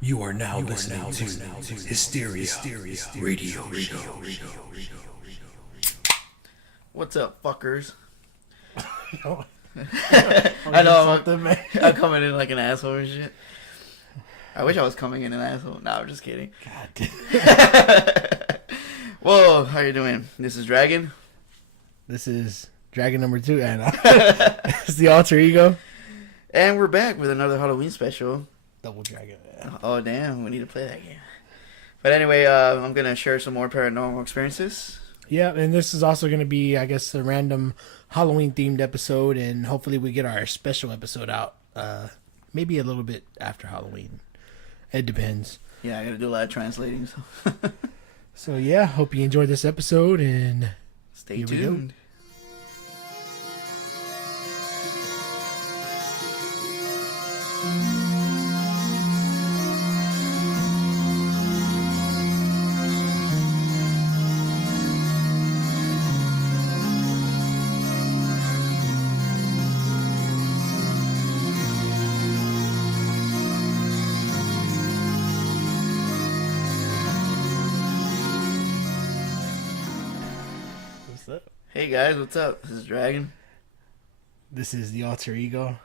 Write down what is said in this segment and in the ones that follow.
You are now listening to Hysteria Radio Show. What's up, fuckers? I know I'm coming in like an asshole and shit. I wish I was coming in an asshole. No, I'm just kidding. God damn. Whoa, how you doing? This is Dragon. This is Dragon number 2, and it's the alter ego. And we're back with another Halloween special. Double Dragon. Yeah. Oh, damn, we need to play that game. But anyway, I'm going to share some more paranormal experiences. Yeah, and this is also going to be, I guess, a random Halloween-themed episode, and hopefully we get our special episode out maybe a little bit after Halloween. It depends. Yeah, I got to do a lot of translating. So, so yeah, hope you enjoyed this episode, and stay tuned. What's up? Hey guys, what's up? This is Dragon. This is the alter ego.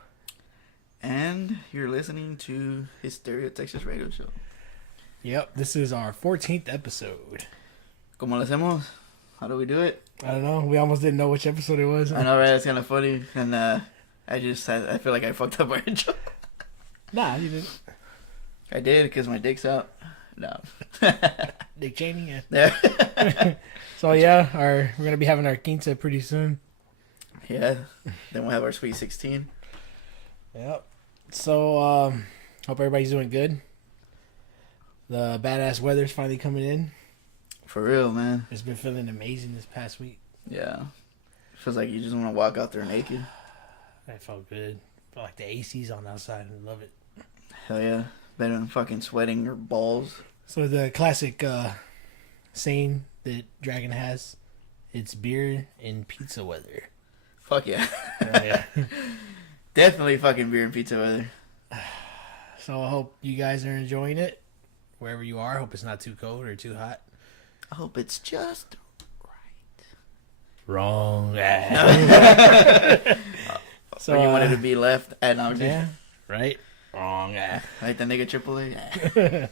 And you're listening to Hysteria Texas Radio Show. Yep, this is our 14th episode. ¿Cómo lo hacemos? How do we do it? I don't know. We almost didn't know which episode it was. I know, right? It's kind of funny. And I feel like I fucked up our intro. Nah, you didn't. I did because my dick's out. No. Dick Cheney, Yeah. So yeah, we're gonna be having our quinta pretty soon. Yeah. Then we'll have our Sweet 16. Yep. So hope everybody's doing good. The badass weather's finally coming in. For real, man. It's been feeling amazing this past week. Yeah. Feels like you just want to walk out there naked. That felt good. Felt like the AC's on outside. I love it. Hell yeah. Better than fucking sweating your balls. So the classic saying that Dragon has, it's beer and pizza weather. Fuck yeah. Oh, yeah. Definitely fucking beer and pizza weather. So I hope you guys are enjoying it. Wherever you are, hope it's not too cold or too hot. I hope it's just right. Wrong. So you wanted to be left at no, yeah, right? Wrong. Like the nigga AAA.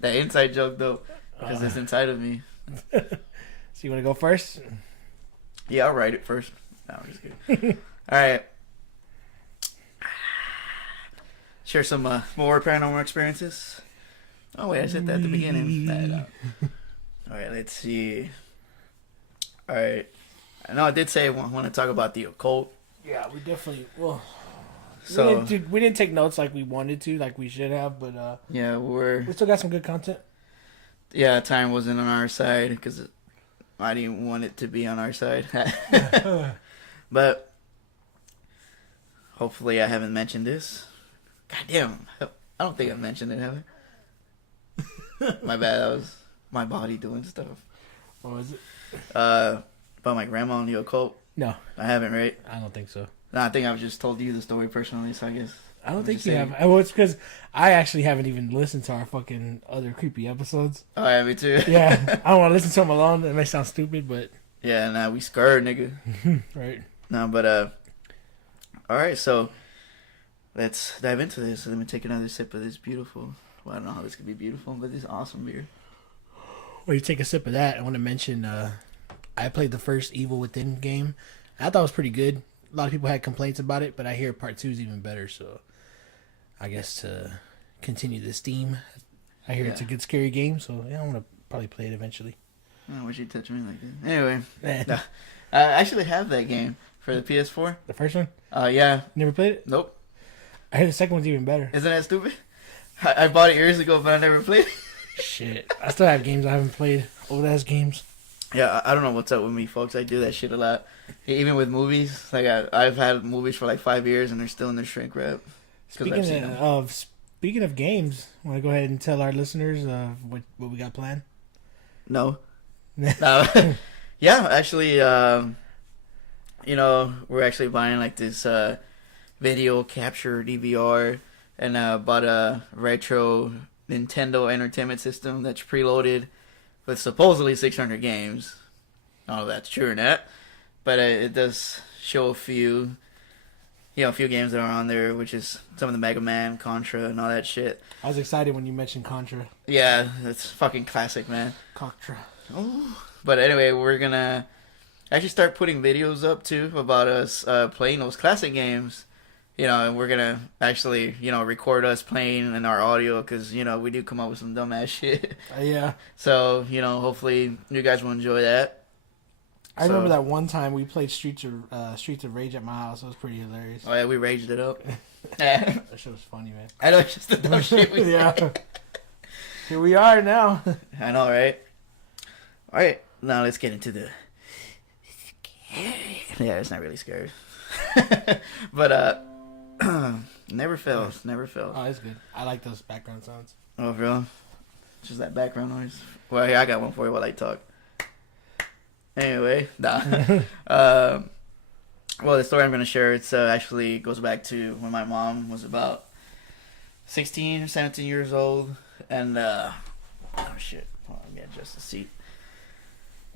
That inside joke though, because it's inside of me. So you want to go first? Yeah, I'll write it first. No, I'm just kidding. All right. Share some more paranormal experiences. Oh wait, I said that at the beginning. No. All right, let's see. All right, I know I did say I want to talk about the occult. Yeah, we definitely. Well, So we didn't take notes like we wanted to, like we should have, but yeah, we still got some good content. Yeah, time wasn't on our side because I didn't want it to be on our side. But hopefully, I haven't mentioned this. God damn, I don't think I've mentioned it, have I? My bad. That was my body doing stuff. What was it? About my grandma and the occult. No, I haven't, right? I don't think so. No, I think I've just told you the story personally, so I guess. I don't I'm think just you saying. have. Well, it's because I actually haven't even listened to our fucking other creepy episodes. Oh, yeah, me too. Yeah, I don't want to listen to them alone. That may sound stupid, but Yeah, nah, we scared, nigga. right. No, but all right, so let's dive into this. Let me take another sip of this beautiful. Well, I don't know how this could be beautiful, but this awesome beer. Well, you take a sip of that. I want to mention I played the first Evil Within game. I thought it was pretty good. A lot of people had complaints about it, but I hear part 2 is even better. So I guess to continue this theme, I hear it's a good scary game. So yeah, I want to probably play it eventually. I wish you'd touch me like that. Anyway, no, I actually have that game for the PS4. The first one? Yeah. Never played it? Nope. I heard the second one's even better. Isn't that stupid? I bought it years ago, but I never played it. Shit. I still have games I haven't played. Old ass games. Yeah, I don't know what's up with me, folks. I do that shit a lot. Even with movies. Like, I've had movies for like 5 years, and they're still in their shrink wrap. Speaking of games, want to go ahead and tell our listeners what we got planned? No. No. Yeah, actually, we're actually buying like this video capture DVR, and bought a retro Nintendo Entertainment System that's preloaded with supposedly 600 games. I don't know if that's true or not, but it does show a few games that are on there, which is some of the Mega Man, Contra, and all that shit. I was excited when you mentioned Contra. Yeah, it's fucking classic, man. Contra. Oh. But anyway, we're gonna actually start putting videos up too about us playing those classic games. And we're gonna actually, record us playing in our audio because we do come up with some dumbass shit. Yeah. So hopefully you guys will enjoy that. I remember that one time we played Streets of Rage at my house. It was pretty hilarious. Oh yeah, we raged it up. That shit was funny, man. I know, it's just the dumb shit we yeah. Here we are now. I know, right? All right, now let's get into the scary. Yeah, it's not really scary, but never fails. Oh, it's good. I like those background sounds. Oh, bro, just that background noise. Well, yeah, I got one for you while I talk. Anyway, well, the story I'm going to share, it's actually goes back to when my mom was about 16 or 17 years old, and oh shit, hold on, let me adjust the seat.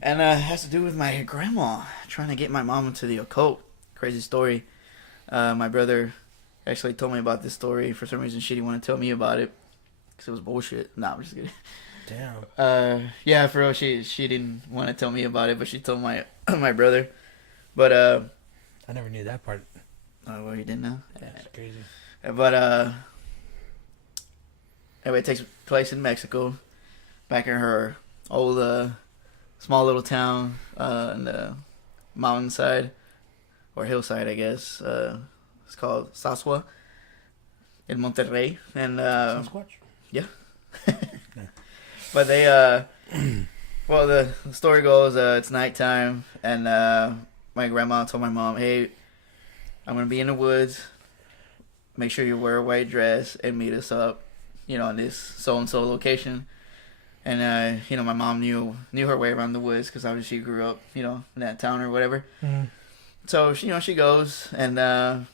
And it has to do with my grandma trying to get my mom into the occult. Crazy story. My brother actually told me about this story. For some reason, she didn't want to tell me about it because it was bullshit. Nah, I'm just kidding. Damn. Yeah, for real, she didn't want to tell me about it, but she told my my brother. But I never knew that part. oh, well, you didn't know? That's crazy. But anyway, it takes place in Mexico, back in her old small little town in the mountainside or hillside, I guess. It's called Sasua in Monterrey, and Sasquatch? yeah. But they, well, the story goes, it's nighttime, and my grandma told my mom, hey, I'm going to be in the woods. Make sure you wear a white dress and meet us up, in this so-and-so location. And, my mom knew her way around the woods because obviously she grew up, in that town or whatever. Mm-hmm. So, she goes, and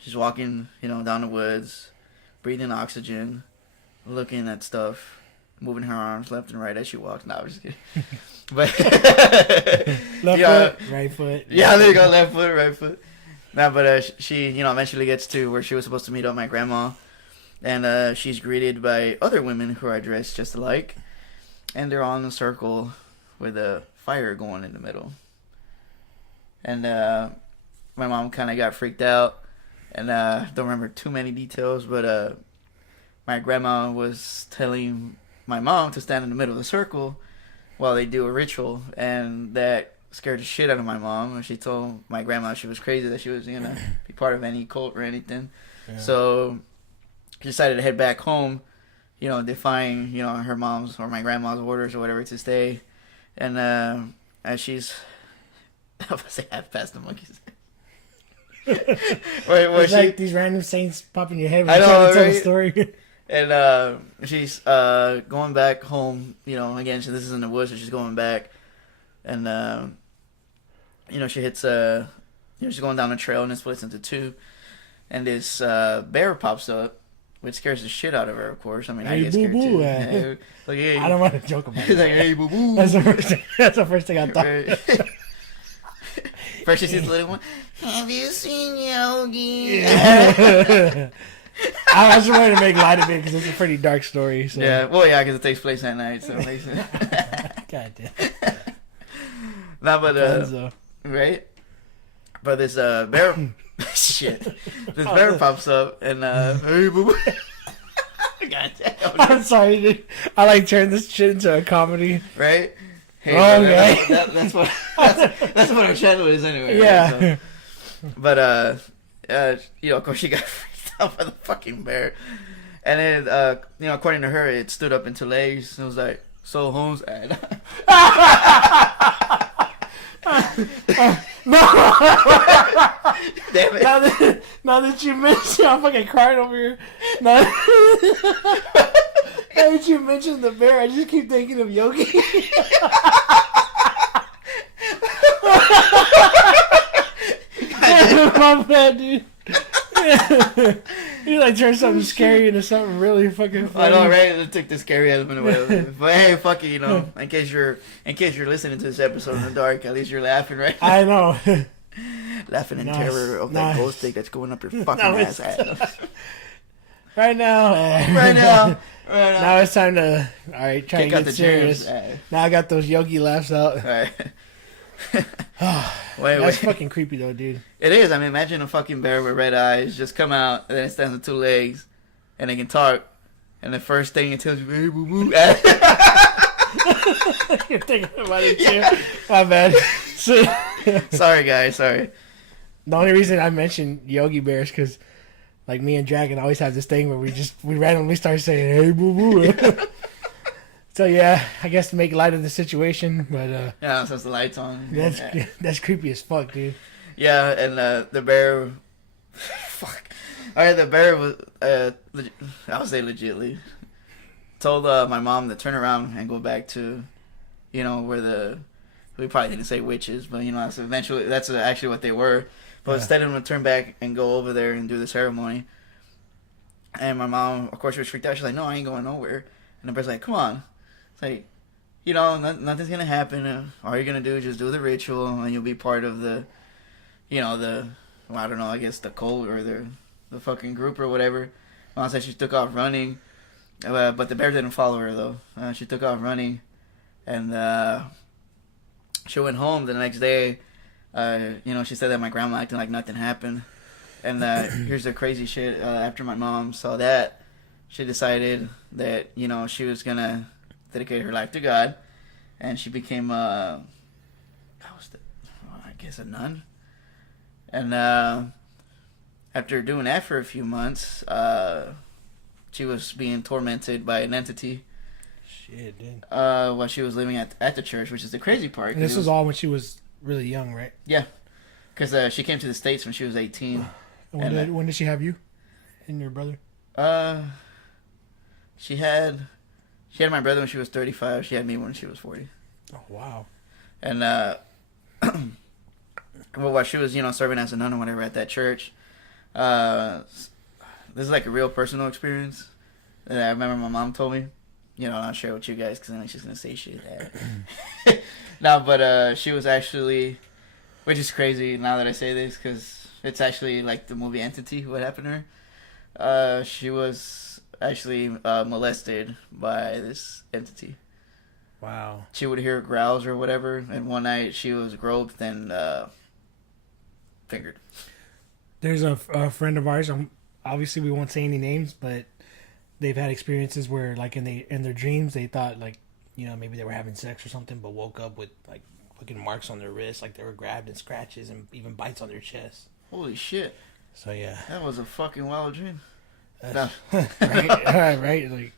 she's walking, down the woods, breathing oxygen, looking at stuff. Moving her arms left and right as she walks. No, I'm just kidding. But left foot, right foot. Yeah, there you go, left foot, right foot. No, but she, eventually gets to where she was supposed to meet up my grandma, and she's greeted by other women who are dressed just alike, and they're all in a circle with a fire going in the middle. And my mom kind of got freaked out, and don't remember too many details, but my grandma was telling my mom to stand in the middle of the circle while they do a ritual, and that scared the shit out of my mom. And she told my grandma she was crazy, that she was gonna be part of any cult or anything. Yeah. So she decided to head back home, defying her mom's or my grandma's orders or whatever to stay. And as she's, I was gonna say half past the monkeys. It's like these random saints pop in your head when I you're know, trying to tell right? the story. And she's going back home, again, this is in the woods, so she's going back. And, she hits, she's going down the trail, and it splits into two. And this bear pops up, which scares the shit out of her, of course. I mean, hey, I get scared boo-boo, too. Hey, like, hey. I don't want to joke about it. He's like, hey, boo-boo. That's the first thing I thought. First she sees the little one. Have you seen Yogi? Yeah. I was just wanting to make light of it because it's a pretty dark story. So. Yeah, well, yeah, because it takes place at night, so it makes it. God damn. Nah, but right? But this bear, shit, this bear pops up and hey, boo boo. God damn. I'm sorry, dude. I turned this shit into a comedy. Right? Hey, okay. That's what our channel is anyway. Yeah. Right? So. But of course she got freaked out by the fucking bear, and then according to her, it stood up into legs and it was like, so Holmes. No. Damn it. Now that you mentioned, I'm fucking crying over here. Now that you mentioned the bear, I just keep thinking of Yogi. My bad, dude. You like turn something scary into something really fucking funny. I know, right? It took the scary element away. But hey, fuck it, you know. In case you're listening to this episode in the dark, at least you're laughing, right? I know. Laughing in terror of that glow stick that's going up your fucking ass. Right now. Right now. Now it's time to try Kick and out get serious. Now I got those yogi laughs out. Alright. That's fucking creepy though, dude. It is. I mean, imagine a fucking bear with red eyes just come out and then it stands on two legs and it can talk. And the first thing it tells you, hey, boo boo. You're thinking about it too. Yeah. My bad. Sorry, guys. Sorry. The only reason I mentioned Yogi Bears because, like, me and Dragon always have this thing where we randomly start saying, "Hey, boo boo." So yeah, I guess to make light of the situation, but yeah, since the lights on. That's creepy as fuck, dude. Yeah, and the bear. Fuck. All right, the bear was. I would say legitly told my mom to turn around and go back to, you know, where we probably didn't say witches, but you know that's actually what they were. But instead of them to turn back and go over there and do the ceremony, and my mom, of course, she was freaked out. She's like, "No, I ain't going nowhere." And the bear's like, "Come on." It's like, you know, nothing's gonna happen. All you're gonna do is just do the ritual, and you'll be part of the, you know, I don't know, I guess the cult or the fucking group or whatever. Mom said she took off running, but the bear didn't follow her though. She took off running, and she went home the next day. You know, she said that my grandma acting like nothing happened. And here's the crazy shit. After my mom saw that, she decided that, you know, she was going to dedicate her life to God. And she became, I guess, a nun. And after doing that for a few months, she was being tormented by an entity. Shit, dude. While she was living at the church, which is the crazy part. And this was all when she was really young, right? Yeah, because she came to the States when she was 18. When did she have you and your brother? She had my brother when she was 35. She had me when she was 40. Oh wow! And well, while she was, you know, serving as a nun or whatever at that church, this is like a real personal experience that I remember my mom told me. You know, I'll share with you guys because then she's gonna say shit. No, but she was actually, which is crazy now that I say this because it's actually like the movie Entity. What happened to her? She was actually molested by this entity. Wow. She would hear growls or whatever, and one night she was groped and fingered. There's a friend of ours. Obviously, we won't say any names, but they've had experiences where, like, in their dreams, they thought, like, you know, maybe they were having sex or something, but woke up with, like, fucking marks on their wrists, like they were grabbed and scratches and even bites on their chest. Holy shit. So, yeah. That was a fucking wild dream. Right? Right? Like,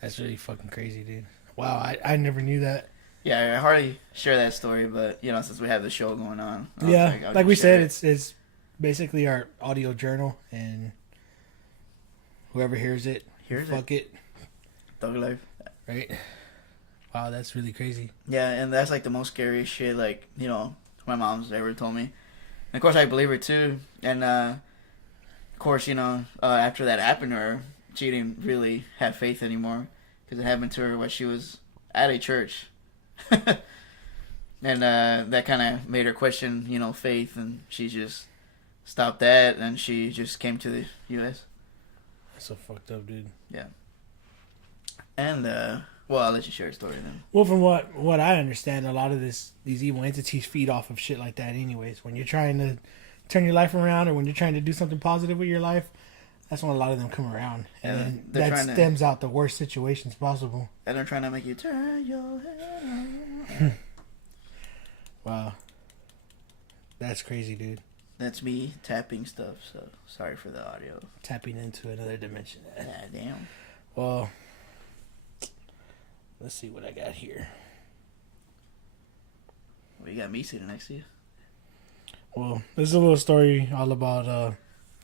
that's really fucking crazy, dude. Wow, I never knew that. Yeah, I hardly share that story, but, you know, since we have the show going on. Yeah, like we said, it's basically our audio journal, and whoever hears it, fuck it. Thug life. Right? Wow, that's really crazy. Yeah, and that's like the most scariest shit, like, you know, my mom's ever told me. And of course, I believe her too. And of course, you know, after that happened to her, she didn't really have faith anymore because it happened to her while she was at a church. And that kind of made her question, you know, faith, and she just stopped that, and she just came to the U.S. That's so fucked up, dude. Yeah. And well, I'll let you share a story then. Well, from what I understand, a lot of these evil entities feed off of shit like that anyways. When you're trying to turn your life around or when you're trying to do something positive with your life, that's when a lot of them come around. And then that stems out the worst situations possible. And they're trying to make you turn your head. Wow. That's crazy, dude. That's me tapping stuff, so sorry for the audio. Tapping into another dimension. Yeah, damn. Well, let's see what I got here. Well, you got me sitting next to you. Well, this is a little story all about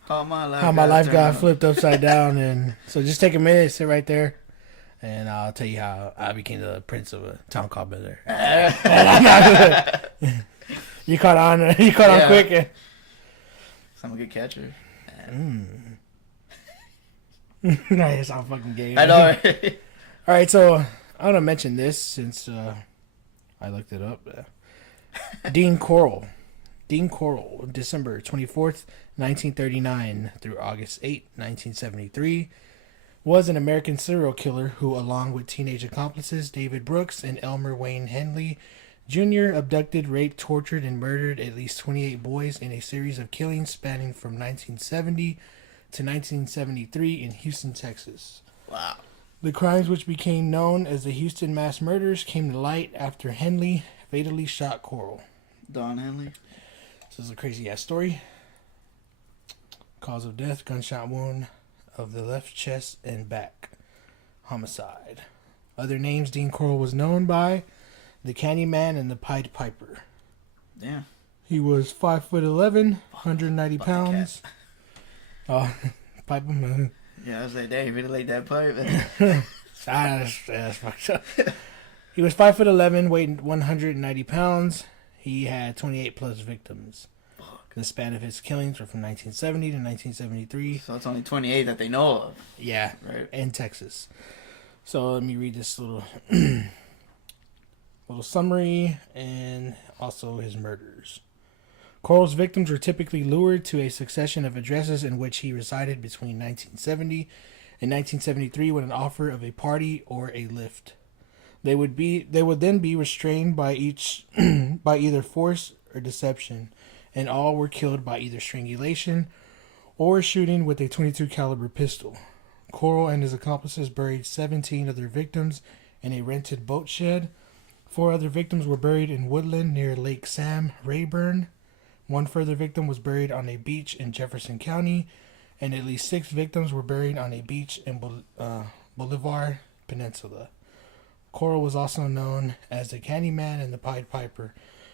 how my life got flipped upside down. And so just take a minute, sit right there, and I'll tell you how I became the prince of a town called Bel Air. You caught on quick. I'm a good catcher. It's all fucking gay. I know. Right? All right, so I want to mention this since I looked it up. Dean Corll. Dean Corll, December 24th, 1939 through August 8th, 1973, was an American serial killer who, along with teenage accomplices David Brooks and Elmer Wayne Henley Jr., abducted, raped, tortured, and murdered at least 28 boys in a series of killings spanning from 1970 to 1973 in Houston, Texas. Wow. The crimes, which became known as the Houston mass murders, came to light after Henley fatally shot Corll. Don Henley. This is a crazy ass story. Cause of death: gunshot wound of the left chest and back. Homicide. Other names Dean Corll was known by: the Candyman and the Pied Piper. Damn. He was 5'11", 190 pounds. Oh, pipe him. Yeah, I was like, dang, you really like that pipe? That's fucked up. He was 5'11", weighed 190 pounds. He had 28 plus victims. Fuck. The span of his killings were from 1970 to 1973. So it's only 28 that they know of. Yeah, Right. in Texas. So let me read this little little summary and also his murders. Corll's victims were typically lured to a succession of addresses in which he resided between 1970 and 1973 with an offer of a party or a lift. They would then be restrained by by either force or deception, and all were killed by either strangulation or shooting with a .22 caliber pistol. Corll and his accomplices buried 17 of their victims in a rented boat shed. 4 other victims were buried in woodland near Lake Sam, Rayburn. 1 further victim was buried on a beach in Jefferson County, and at least 6 victims were buried on a beach in Bolivar Peninsula. Corll was also known as the Candyman and the Pied Piper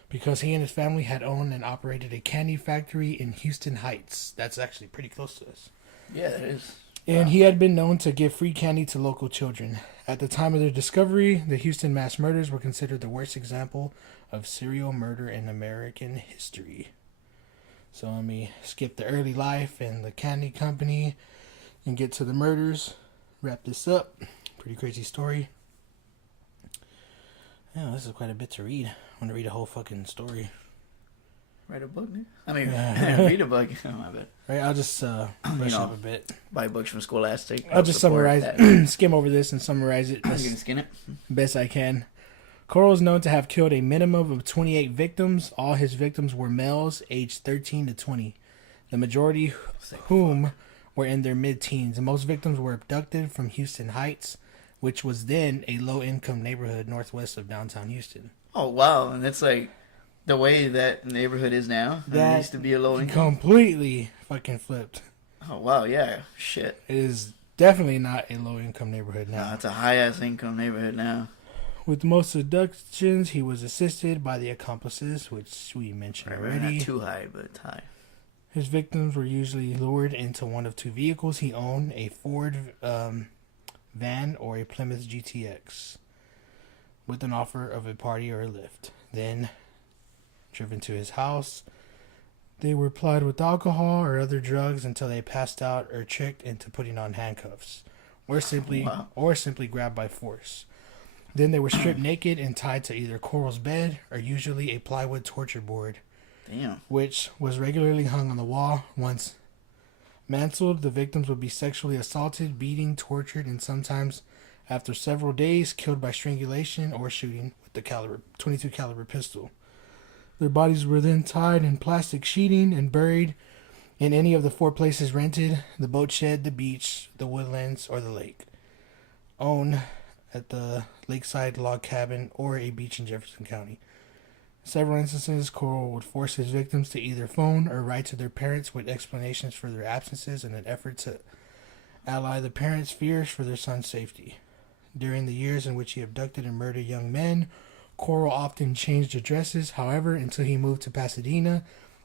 because he and his family had owned and operated a candy factory in Houston Heights. That's actually pretty close to us. Yeah, it is. And he had been known to give free candy to local children. At the time of their discovery, the Houston mass murders were considered the worst example of serial murder in American history. So let me skip the early life and the candy company and get to the murders. Wrap this up. Pretty crazy story. Yeah, this is quite a bit to read. I want to read a whole fucking story. Write a book, man. I mean, read a book. Oh, my bad. Right, I'll just brush up a bit. Buy books from Scholastic. I'll just summarize, skim over this and summarize it You can skin it. best I can. Corll is known to have killed a minimum of 28 victims. All his victims were males aged 13 to 20, the majority whom were in their mid-teens. Most victims were abducted from Houston Heights, which was then a low-income neighborhood northwest of downtown Houston. Oh, wow. And that's like the way that neighborhood is now. That used to be a low income. Completely fucking flipped. Oh, wow. Yeah. Shit. It is definitely not a low-income neighborhood now. Nah, it's a high-ass income neighborhood now. With most abductions, he was assisted by the accomplices, which we mentioned already. Not too high, but it's high. His victims were usually lured into one of 2 vehicles he owned, a Ford van or a Plymouth GTX, with an offer of a party or a lift. Then, driven to his house, they were plied with alcohol or other drugs until they passed out or tricked into putting on handcuffs, or simply grabbed by force. Then they were stripped naked and tied to either Corll's bed or usually a plywood torture board. Damn. Which was regularly hung on the wall. Once mantled, the victims would be sexually assaulted, beaten, tortured, and sometimes, after several days, killed by strangulation or shooting with the .22 caliber pistol. Their bodies were then tied in plastic sheeting and buried in any of the 4 places rented: the boat shed, the beach, the woodlands, or the lake. Owned at the lakeside log cabin or a beach in Jefferson County. Several instances, Corll would force his victims to either phone or write to their parents with explanations for their absences in an effort to allay the parents' fears for their son's safety. During the years in which he abducted and murdered young men, Corll often changed addresses. However, until he moved to Pasadena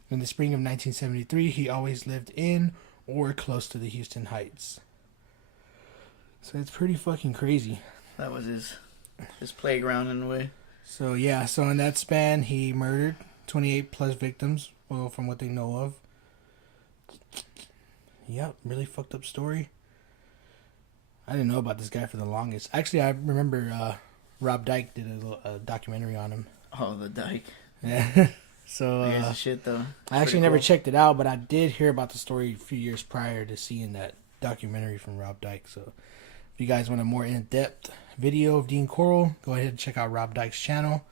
in the spring of 1973, he always lived in or close to the Houston Heights. So it's pretty fucking crazy. That was his playground in a way. So yeah, so in that span, he murdered 28 plus victims, well, from what they know of. Yep, really fucked up story. I didn't know about this guy for the longest. Actually, I remember Rob Dyke did a documentary on him. Oh, the Dyke. Yeah. So Here's the shit though. I actually never checked it out, but I did hear about the story a few years prior to seeing that documentary from Rob Dyke. So if you guys want a more in-depth video of Dean Coral, go ahead and check out Rob Dyke's channel.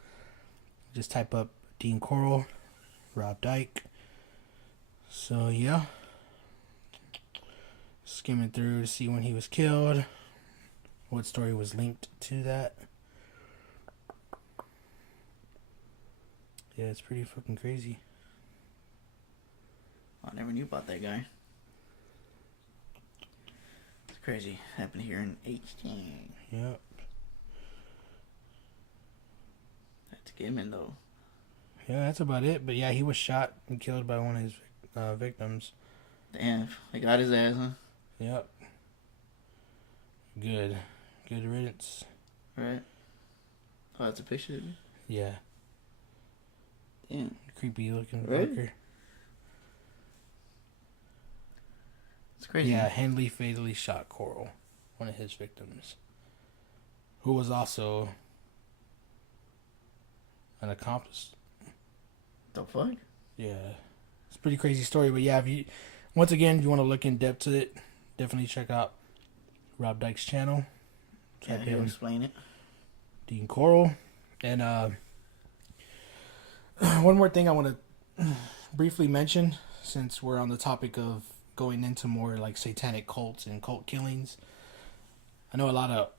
Just type up Dean Coral, Rob Dyke. So yeah, skimming through to see when he was killed, what story was linked to that. Yeah, it's pretty fucking crazy. I never knew about that guy. It's crazy. Happened here in 18. Yep. That's Gaiman though. Yeah, that's about it. But yeah, he was shot and killed by one of his victims. Damn, they got his ass, huh? Yep. Good riddance. Right. Oh, that's a picture of it? Yeah. Damn. Creepy looking Right? fucker. It's crazy. Yeah, Henley fatally shot Coral, one of his victims, who was also an accomplice. The fuck? Yeah, it's a pretty crazy story. But yeah, if you want to look in depth to it, definitely check out Rob Dyke's channel. Yeah, Type he'll in explain it. Dean Coral. And one more thing I want to briefly mention, since we're on the topic of going into more like satanic cults and cult killings. I know a lot of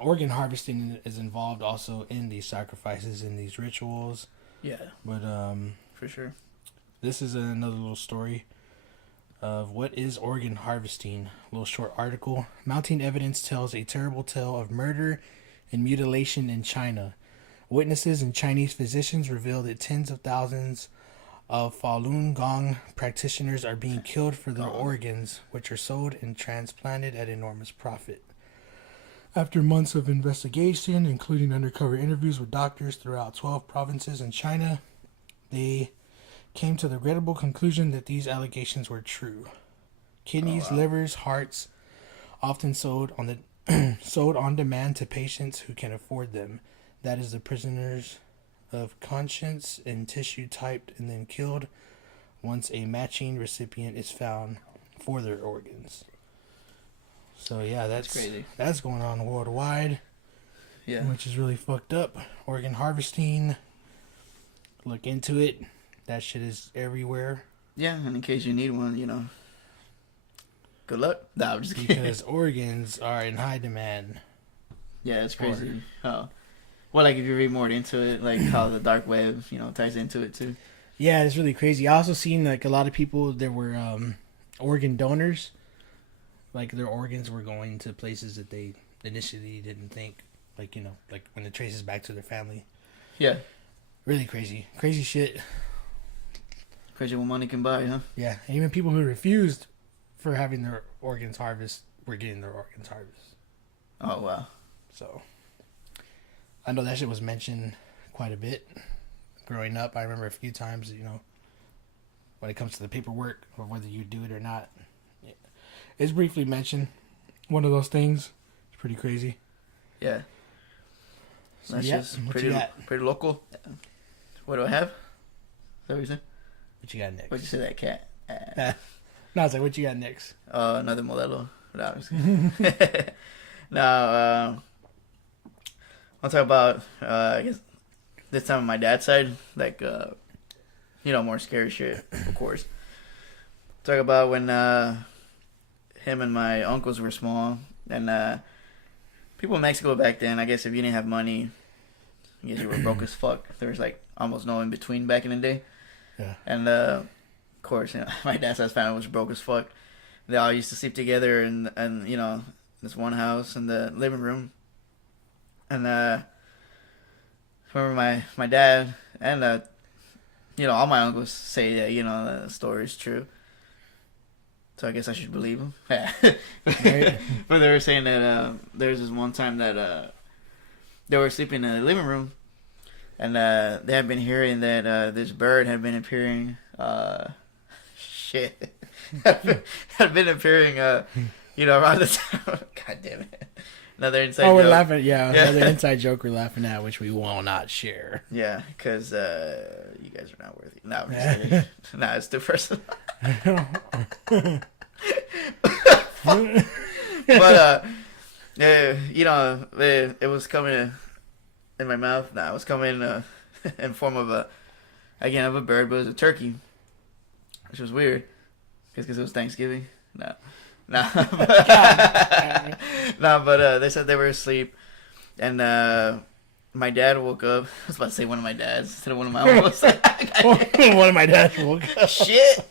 organ harvesting is involved also in these sacrifices and these rituals. Yeah, But for sure. this is another little story of what is organ harvesting. A little short article. Mounting evidence tells a terrible tale of murder and mutilation in China. Witnesses and Chinese physicians reveal that tens of thousands of Falun Gong practitioners are being killed for their organs, which are sold and transplanted at enormous profit. After months of investigation, including undercover interviews with doctors throughout 12 provinces in China, they came to the regrettable conclusion that these allegations were true. Kidneys, livers, hearts, often sold on demand to patients who can afford them. That is the prisoners of conscience and tissue typed and then killed once a matching recipient is found for their organs. So yeah, that's crazy. That's going on worldwide. Yeah. Which is really fucked up. Organ harvesting. Look into it. That shit is everywhere. Yeah, and in case you need one, good luck. Nah, I'm just kidding. Because organs are in high demand. Yeah, it's crazy. Oh. Well, like if you read more into it, like how the dark web, ties into it too. Yeah, it's really crazy. I also seen like a lot of people that were organ donors. Like their organs were going to places that they initially didn't think. Like, like when it traces back to their family. Yeah. Really crazy. Crazy shit. Crazy what money can buy, huh? Yeah. And even people who refused for having their organs harvested were getting their organs harvested. Oh, wow. So I know that shit was mentioned quite a bit growing up. I remember a few times, when it comes to the paperwork or whether you do it or not. It's briefly mentioned. One of those things. It's pretty crazy. Yeah. So, That's just pretty local. What do I have? Is that what you said? What you got next? What'd you say, that cat? No, I was like, what you got next? Another Modelo. No, I'm just kidding. Now, I'll talk about, I guess, this time on my dad's side. Like, more scary shit, of course. Talk about when him and my uncles were small. And people in Mexico back then, I guess if you didn't have money, I guess you were broke as fuck. There was, like, almost no in between back in the day. Yeah. And, of course, my dad's side family was broke as fuck. They all used to sleep together in this one house in the living room. And I remember my dad and all my uncles say that the story is true. So I guess I should believe them. Right. But they were saying that there's this one time that they were sleeping in the living room, and they had been hearing that this bird had been appearing. Shit, had been appearing. Around the town. God damn it. Another inside Oh, we're joke. laughing. Yeah, Yeah. another inside joke we're laughing at, which we will not share. Yeah, because you guys are not worthy. No, I'm just kidding. Nah, it's too personal. But yeah, you know, it was coming in my mouth. Nah, it was coming in form of a bird, but it was a turkey, which was weird, because it was Thanksgiving. No, no, no. But they said they were asleep, and my dad woke up. I was about to say one of my dads instead of one of my uncles. One of my dads woke up. Shit.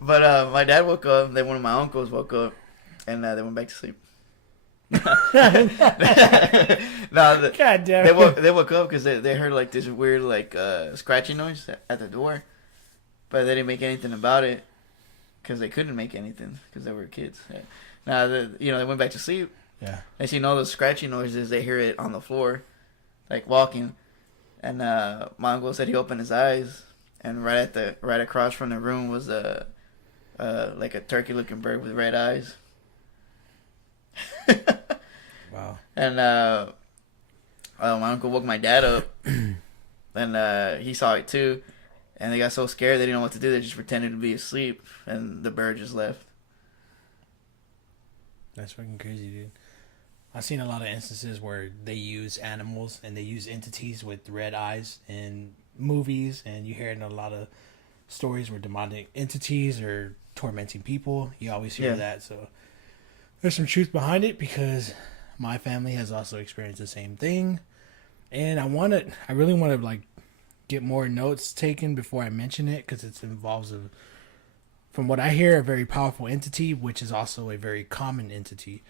But my dad woke up. Then one of my uncles woke up, and they went back to sleep. No, God damn they woke up because they heard like this weird like scratching noise at the door, but they didn't make anything about it because they couldn't make anything because they were kids. Now they went back to sleep. Yeah. And so all those scratching noises, they hear it on the floor, like walking. And my uncle said he opened his eyes, and right across from the room was like a turkey-looking bird with red eyes. Wow. And my uncle woke my dad up, and he saw it too. And they got so scared they didn't know what to do. They just pretended to be asleep, and the bird just left. That's fucking crazy, dude. I've seen a lot of instances where they use animals and they use entities with red eyes in movies, and you hear it in a lot of stories where demonic entities are tormenting people. You always hear that, so there's some truth behind it because my family has also experienced the same thing, and I really want to like get more notes taken before I mention it because it involves from what I hear, a very powerful entity, which is also a very common entity.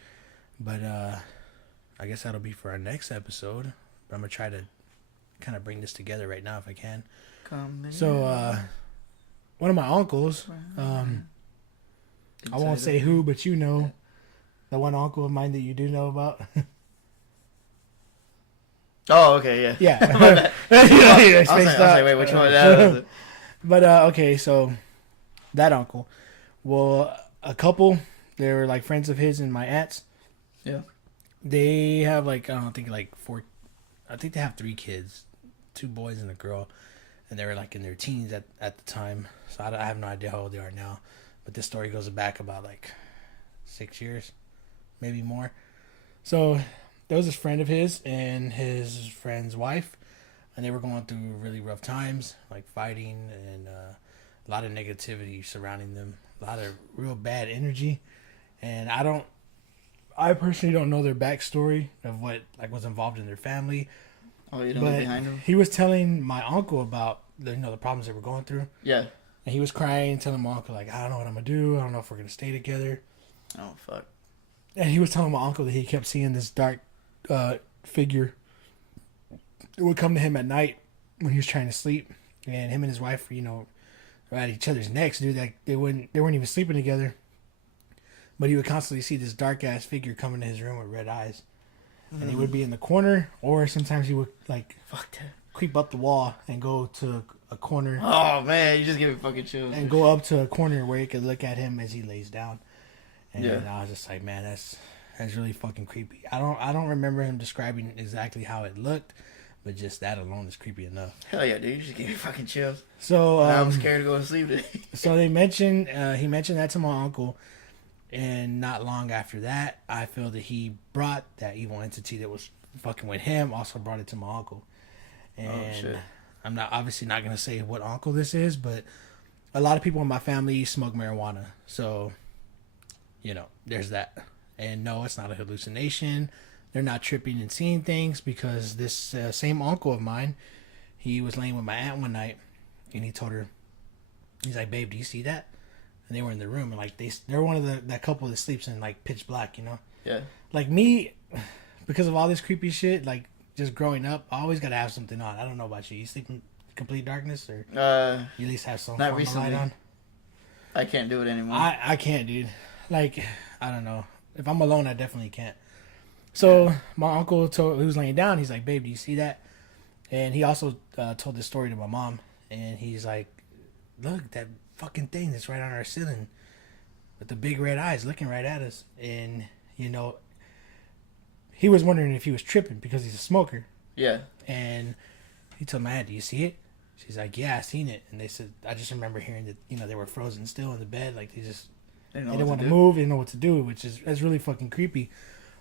But I guess that'll be for our next episode. But I'm gonna try to kind of bring this together right now if I can. So one of my uncles, I won't say who, but you know, the one uncle of mine that you do know about. Oh, okay, yeah. Yeah. I was like, wait, which one? That was it? But okay, so that uncle, well, a couple, they were like friends of his and my aunt's. Yeah. They have like I think they have 3 kids, 2 boys and a girl, and they were like in their teens at the time. So I have no idea how old they are now, but this story goes back about like 6 years, maybe more. So there was this friend of his and his friend's wife, and they were going through really rough times, like fighting and a lot of negativity surrounding them, a lot of real bad energy, and I personally don't know their backstory of what like was involved in their family. Oh, you don't know behind them? He was telling my uncle about the problems they were going through. Yeah. And he was crying, telling my uncle like, I don't know what I'm gonna do. I don't know if we're gonna stay together. Oh fuck. And he was telling my uncle that he kept seeing this dark figure. It would come to him at night when he was trying to sleep, and him and his wife, were at each other's necks, dude. Like they weren't even sleeping together. But he would constantly see this dark ass figure come into his room with red eyes, and he would be in the corner, or sometimes he would like creep up the wall and go to a corner. Oh man, you just give me fucking chills. And go up to a corner where you could look at him as he lays down. And Yeah. I was just like, man, that's really fucking creepy. I don't remember him describing exactly how it looked, but just that alone is creepy enough. Hell yeah, dude! You just give me fucking chills. So I'm scared to go to sleep today. So he mentioned that to my uncle, and not long after that, I feel that he brought that evil entity that was fucking with him, also brought it to my uncle. And Oh shit! I'm obviously not gonna say what uncle this is, but a lot of people in my family smoke marijuana, so there's that. And no, it's not a hallucination. They're not tripping and seeing things, because this same uncle of mine, he was laying with my aunt one night, and he told her, he's like, babe, do you see that? And they were in the room, and like they're one of that couple that sleeps in like pitch black, Yeah. Like me, because of all this creepy shit, like just growing up, I always gotta have something on. I don't know about you. You sleep in complete darkness, or you at least have some not form of light recently. on? I can't do it anymore. I can't, dude. Like, I don't know. If I'm alone, I definitely can't. So my uncle he was laying down. He's like, babe, do you see that? And he also told this story to my mom. And he's like, look, that fucking thing that's right on our ceiling with the big red eyes looking right at us. And, he was wondering if he was tripping because he's a smoker. Yeah. And he told my aunt, "Do you see it?" She's like, "Yeah, I seen it." And they said, I just remember hearing that, you know, they were frozen still in the bed, like they didn't want to move, they didn't know what to do, which is that's really fucking creepy.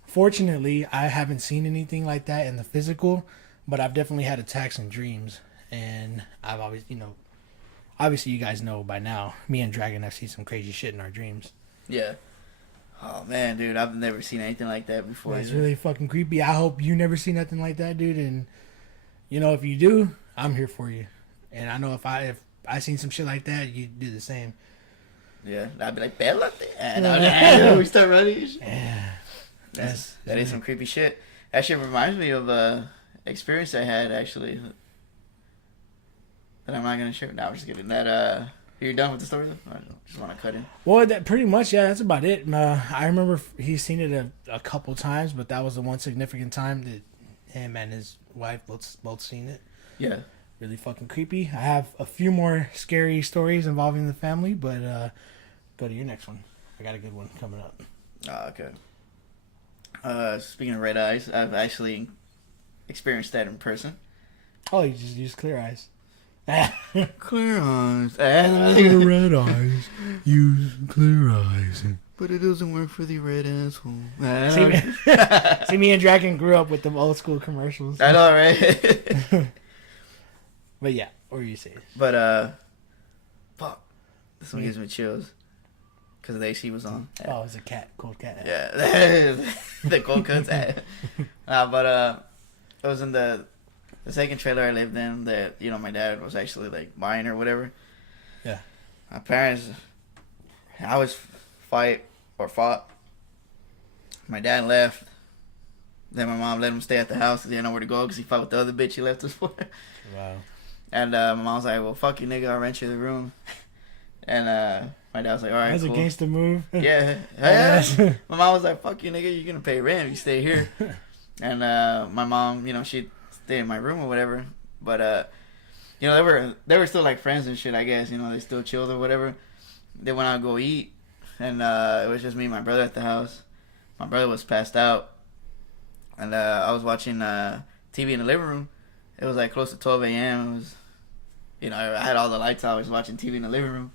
Fortunately, I haven't seen anything like that in the physical, but I've definitely had attacks in dreams, and I've always, you know, obviously you guys know by now, me and Dragon have seen some crazy shit in our dreams. Yeah. Oh man, dude, I've never seen anything like that before. It's really fucking creepy. I hope you never see nothing like that, dude. And you know, if you do, I'm here for you. And I know if I seen some shit like that, you'd do the same. Yeah, I'd be like, "Bellate," and we start running. Yeah, that is some creepy shit. That shit reminds me of a experience I had actually. That I'm not gonna share. No, I'm just kidding. That you're done with the story though? I just want to cut in. Well, that pretty much, yeah, that's about it. I remember he's seen it a couple times, but that was the one significant time that him and his wife both seen it. Yeah. Really fucking creepy. I have a few more scary stories involving the family, but go to your next one. I got a good one coming up. Oh, okay. Speaking of red eyes, I've actually experienced that in person. Oh, you just use clear eyes. Clear eyes. Red eyes. Use clear eyes. But it doesn't work for the red asshole. See, me and Dragon grew up with them old school commercials. I know, right? But yeah, what were you saying? But, fuck. This one gives me chills. Because the AC was on. Oh, it's a cat. Cold cat. Yeah. The cold cuts. But, it was in the second trailer I lived in that, you know, my dad was actually, like, buying or whatever. Yeah. My parents, I was fought. My dad left. Then my mom let him stay at the house because he didn't know where to go because he fought with the other bitch he left us for. Wow. And my mom was like, "Well, fuck you, nigga. I'll rent you the room." And my dad was like, "All right, that's cool." a gangster move. Yeah. My mom was like, "Fuck you, nigga. You're gonna pay rent if you stay here." And my mom, you know, she stayed in my room or whatever. But you know, they were still like friends and shit. I guess, you know, they still chilled or whatever. They went out to go eat, and it was just me and my brother at the house. My brother was passed out, and I was watching TV in the living room. It was like close to 12 a.m. It was, you know, I had all the lights out. I was watching TV in the living room.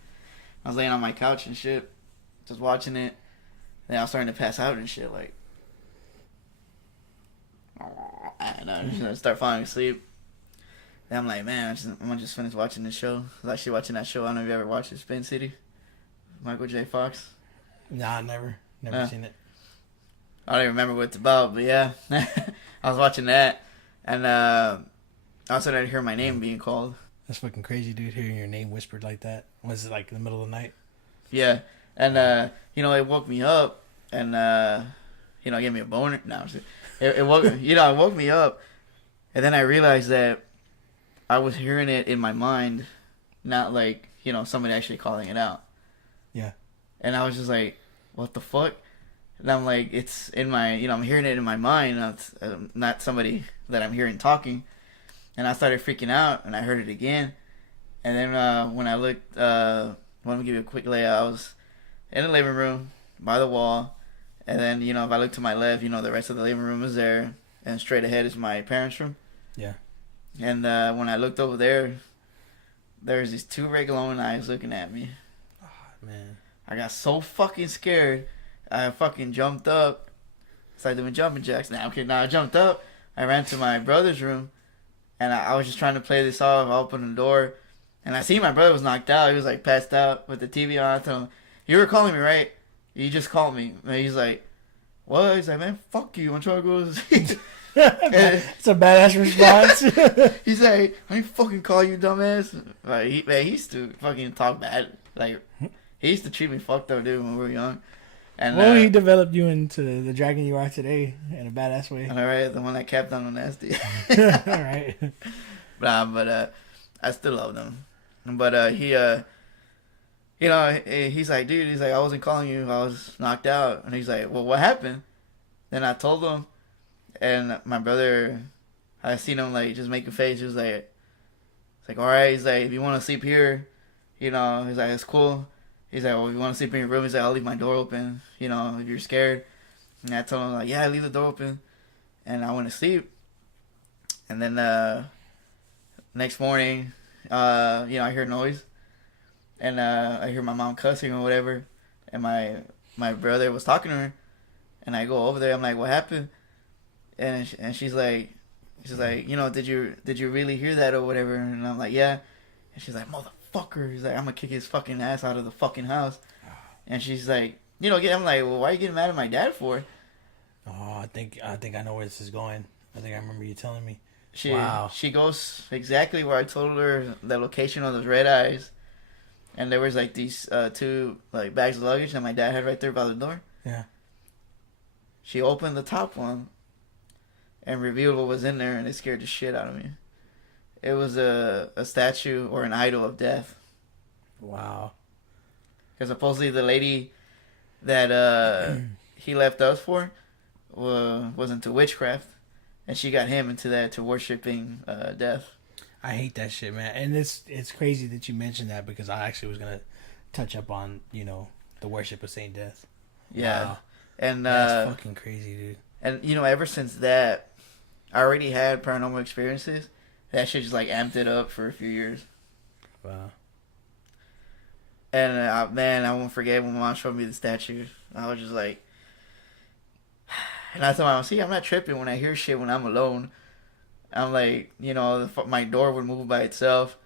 I was laying on my couch and shit, just watching it. Then I was starting to pass out and shit, like, and I just start falling asleep. Then I'm like, man, I'm gonna just finish watching this show. I was actually watching that show. I don't know if you ever watched it, Spin City. Michael J. Fox. Nah, never seen it. I don't even remember what it's about, but yeah, I was watching that, and all of a sudden I hear my name being called. That's fucking crazy, dude. Hearing your name whispered like that. Was it like in the middle of the night? Yeah, and you know, it woke me up, and you know, gave me a boner. No, it woke it woke me up, and then I realized that I was hearing it in my mind, not like, you know, somebody actually calling it out. Yeah. And I was just like, what the fuck? And I'm like, it's in my, you know, I'm hearing it in my mind, not somebody that I'm hearing talking. And I started freaking out, and I heard it again. And then when I looked, let me give you a quick layout. I was in the living room by the wall, and then, you know, if I look to my left, you know, the rest of the living room is there, and straight ahead is my parents' room. Yeah. And when I looked over there, there's these two red glowing eyes looking at me. Oh, man. I got so fucking scared. I fucking jumped up. Started doing jumping jacks. Now, okay, now I jumped up. I ran to my brother's room, and I was just trying to play this off. I opened the door, and I see my brother was knocked out. He was like passed out with the TV on. I told him, "You were calling me, right? You just called me." And he's like, "What?" He's like, "Man, fuck you. I'm trying to go to sleep." It's a badass response. He's like, "I didn't fucking call you, dumbass." Like, he used to fucking talk bad. Like, he used to treat me fucked up, dude, when we were young. And well, he developed you into the dragon you are today in a badass way. All right, the one that kept on nasty. All right. But I still love him. But he, you know, he's like, dude, he's like, I wasn't calling you, I was knocked out. And he's like, well, what happened? Then I told him, and my brother, I seen him like just make a face. He was like, it's like, all right. He's like, if you want to sleep here, you know, he's like, it's cool. He's like, well, if you want to sleep in your room, he's like, I'll leave my door open, you know, if you're scared. And I told him, like, yeah, leave the door open. and I went to sleep. And then next morning, I hear noise, and I hear my mom cussing or whatever, and my brother was talking to her, and I go over there. I'm like, "What happened?" And she's like, did you really hear that or whatever? And I'm like, "Yeah." And she's like, "Motherfucker!" He's like, "I'm gonna kick his fucking ass out of the fucking house." And she's like, I'm like, "Well, why are you getting mad at my dad for?" Oh, I think I know where this is going. I think I remember you telling me. She goes exactly where I told her the location of those red eyes, and there was like these two like bags of luggage that my dad had right there by the door. Yeah. She opened the top one, and revealed what was in there, and it scared the shit out of me. It was a statue or an idol of death. Wow. Because supposedly the lady that he left us for was into witchcraft. And she got him into that, to worshiping death. I hate that shit, man. And it's crazy that you mentioned that, because I actually was gonna touch up on the worship of Saint Death. Yeah, wow. And that's fucking crazy, dude. And ever since that, I already had paranormal experiences. That shit just like amped it up for a few years. Wow. And man, I won't forget when my mom showed me the statue. I was just like. And I told my mom, "See, I'm not tripping when I hear shit when I'm alone." I'm like, my door would move by itself.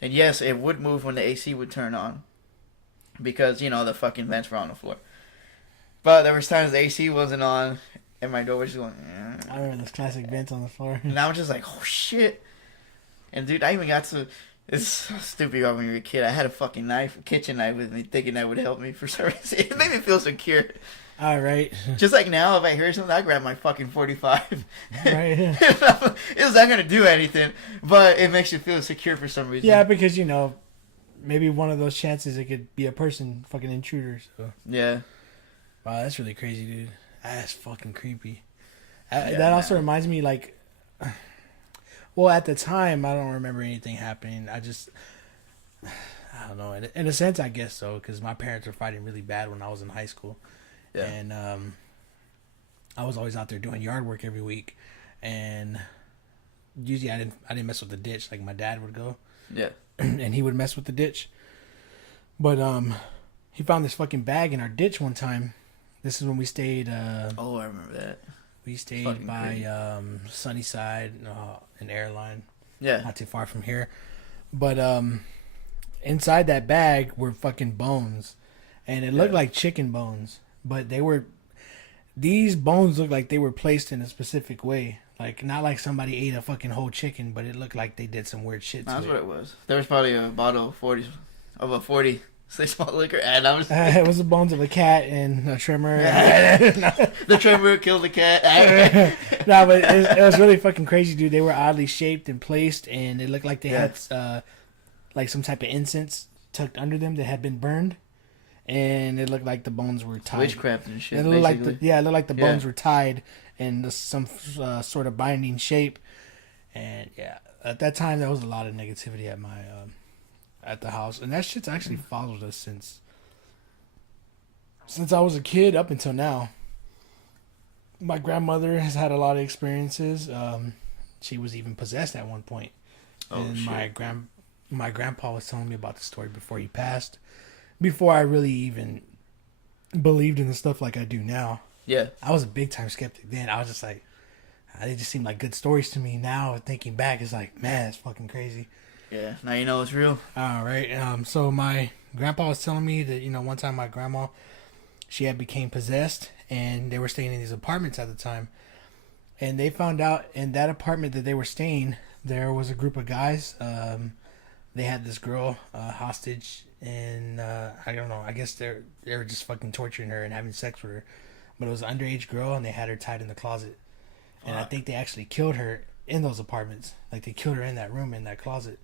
And yes, it would move when the AC would turn on. Because, the fucking vents were on the floor. But there was times the AC wasn't on, and my door was just going... I remember those classic vents on the floor. And I was just like, oh, shit. And, dude, I even got to... It's so stupid when you were a kid. I had a fucking kitchen knife with me, thinking that would help me for some reason. It made me feel secure. All right. Just like now, if I hear something, I grab my fucking 45. Right. It's not gonna do anything, but it makes you feel secure for some reason. Yeah, because maybe one of those chances it could be a person, fucking intruder. So. Yeah. Wow, that's really crazy, dude. That's fucking creepy. Yeah, that also reminds me, like, well, at the time, I don't remember anything happening. I don't know. In a sense, I guess so, because my parents were fighting really bad when I was in high school. Yeah. And I was always out there doing yard work every week, and usually I didn't mess with the ditch like my dad would go. Yeah. And he would mess with the ditch. But he found this fucking bag in our ditch one time. This is when we stayed. Oh, I remember that. We stayed by Sunnyside, an airline. Yeah. Not too far from here. But inside that bag were fucking bones, and it looked like chicken bones. But these bones looked like they were placed in a specific way. Like, not like somebody ate a fucking whole chicken, but it looked like they did some weird shit to That's it. what it was. There was probably a bottle of a 40 malt liquor, and I was... It was the bones of a cat and a trimmer. The trimmer killed the cat. No, but it was really fucking crazy, dude. They were oddly shaped and placed, and it looked like they had like some type of incense tucked under them that had been burned. And it looked like the bones were tied. Witchcraft and shit. It looked like it looked like the bones were tied in some sort of binding shape. And at that time there was a lot of negativity at my at the house, and that shit's actually followed us since I was a kid up until now. My grandmother has had a lot of experiences. She was even possessed at one point. Oh, and shit. my grandpa was telling me about the story before he passed. Before I really even believed in the stuff like I do now. Yeah. I was a big time skeptic then. I was just like, they just seemed like good stories to me. Now thinking back, it's like, man, it's fucking crazy. Yeah. Now you know it's real. All right. So my grandpa was telling me that, one time my grandma, she had became possessed, and they were staying in these apartments at the time. And they found out in that apartment that they were staying, there was a group of guys. They had this girl hostage, and I don't know. I guess they were just fucking torturing her and having sex with her. But it was an underage girl, and they had her tied in the closet. And I think they actually killed her in those apartments. Like, they killed her in that room, in that closet.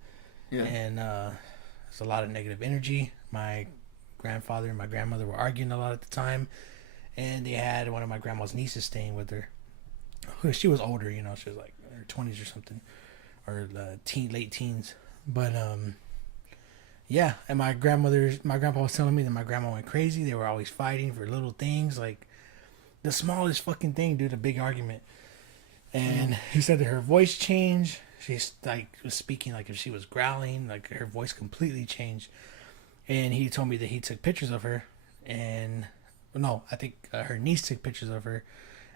Yeah. And there's a lot of negative energy. My grandfather and my grandmother were arguing a lot at the time. And they had one of my grandma's nieces staying with her. She was older, she was like in her 20s or something. Or late teens. But, yeah. And my grandpa was telling me that my grandma went crazy. They were always fighting for little things. Like, the smallest fucking thing, dude, a big argument. And he said that her voice changed. She's like was speaking like if she was growling, like her voice completely changed. And he told me that he took pictures of her, and no, I think her niece took pictures of her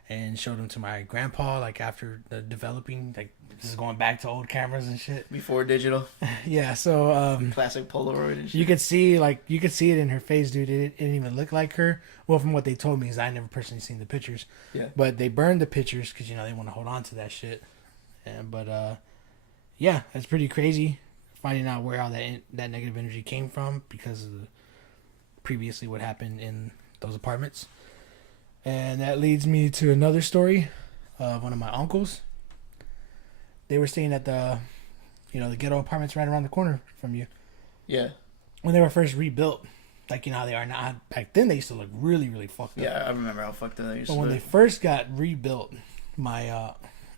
and showed them to my grandpa. Like after the developing, like this is going back to old cameras and shit. Before digital. Yeah, so Classic Polaroid and shit. you could see it in her face, dude. It didn't even look like her. Well, from what they told me, is I never personally seen the pictures. Yeah. But they burned the pictures because they want to hold on to that shit. But yeah, it's pretty crazy finding out where all that negative energy came from because of previously what happened in those apartments. And that leads me to another story of one of my uncles. They were staying at the ghetto apartments right around the corner from you. Yeah. When they were first rebuilt, like how they are now. Back then they used to look really, really fucked up. Yeah, I remember how fucked up they used to But when look. they first got rebuilt, my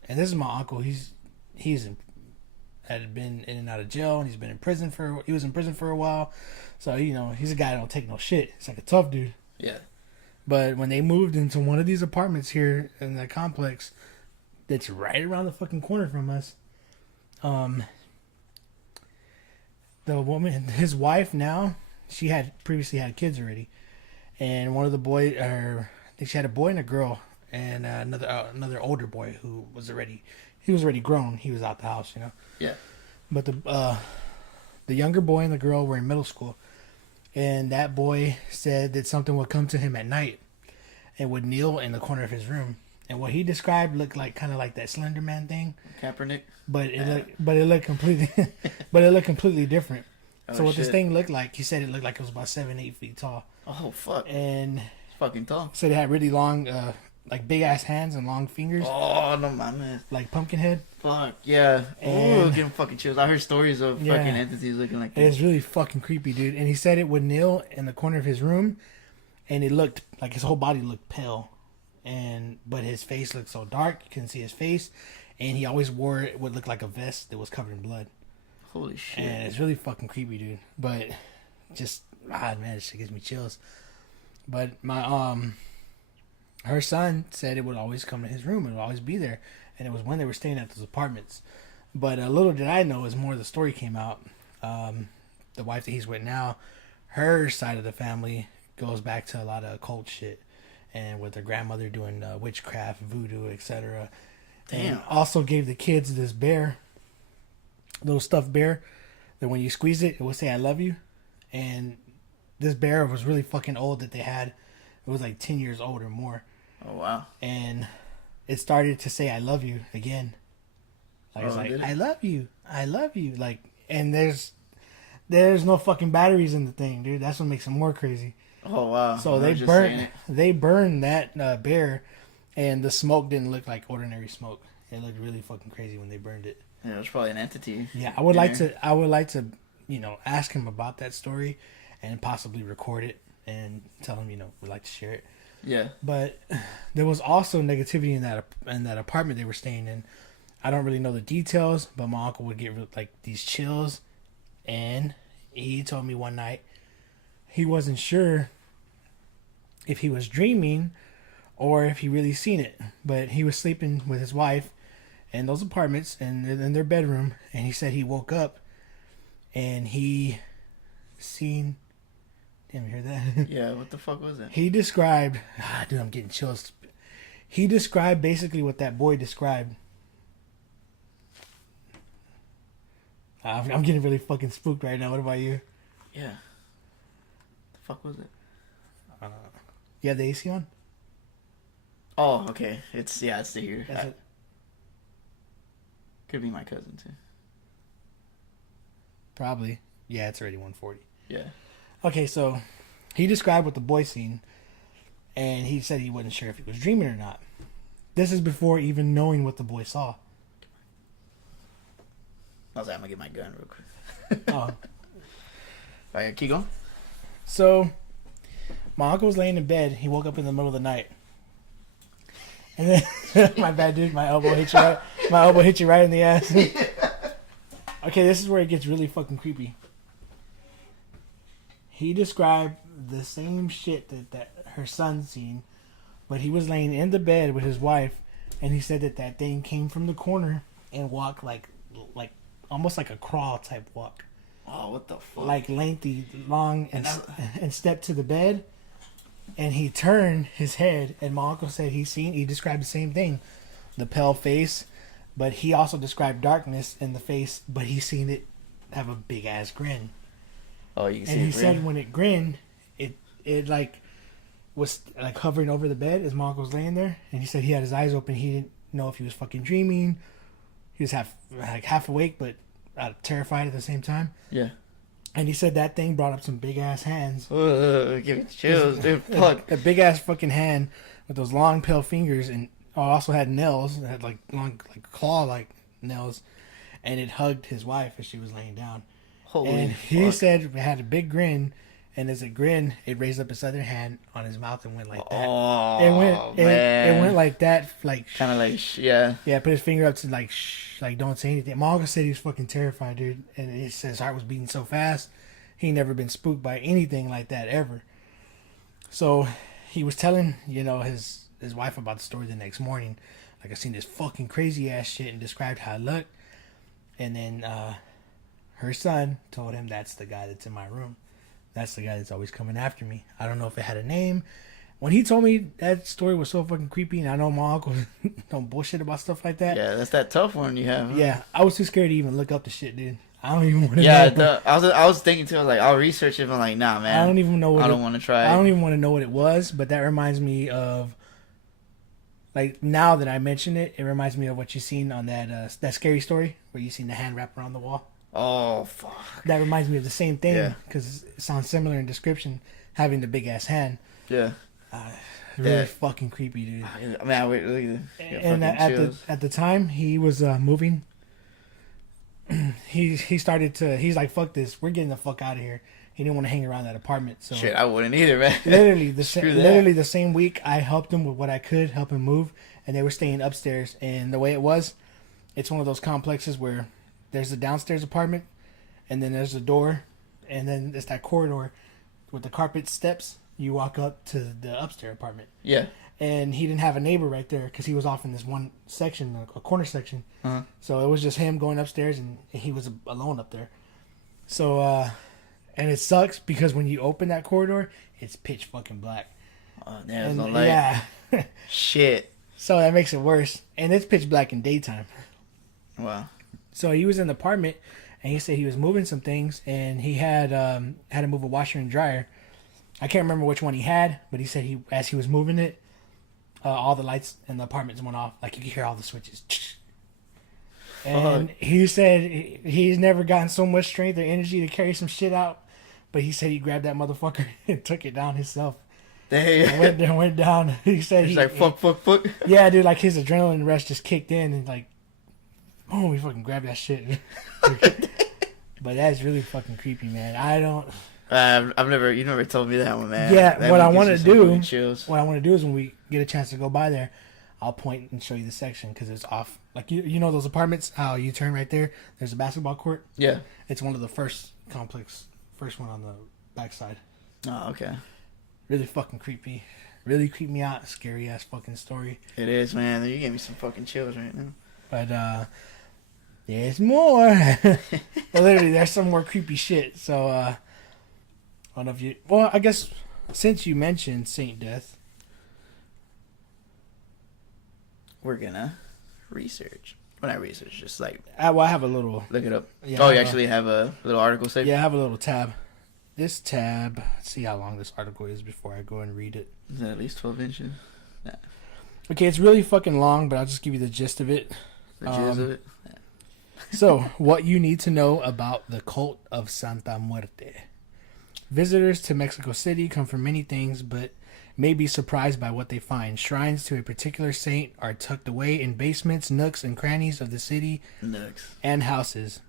and this is my uncle. Had been in and out of jail, and he was in prison for a while. So he's a guy that don't take no shit. He's like a tough dude. Yeah. But when they moved into one of these apartments here in the complex, that's right around the fucking corner from us, the woman, his wife now, she had previously had kids already, and one of the boys, I think she had a boy and a girl, and another older boy who was already grown. He was out the house, Yeah. But the younger boy and the girl were in middle school, and that boy said that something would come to him at night, and would kneel in the corner of his room, and what he described looked like kind of like that Slender Man thing. Kaepernick. But it looked completely different. Oh, so what this shit. thing looked like, he said it looked like it was about 7-8 feet tall. Oh fuck. And It's fucking tall. said it had really long, like big ass hands and long fingers, Oh no, man. like Pumpkinhead. Fuck yeah. And- Ooh, getting fucking chills. I heard stories of Yeah. fucking entities looking like It that. was really fucking creepy, dude. And he said it would kneel in the corner of his room, and it looked like his whole body looked pale, but his face looked so dark you couldn't see his face, and he always wore what looked like a vest that was covered in blood. Holy shit. And it's really fucking creepy, dude. But just man, it shit gives me chills. But my her son said it would always come to his room. It would always be there, and it was when they were staying at those apartments. But little did I know, as more of the story came out, the wife that he's with now, her side of the family goes back to a lot of occult shit, and with their grandmother doing witchcraft, voodoo, etc. Damn. And also gave the kids this bear, little stuffed bear, that when you squeeze it, it will say "I love you." And this bear was really fucking old that they had. It was like 10 years old or more. Oh wow. And it started to say "I love you" again. Like it's Oh, like did it? "I love you, I love you." Like, and there's no fucking batteries in the thing, dude. That's what makes it more crazy. Oh wow. So I they was just saying burned that bear, and the smoke didn't look like ordinary smoke. It looked really fucking crazy when they burned it. Yeah, it was probably an entity. Yeah, I would like there. to, ask him about that story, and possibly record it and tell him, we'd like to share it. Yeah. But there was also negativity in that apartment they were staying in. I don't really know the details, but my uncle would get like these chills, and he told me one night he wasn't sure if he was dreaming or if he really seen it, but he was sleeping with his wife in those apartments and in their bedroom, and he said he woke up and he seen. Damn, you hear that? Yeah. What the fuck was it? He described, dude, I'm getting chills. He described basically what that boy described. I'm getting really fucking spooked right now. What about you? Yeah. The fuck was it? You have the AC on? Oh, okay. It's the heater. That's it. Could be my cousin too. Probably. Yeah, it's already 1:40. Yeah. Okay, so he described what the boy seen, and he said he wasn't sure if he was dreaming or not. This is before even knowing what the boy saw. I was like, I'm gonna get my gun real quick. Oh. Alright, keep going. So, my uncle was laying in bed. He woke up in the middle of the night. And then, my bad, dude. My elbow hit you right in the ass. Okay, this is where it gets really fucking creepy. He described the same shit that her son seen, but he was laying in the bed with his wife, and he said that thing came from the corner and walked like almost like a crawl type walk. Oh, what the fuck? Like lengthy, long, and stepped to the bed, and he turned his head, and my uncle said he described the same thing, the pale face, but he also described darkness in the face, but he seen it have a big ass grin. Oh, you can see and it he grin? said when it grinned, it like was like hovering over the bed as my uncle was laying there, and he said he had his eyes open. He didn't know if he was fucking dreaming. He was half awake, but terrified at the same time. Yeah. And he said that thing brought up some big ass hands. Give me chills, dude. Fuck. A big ass fucking hand with those long pale fingers, and also had nails. It had like long, like claw like nails, and it hugged his wife as she was laying down. Holy and fuck. he said it had a big grin, and as it grinned, it raised up its other hand on his mouth and went like that. Oh, It went like that, like kind of like yeah. Yeah, put his finger up to like like don't say anything. My uncle said he was fucking terrified, dude, and he said his heart was beating so fast. He never been spooked by anything like that ever. So he was telling his wife about the story the next morning. Like, I seen this fucking crazy ass shit, and described how it looked. And then her son told him, that's the guy that's in my room. That's the guy that's always coming after me. I don't know if it had a name. When he told me that story was so fucking creepy, and I know my uncle don't bullshit about stuff like that. Yeah, that's that tough one you have. Huh? Yeah, I was too scared to even look up the shit, dude. I don't even want to know. Yeah, I was thinking too. I was like, I'll research it. But I'm like, nah, man. I don't even know what I don't want to try. I don't even want to know what it was, but that reminds me of, like, now that I mention it, it reminds me of what you seen on that scary story where you seen the hand wrap around the wall. Oh, fuck. That reminds me of the same thing, Yeah. because it sounds similar in description, having the big ass hand. Yeah. Really fucking creepy, dude. I mean, look at the And at the time he was moving, he started to. He's like, "Fuck this, we're getting the fuck out of here." He didn't want to hang around that apartment. So Shit, I wouldn't either, man. literally Screw that. literally the same week, I helped him with what I could, help him move, and they were staying upstairs. And the way it was, it's one of those complexes where there's a downstairs apartment, and then there's a door, and then there's that corridor with the carpet steps. You walk up to the upstairs apartment. Yeah. And he didn't have a neighbor right there because he was off in this one section, a corner section. Uh-huh. So it was just him going upstairs, and he was alone up there. So, and it sucks because when you open that corridor, it's pitch fucking black. Oh, there's no light. Yeah. Shit. So that makes it worse. And it's pitch black in daytime. Wow. So he was in the apartment, and he said he was moving some things, and he had to move a washer and dryer. I can't remember which one he had, but he said as he was moving it, all the lights in the apartments went off. Like, you could hear all the switches. And he said he's never gotten so much strength or energy to carry some shit out. But he said he grabbed that motherfucker and took it down himself. Damn. And went down. He said He's like, fuck. Yeah, dude, like his adrenaline rush just kicked in, and like, oh, we fucking grabbed that shit. But that's really fucking creepy, man. You never told me that one, man. Yeah, that what I one want to gives you some do, fucking chills. what I want to do is when we get a chance to go by there, I'll point and show you the section because it's off. Like, you know those apartments, how you turn right there, there's a basketball court. Yeah. It's one of the first one on the backside. Oh, okay. Really fucking creepy. Really creeped me out. Scary ass fucking story. It is, man. You gave me some fucking chills right now. But there's more. Well, literally, there's some more creepy shit. So I don't know if you. Well, I guess since you mentioned Saint Death, We're gonna research. When I research, just like I have a little. look it up. Yeah, You actually have a little article saved? Yeah, I have a little tab. This tab. Let's see how long this article is before I go and read it. Is that at least 12 inches? Nah. Okay, it's really fucking long, but I'll just give you the gist of it. The jizz of it? So, what you need to know about the cult of Santa Muerte. Visitors to Mexico City come for many things, but may be surprised by what they find. Shrines to a particular saint are tucked away in basements, nooks, and crannies of the city and houses.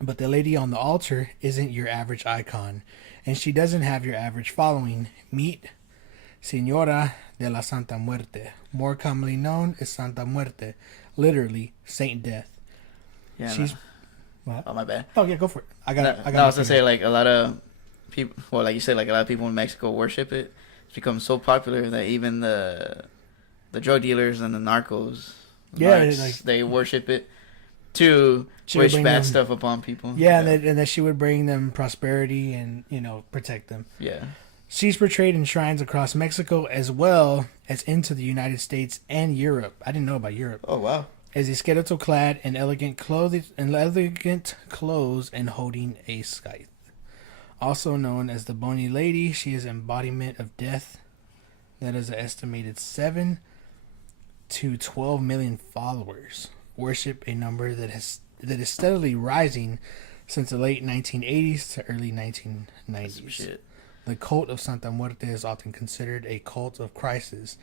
But the lady on the altar isn't your average icon, and she doesn't have your average following. Meet Señora de la Santa Muerte, more commonly known as Santa Muerte, literally Saint Death. Yeah, She's no. what? Oh, my bad. Oh yeah, go for it. I got I was gonna say, like, a lot of people, well, like you said, like, a lot of people in Mexico worship it. It's become so popular that even the drug dealers and the narcos Yeah, marks. like They worship it to She would wish bring bad them- stuff upon people. yeah, and that she would bring them prosperity and protect them. Yeah. She's portrayed in shrines across Mexico as well as into the United States and Europe. I didn't know about Europe. Oh wow. As a skeletal clad in elegant clothes and holding a scythe. Also known as the Bony Lady, she is embodiment of death. That is an estimated 7 to 12 million followers. Worship a number that is steadily rising since the late 1980s to early 1990s. Shit. The cult of Santa Muerte is often considered a cult of crisis,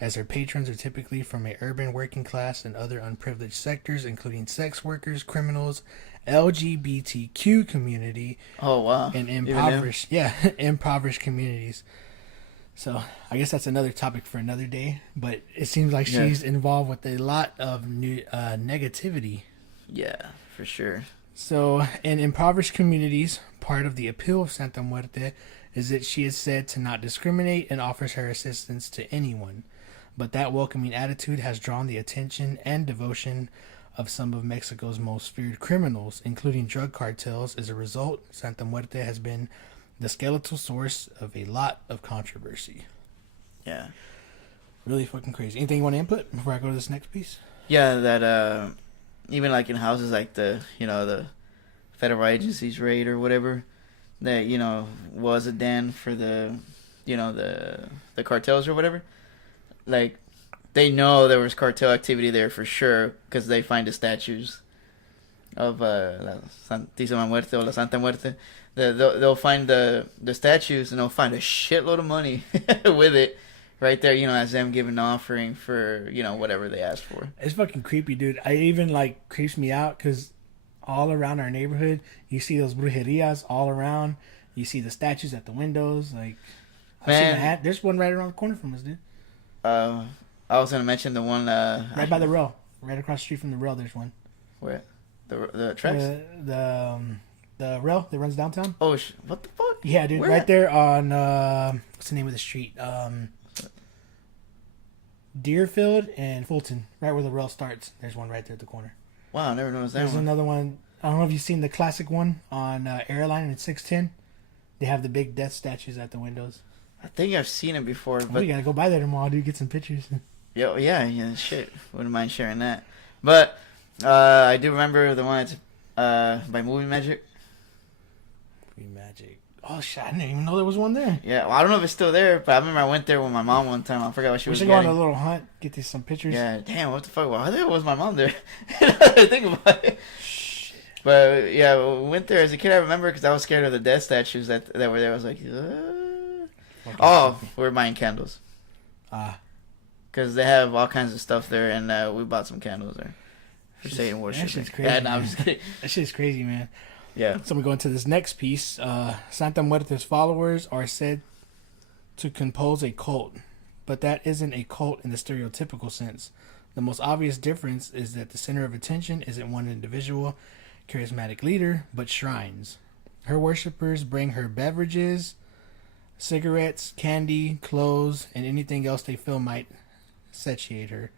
as her patrons are typically from a urban working class and other unprivileged sectors, including sex workers, criminals, LGBTQ community, Oh wow. and Even impoverished impoverished communities. So I guess that's another topic for another day. But it seems like Yeah. she's involved with a lot of negativity. Yeah, for sure. So in impoverished communities, part of the appeal of Santa Muerte is that she is said to not discriminate and offers her assistance to anyone. But that welcoming attitude has drawn the attention and devotion of some of Mexico's most feared criminals, including drug cartels. As a result, Santa Muerte has been the skeletal source of a lot of controversy. Yeah. Really fucking crazy. Anything you want to input before I go to this next piece? Yeah, that even like in houses like the federal agencies raid or whatever, that was a den for the the cartels or whatever. Like they know there was cartel activity there for sure because they find the statues of La Santísima Muerte or La Santa Muerte. They'll find the statues and they'll find a shitload of money with it right there, as them giving an offering for whatever they asked for. It's fucking creepy, dude. I even creeps me out because all around our neighborhood, you see those brujerias all around. You see the statues at the windows. Like, Man. there's one right around the corner from us, dude. I was gonna mention the one Right by the rail, right across the street from the rail. There's one. where the tracks. The rail that runs downtown. Oh, what the fuck? Yeah, dude. Where right at? there on what's the name of the street? Deerfield and Fulton. Right where the rail starts. There's one right there at the corner. Wow, I never noticed that There's one. another one. I don't know if you've seen the classic one on Airline and 610. They have the big death statues at the windows. I think I've seen it before, Oh, but you gotta go by there tomorrow, dude. Get some pictures. yeah, shit. Wouldn't mind sharing that. But I do remember the one that's by Movie Magic. Free magic. Oh shit! I didn't even know there was one there. Yeah, well, I don't know if it's still there, but I remember I went there with my mom one time. I forgot what she We was should go on getting. a little hunt. Get these some pictures. Yeah, damn, what the fuck? Why the hell was my mom there? I think about it. Shit. But yeah, we went there as a kid. I remember because I was scared of the death statues that were there. I was like, Fucking oh, creepy. we're buying candles Ah. because they have all kinds of stuff there, and we bought some candles there for Shit's- Satan worship. that shit's crazy, Yeah, no, I'm man. just kidding. That shit's crazy, man. Yeah, So we go into this next piece. Santa Muerte's followers are said to compose a cult, but that isn't a cult in the stereotypical sense. The most obvious difference is that the center of attention isn't one individual, charismatic leader, but shrines. Her worshippers bring her beverages, cigarettes, candy, clothes, and anything else they feel might satiate her.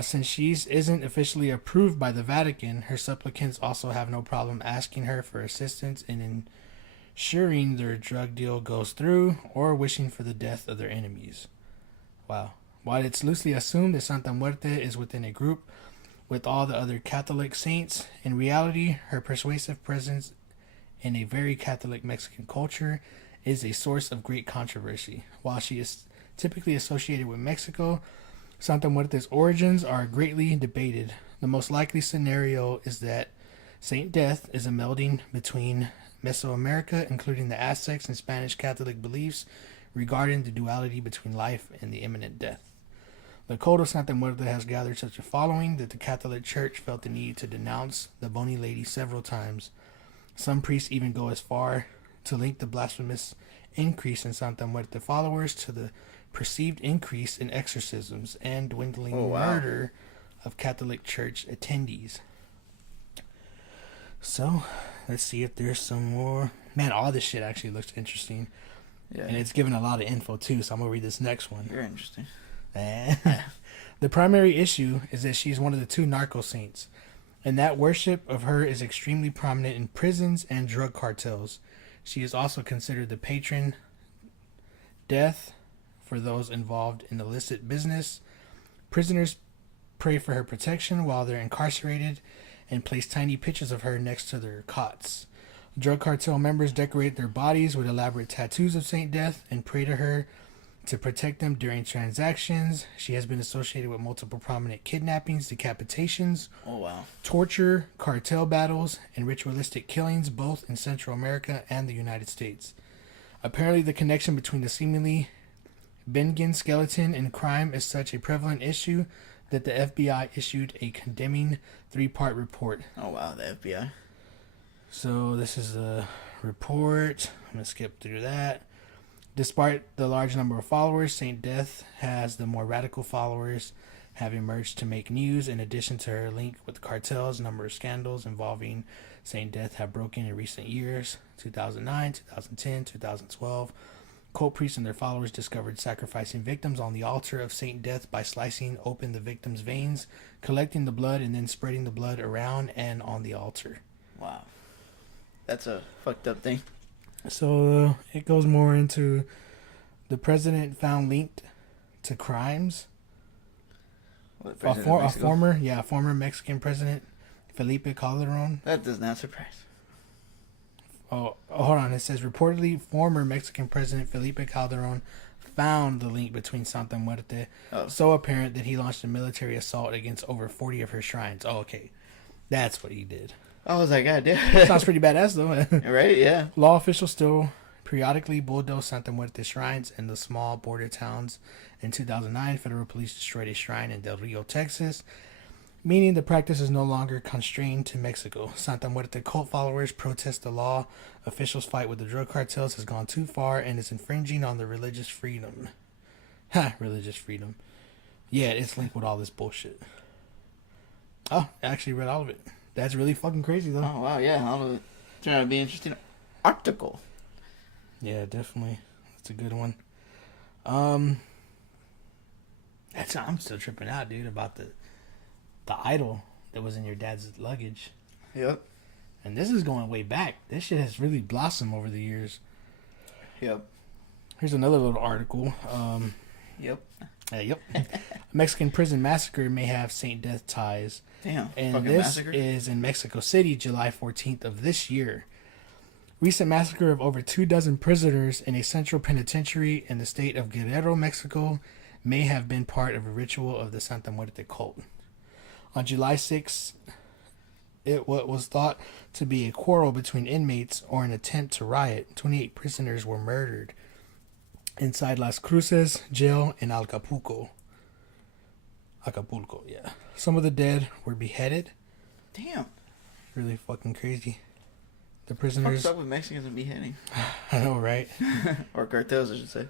Since she isn't officially approved by the Vatican, her supplicants also have no problem asking her for assistance in ensuring their drug deal goes through or wishing for the death of their enemies. Wow. While it's loosely assumed that Santa Muerte is within a group with all the other Catholic saints, in reality, her persuasive presence in a very Catholic Mexican culture is a source of great controversy. While she is typically associated with Mexico, Santa Muerte's origins are greatly debated. The most likely scenario is that Saint Death is a melding between Mesoamerica, including the Aztecs and Spanish Catholic beliefs regarding the duality between life and the imminent death. The cult of Santa Muerte has gathered such a following that the Catholic Church felt the need to denounce the Bony Lady several times. Some priests even go as far to link the blasphemous increase in Santa Muerte followers to the perceived increase in exorcisms and dwindling murder of Catholic Church attendees. So, let's see if there's some more. Man, all this shit actually looks interesting. yeah. And it's given a lot of info too, so I'm going to read this next one. You're interesting. The primary issue is that she's one of the two narco saints, and that worship of her is extremely prominent in prisons and drug cartels. She is also considered the patron death for those involved in illicit business. Prisoners pray for her protection while they're incarcerated and place tiny pictures of her next to their cots. Drug cartel members decorate their bodies with elaborate tattoos of Saint Death and pray to her to protect them during transactions. She has been associated with multiple prominent kidnappings, decapitations, torture, cartel battles, and ritualistic killings both in Central America and the United States. Apparently, the connection between the seemingly Bengen skeleton and crime is such a prevalent issue that the FBI issued a condemning 3-part report. Oh, wow, the FBI. So this is a report. I'm going to skip through that. Despite the large number of followers, Saint Death has the more radical followers have emerged to make news. In addition to her link with cartels, a number of scandals involving Saint Death have broken in recent years. 2009, 2010, 2012. Cult priests and their followers discovered sacrificing victims on the altar of Saint Death by slicing open the victim's veins, collecting the blood, and then spreading the blood around and on the altar. Wow. That's a fucked up thing. So it goes more into the president found linked to crimes. What, A former Mexican president, Felipe Calderon. That does not surprise. Oh, hold on. It says reportedly former Mexican president Felipe Calderon found the link between Santa Muerte so apparent that he launched a military assault against over 40 of her shrines. Oh, okay. That's what he did. I was like, God damn. Sounds pretty badass, though. Right? Yeah. Law officials still periodically bulldoze Santa Muerte shrines in the small border towns. In 2009, federal police destroyed a shrine in Del Rio, Texas, meaning the practice is no longer constrained to Mexico. Santa Muerte cult followers protest the law. Officials fight with the drug cartels has gone too far and is infringing on the religious freedom. Religious freedom. Yeah, it's linked with all this bullshit. Oh, I actually read all of it. That's really fucking crazy, though. Oh, wow, yeah. All of it turned out to be an interesting article. Yeah, definitely. That's a good one. I'm still tripping out, dude, about the idol that was in your dad's luggage. Yep. And this is going way back. This shit has really blossomed over the years. Yep. Here's another little article. Yep. Yep. Mexican prison massacre may have Saint Death ties. Damn. And fucking this massacre. is in Mexico City, July 14th of this year. Recent massacre of over 24 prisoners in a central penitentiary in the state of Guerrero, Mexico, may have been part of a ritual of the Santa Muerte cult. On July 6th, what was thought to be a quarrel between inmates or an attempt to riot. 28 prisoners were murdered inside Las Cruces jail in Acapulco. Acapulco, yeah. Some of the dead were beheaded. Damn. Really fucking crazy. The What's prisoners... up with Mexicans and beheading? I know, right? Or cartels, I should say.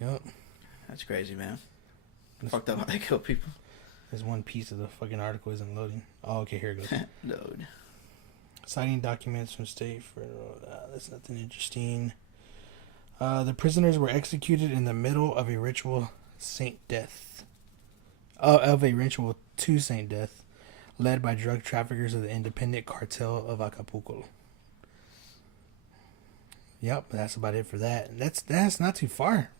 Yep. That's crazy, man. Fucked up how they kill people. There's one piece of the fucking article isn't loading. Oh, okay, here it goes. Load. Citing documents from state for... that's nothing interesting. The prisoners were executed in the middle of a ritual Saint Death. Of a ritual to Saint Death, led by drug traffickers of the independent cartel of Acapulco. Yep, that's about it for that. That's not too far.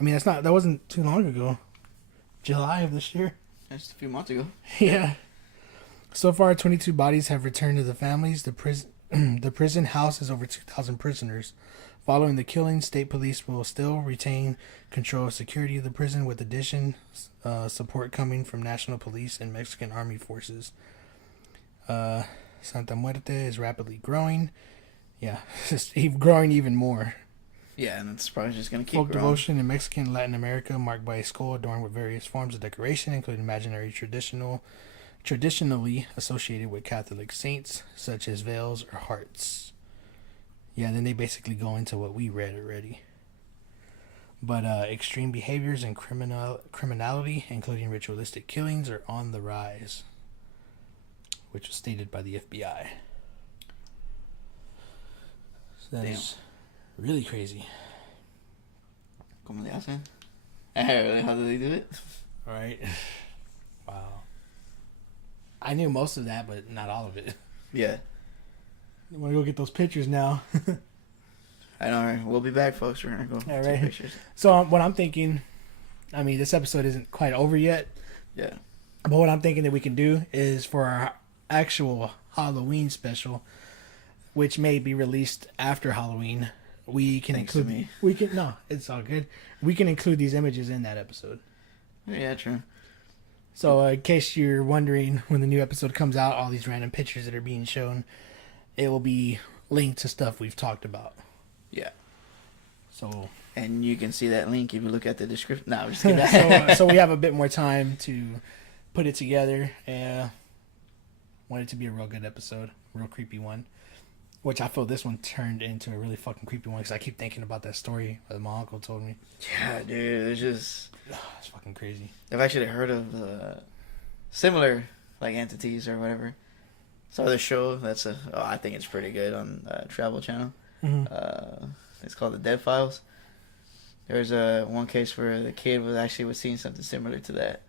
I mean, that wasn't too long ago. July of this year. Just a few months ago. Yeah. So far, 22 bodies have returned to the families. The prison houses over 2,000 prisoners. Following the killing, state police will still retain control of security of the prison, with addition support coming from national police and Mexican army forces. Santa Muerte is rapidly growing. Yeah, it's growing even more. Yeah, and it's probably just going to keep Folk growing. devotion in Mexican and Latin America, marked by a skull adorned with various forms of decoration, including imaginary traditionally associated with Catholic saints, such as veils or hearts. Yeah, then they basically go into what we read already. But extreme behaviors and criminality, including ritualistic killings, are on the rise, which was stated by the FBI. So that is really crazy. ¿Cómo le hacen? Really? How did they do it? Right. Wow. I knew most of that, but not all of it. Yeah. I want to go get those pictures now. I know, right? We'll be back, folks. We're going to go All take right. pictures. So what I'm thinking, I mean, this episode isn't quite over yet. Yeah. But what I'm thinking that we can do is for our actual Halloween special, which may be released after Halloween, we can Thanks to include. me. We can no, it's all good. We can include these images in that episode. Yeah, true. So in case you're wondering when the new episode comes out, all these random pictures that are being shown, it will be linked to stuff we've talked about. Yeah. So And you can see that link if you look at the description. No, I'm just kidding. so we have a bit more time to put it together. Want it to be a real good episode, real creepy one. Which I feel this one turned into a really fucking creepy one because I keep thinking about that story that my uncle told me. Yeah, dude, it's just... It's fucking crazy. I've actually heard of similar like entities or whatever. Saw the show that's I think it's pretty good on Travel Channel. Mm-hmm. It's called The Dead Files. There's one case where the kid was seeing something similar to that,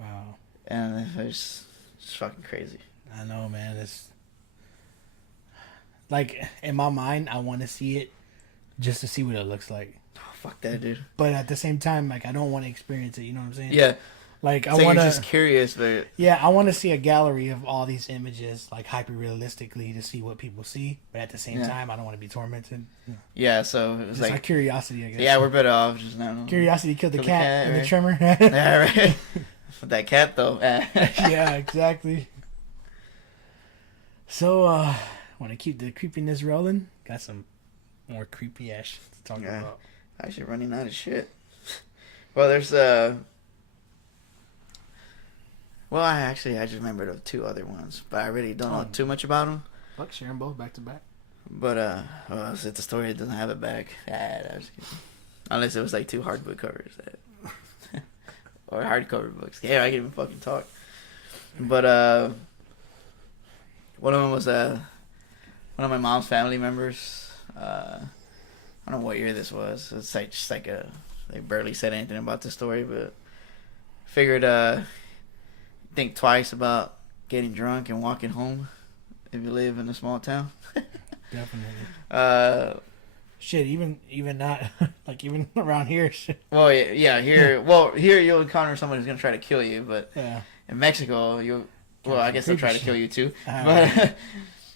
Wow. and it's fucking crazy. I know, man. It's like in my mind, I want to see it just to see what it looks like. Oh, fuck that, dude. But at the same time, like I don't want to experience it. You know what I'm saying? Yeah, Like I so want you're to. just curious, but Yeah, I want to see a gallery of all these images, like hyper realistically, to see what people see. But at the same Yeah. time, I don't want to be tormented. yeah. So it was It's like like, curiosity, I guess. yeah, we're better off just now. Curiosity killed the Killed the cat cat, and the right? trimmer. Yeah, right. But that cat though. Yeah, exactly. So, want to keep the creepiness rolling? Got some more creepy ass shit to talk Yeah. about. Actually running out of shit. Well, there's well, I just remembered of two other ones, but I really don't know too much about them. Fuck, share them both back to back. But well, it's a story that doesn't have it back. I was kidding. Unless it was like two hardbook covers or hardcover books. Yeah, I can even fucking talk. But one of them was one of my mom's family members. I don't know what year this was. It's like just like they barely said anything about the story, but figured think twice about getting drunk and walking home if you live in a small town. Definitely. Shit, even not like even around here. Shit. Well, yeah, here you'll encounter someone who's gonna try to kill you, but Yeah. in Mexico, I guess they'll try to kill you too. Uh-huh.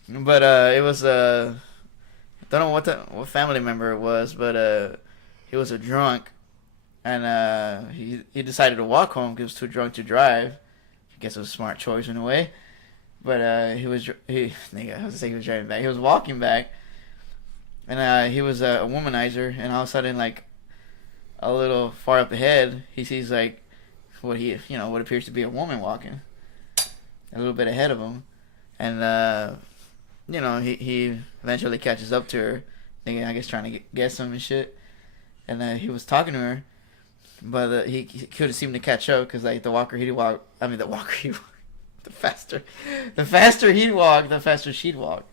But it was don't know what family member it was, but he was a drunk, and he decided to walk home because he was too drunk to drive. I guess it was a smart choice in a way, but I was saying he was driving back. He was walking back, and he was a womanizer, and all of a sudden, like a little far up ahead, he sees like what appears to be a woman walking a little bit ahead of him, and he eventually catches up to her, thinking, I guess, trying to guess him and shit, and he was talking to her. But he couldn't seem to catch up because like the faster he'd walk, the faster she'd walk.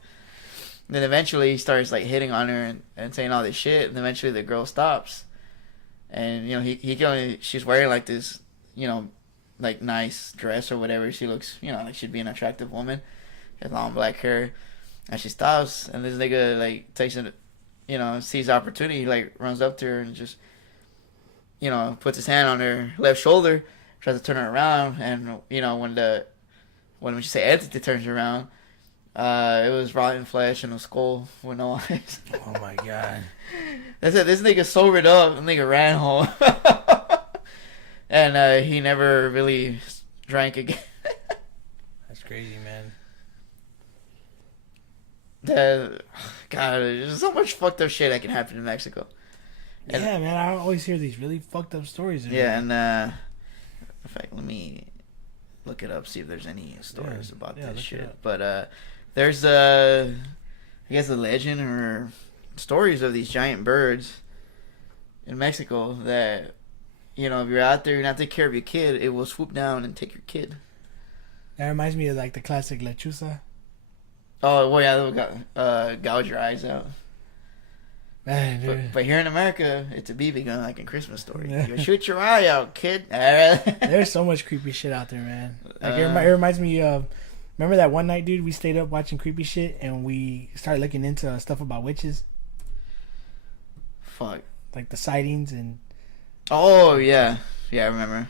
And then eventually he starts like hitting on her and saying all this shit, and eventually the girl stops. And she's wearing like this, like nice dress or whatever. She looks, like she'd be an attractive woman, has long black hair, and she stops. And this nigga like takes it, sees the opportunity, he, like runs up to her and just, puts his hand on her left shoulder, tries to turn her around, and when she say entity turns around, it was rotten flesh and a skull with no eyes. Oh my god. That's it. This nigga sobered up. The nigga ran home, and he never really drank again. That's crazy, man. God, there's so much fucked up shit that can happen in Mexico. And, yeah, man, I always hear these really fucked up stories. Yeah, and in fact, let me look it up, see if there's any stories about this shit. But there's I guess a legend or stories of these giant birds in Mexico that, if you're out there and not take care of your kid, it will swoop down and take your kid. That reminds me of like the classic lechuza. Oh well, yeah, they'll gouge your eyes out. Man, dude. But here in America, it's a BB gun like in Christmas Story. Yeah. You shoot your eye out, kid. There's so much creepy shit out there, man. Like it reminds me of. Remember that one night, dude? We stayed up watching creepy shit, and we started looking into stuff about witches, Fuck. like the sightings, and Oh yeah, I remember.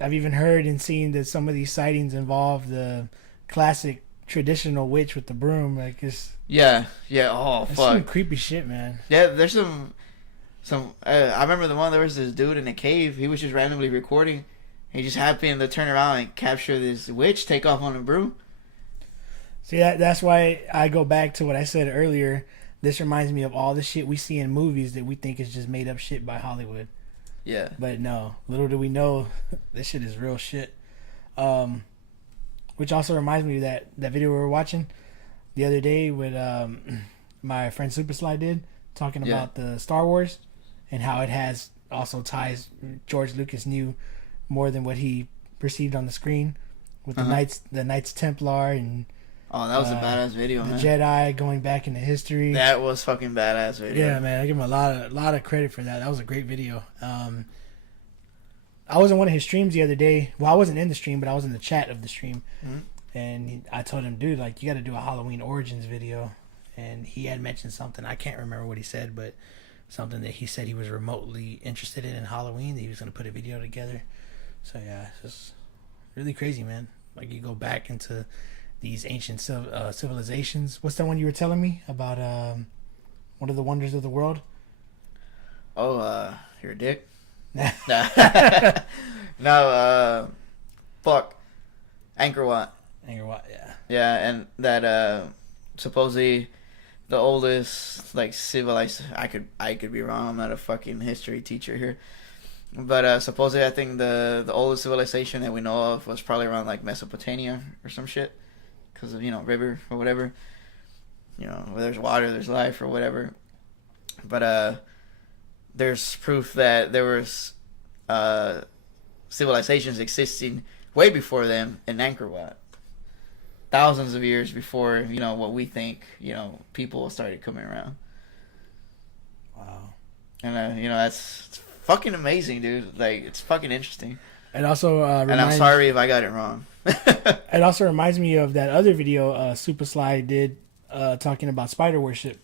I've even heard and seen that some of these sightings involve the classic traditional witch with the broom. Like it's Yeah. Oh some fuck. creepy shit, man. Yeah, there's some. I remember the one. There was this dude in a cave. He was just randomly recording. He just happened to turn around and capture this witch, take off on a broom. See, that's why I go back to what I said earlier. This reminds me of all the shit we see in movies that we think is just made up shit by Hollywood. Yeah. But no, little do we know, this shit is real shit. Which also reminds me of that video we were watching the other day with my friend Supersly did, talking about the Star Wars and how it has also ties George Lucas knew more than what he perceived on the screen with the Knights Templar and Oh, that was a badass video, the man. Jedi going back into history. That was fucking badass video. Yeah, man, I give him a lot of credit for that. That was a great video. I was in one of his streams the other day. Well, I wasn't in the stream, but I was in the chat of the stream, and I told him, dude, like you got to do a Halloween Origins video, and he had mentioned something. I can't remember what he said, but something that he said he was remotely interested in Halloween. That he was going to put a video together. So yeah, it's just really crazy, man. Like you go back into these ancient civilizations. What's that one you were telling me about? One of the wonders of the world. Oh, you're a dick. Nah. No, fuck. Angkor Wat. Angkor Wat, yeah. Yeah, and that supposedly the oldest like civilized. I could be wrong. I'm not a fucking history teacher here. But supposedly, I think the oldest civilization that we know of was probably around like Mesopotamia or some shit, because of river or whatever. Where there's water, there's life or whatever. But there's proof that there was civilizations existing way before them in Angkor Wat, thousands of years before what we think people started coming around. Wow. And it's fucking amazing, dude. Like it's fucking interesting. It also And I'm sorry if I got it wrong. It also reminds me of that other video Supersly did talking about spider worship.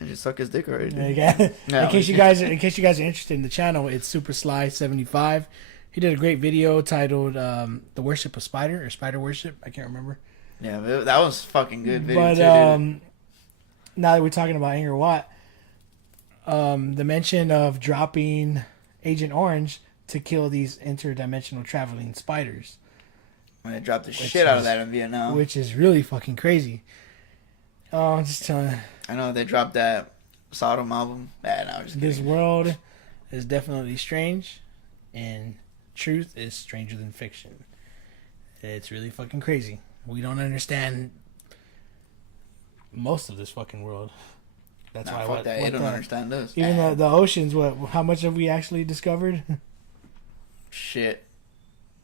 And just suck his dick already, dude. Okay. No. In case you guys are interested in the channel, it's Supersly75. He did a great video titled "The Worship of Spider" or Spider Worship. I can't remember. Yeah, that was fucking good video But too, dude. now that we're talking about Angkor Wat, the mention of dropping Agent Orange to kill these interdimensional traveling spiders, When they dropped the shit out of that in Vietnam. which is really fucking crazy. Oh, I'm just telling you. I know they dropped that Sodom album. No, I'm just This kidding. world is definitely strange, and truth is stranger than fiction. It's really fucking crazy. We don't understand most of this fucking world. That's Nah, why fuck that. You don't understand this. Even the oceans. How much have we actually discovered? Shit.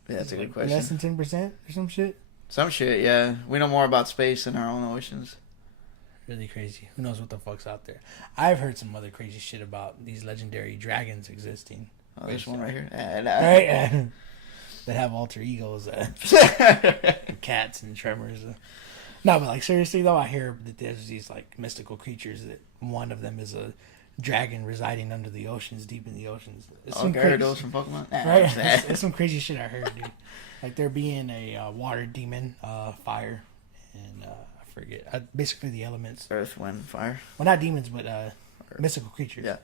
Yeah, that's a good question. Less than 10% or some shit. Some shit, yeah. We know more about space than our own oceans. Really crazy. Who knows what the fuck's out there? I've heard some other crazy shit about these legendary dragons existing. Oh, there's one right here. Right? That have alter egos. Cats and tremors. No, but like seriously though, I hear that there's these like mystical creatures that one of them is a dragon residing under the oceans, deep in the oceans. It's some Gyarados from Pokemon? right? It's some crazy shit I heard, dude. Like there being a water demon, fire, and I forget. Basically the elements. Earth, wind, fire. Well, not demons, but mystical creatures. Yeah.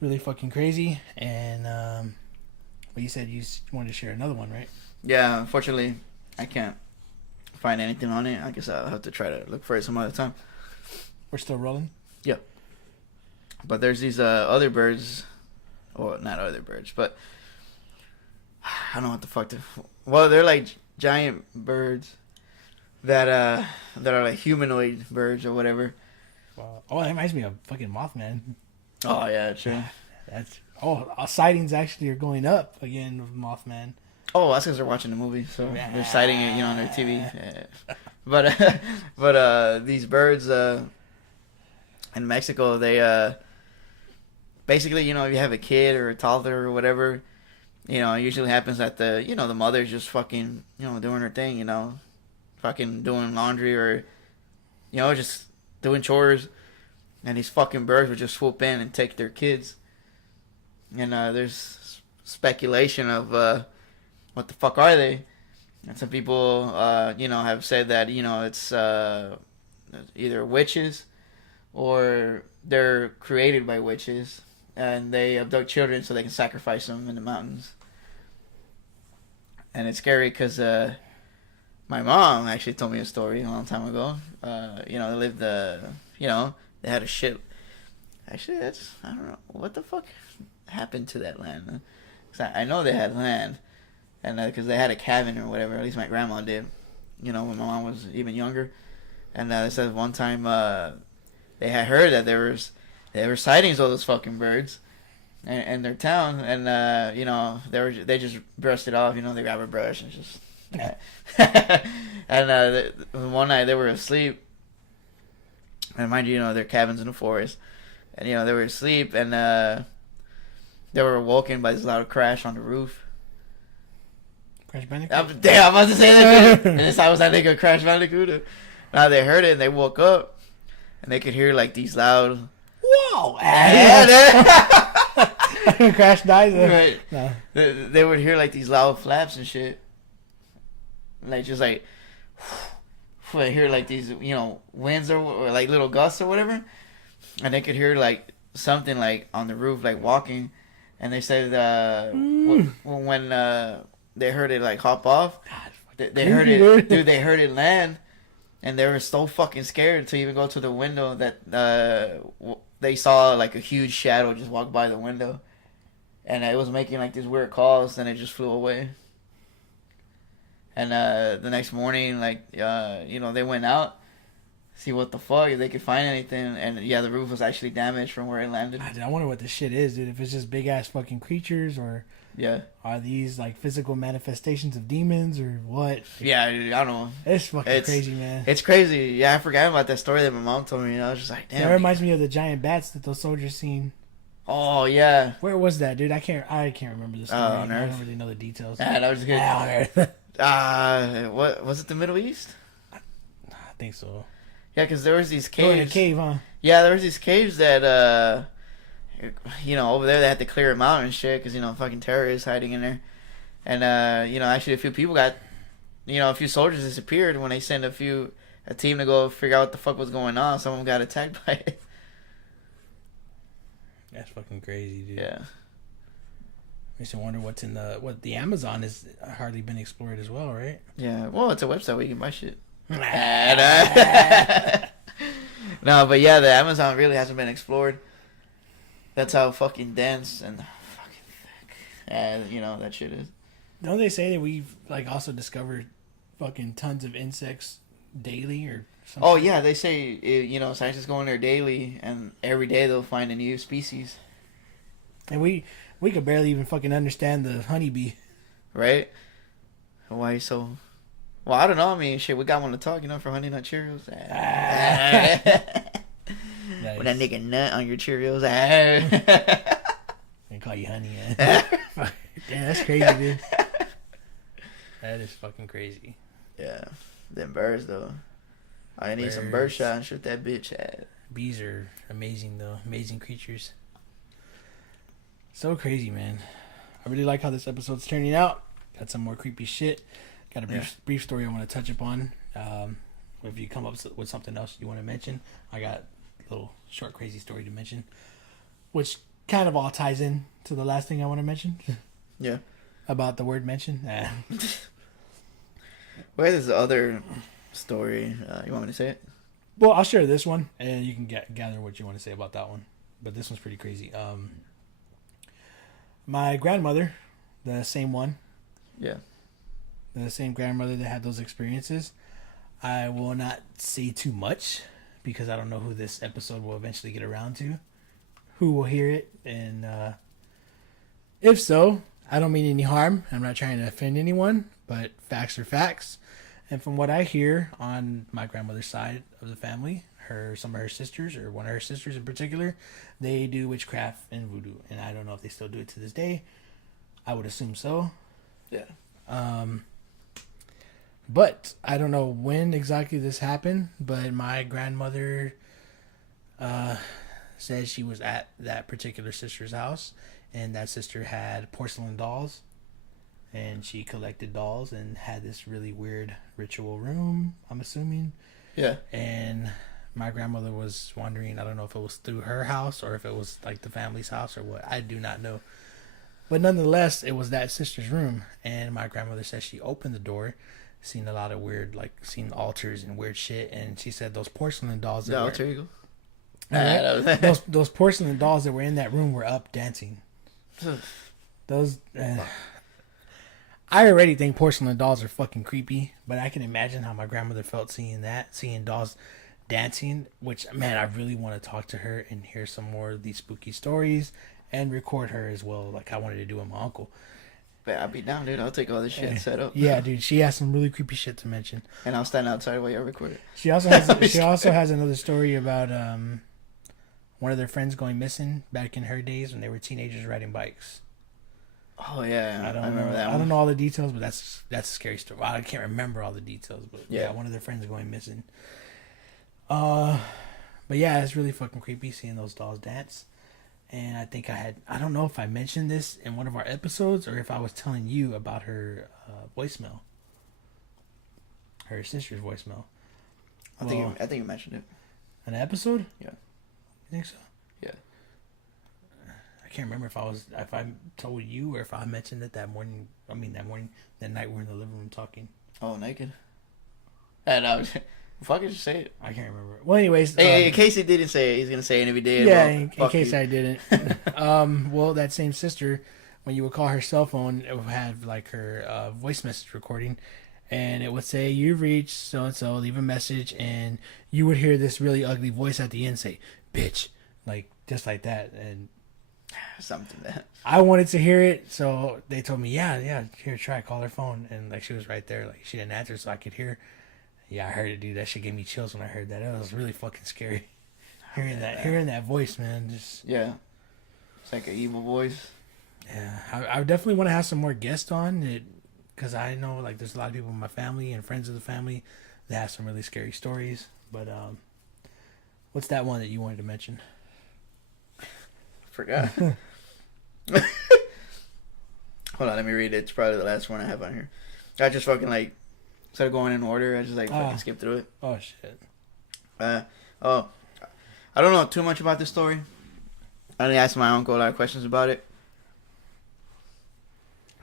Really fucking crazy. And well, you said you wanted to share another one, right? Yeah, unfortunately, I can't find anything on it. I guess I'll have to try to look for it some other time. We're still rolling. But there's these other birds, or not other birds, but I don't know what the fuck. Well, they're like giant birds that are like humanoid birds or whatever. Wow. Oh, that reminds me of fucking Mothman. Oh yeah, true. Sightings actually are going up again with Mothman. Oh, that's because they're watching the movie, so they're citing it, on their TV. Yeah. But these birds, in Mexico, they basically, you know, if you have a kid or a toddler or whatever, you know, it usually happens that the mother's just fucking, you know, doing her thing, you know, fucking doing laundry or, you know, just doing chores, and these fucking birds would just swoop in and take their kids. And there's speculation of what the fuck are they? And some people, you know, have said that, you know, it's either witches or they're created by witches and they abduct children so they can sacrifice them in the mountains. And it's scary because my mom actually told me a story a long time ago. You know, they lived, you know, they had a ship. Actually, I don't know, what the fuck happened to that land? 'Cause I know they had land, and because they had a cabin or whatever, at least my grandma did, you know, when my mom was even younger. And they said one time they had heard that there were sightings of those fucking birds in their town, and you know, they just brushed it off, you know, they grab a brush and just and one night they were asleep, and mind you, you know, their cabins in the forest, and you know, they were asleep, and they were awoken by this loud crash on the roof. Crash Bandicoot? Damn, I'm about to say that. And this time was I think of Crash Bandicoot. Now they heard it and they woke up, and they could hear like these loud. Whoa! Yeah. Crash dies. Right. No. They would hear like these loud flaps and shit. Like just like, they hear like these, you know, winds or like little gusts or whatever, and they could hear like something like on the roof like walking, and they said when they heard it like hop off, they heard it, dude. They heard it land, and they were so fucking scared to even go to the window that they saw like a huge shadow just walk by the window, and it was making like these weird calls, and it just flew away. And the next morning, like you know, they went out, see what the fuck if they could find anything, and yeah, the roof was actually damaged from where it landed. I wonder what this shit is, dude. If it's just big ass fucking creatures, or yeah, are these like physical manifestations of demons, or what? Yeah, I don't know. It's fucking crazy, man. It's crazy. Yeah, I forgot about that story that my mom told me. You know, I was just like, damn. That reminds me of the giant bats that those soldiers seen. Oh yeah. Where was that, dude? I can't remember the story. On I Earth. don't really know the details. Yeah, that was good. On Earth. What was it? The Middle East? I think so. Yeah, because there was these Oh, in a caves. cave, huh? Yeah, there was these caves that you know, over there they had to clear them out and shit because, you know, fucking terrorists hiding in there. And you know, actually a few people got, you know, a few soldiers disappeared when they sent a team to go figure out what the fuck was going on. Some of them got attacked by it. That's fucking crazy, dude. Yeah. Makes me wonder what's in the Amazon has hardly been explored as well, right? Yeah. Well, it's a website where you can buy shit. No, but yeah, the Amazon really hasn't been explored. That's how fucking dense and fucking thick, you know, that shit is. Don't they say that we've like also discovered fucking tons of insects daily or something? Oh yeah, they say, you know, scientists go in there daily, and every day they'll find a new species. And we could barely even fucking understand the honeybee. Right? Why so? Well, I don't know. I mean, shit, we got one to talk, you know, for Honey Nut Cheerios. Nice. When that nigga nut on your Cheerios. I call you honey. Yeah. Damn, that's crazy, dude. That is fucking crazy. Yeah. Them birds, though. I need some bird shot and shoot that bitch at. Bees are amazing, though. Amazing creatures. So crazy, man. I really like how this episode's turning out. Got some more creepy shit. Got a brief story I want to touch upon. If you come up with something else you want to mention, I got a little short crazy story to mention, which kind of all ties in to the last thing I want to mention. Yeah. About the word mention. Where is the other story? You want me to say it? Well, I'll share this one, and you can gather what you want to say about that one. But this one's pretty crazy. My grandmother, the same one. Yeah. The same grandmother that had those experiences. I will not say too much because I don't know who this episode will eventually get around to, who will hear it, and if so, I don't mean any harm. I'm not trying to offend anyone, but facts are facts. And from what I hear on my grandmother's side of the family, some of her sisters, or one of her sisters in particular, they do witchcraft and voodoo, and I don't know if they still do it to this day. I would assume so. Yeah. But I don't know when exactly this happened, but my grandmother says she was at that particular sister's house, and that sister had porcelain dolls, and she collected dolls and had this really weird ritual room, I'm assuming. Yeah. And my grandmother was wondering, I don't know if it was through her house or if it was like the family's house or what. I do not know. But nonetheless, it was that sister's room, and my grandmother says she opened the door, seen a lot of weird, like, seen altars and weird shit, and she said those porcelain dolls that The were... alter ego? those porcelain dolls that were in that room were up dancing. Those... I already think porcelain dolls are fucking creepy, but I can imagine how my grandmother felt seeing dolls dancing, which, man, I really want to talk to her and hear some more of these spooky stories and record her as well, like I wanted to do with my uncle. Yeah, I'll be down, dude. I'll take all this shit and set up. Yeah, dude, she has some really creepy shit to mention. And I'll stand outside while you record it. She also has another story about one of their friends going missing back in her days when they were teenagers riding bikes. Oh yeah, I remember that one. I don't know all the details, but that's a scary story. Well, I can't remember all the details, but yeah, one of their friends going missing. But yeah, it's really fucking creepy seeing those dolls dance. And I think I don't know if I mentioned this in one of our episodes or if I was telling you about her voicemail. Her sister's voicemail. I think you mentioned it. An episode? Yeah. You think so? Yeah. I can't remember if I told you or if I mentioned it that night we're in the living room talking. Oh, naked? And fuck it, just say it. I can't remember. Well, anyways. Hey, in case he didn't say it, he's going to say it if he did. Yeah, well, in case I didn't. Well, that same sister, when you would call her cell phone, it would have like her voice message recording. And it would say, "You've reached so-and-so, leave a message." And you would hear this really ugly voice at the end say, "Bitch." Like, just like that. And something that I wanted to hear it, so they told me, yeah, here, try, call her phone. And like, she was right there. Like, she didn't answer, so I could hear. Yeah, I heard it, dude. That shit gave me chills when I heard that. It was really fucking scary. Hearing that voice, man. Just yeah, it's like an evil voice. Yeah, I definitely want to have some more guests on it, because I know like there's a lot of people in my family and friends of the family that have some really scary stories. But what's that one that you wanted to mention? Forgot. Hold on, let me read it. It's probably the last one I have on here. I just fucking like, instead of going in order, I just like fucking skip through it. Oh shit. I don't know too much about this story. I only asked my uncle a lot of questions about it.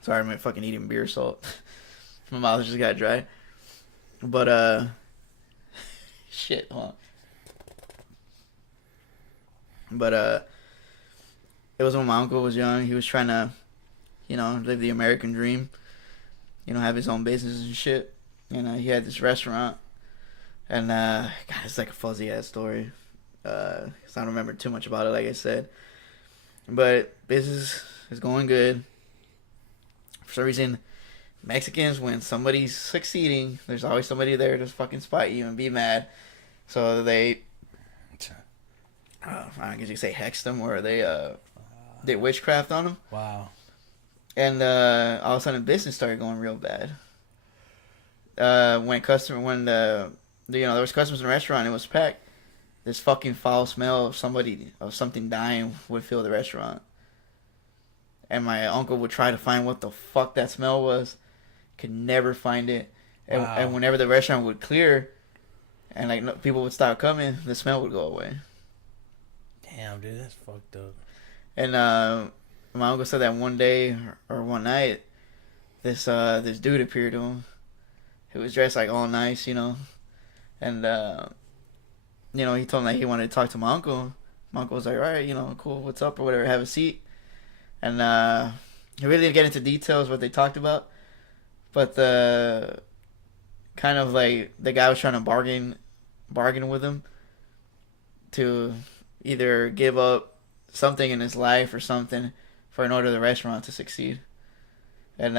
Sorry, I'm fucking eating beer salt. My mouth just got dry. But shit, hold on. But it was when my uncle was young. He was trying to, live the American dream. Have his own business and shit. He had this restaurant. And, God, it's like a fuzzy-ass story. 'Cause I don't remember too much about it, like I said. But business is going good. For some reason, Mexicans, when somebody's succeeding, there's always somebody there to fucking spite you and be mad. So they, I guess you could say hex them, or they witchcraft on them. Wow. And all of a sudden, business started going real bad. There was customers in the restaurant, it was packed. This fucking foul smell of something dying would fill the restaurant. And my uncle would try to find what the fuck that smell was. Could never find it. And, wow. And whenever the restaurant would clear, and people would stop coming, the smell would go away. Damn, dude, that's fucked up. And my uncle said that one day or one night, this dude appeared to him. He was dressed like all nice, and he told him that he wanted to talk to my uncle. My uncle was like, all right, cool, what's up or whatever, have a seat. And he really didn't get into details what they talked about, but the kind of like the guy was trying to bargain with him to either give up something in his life or something in order for the restaurant to succeed. And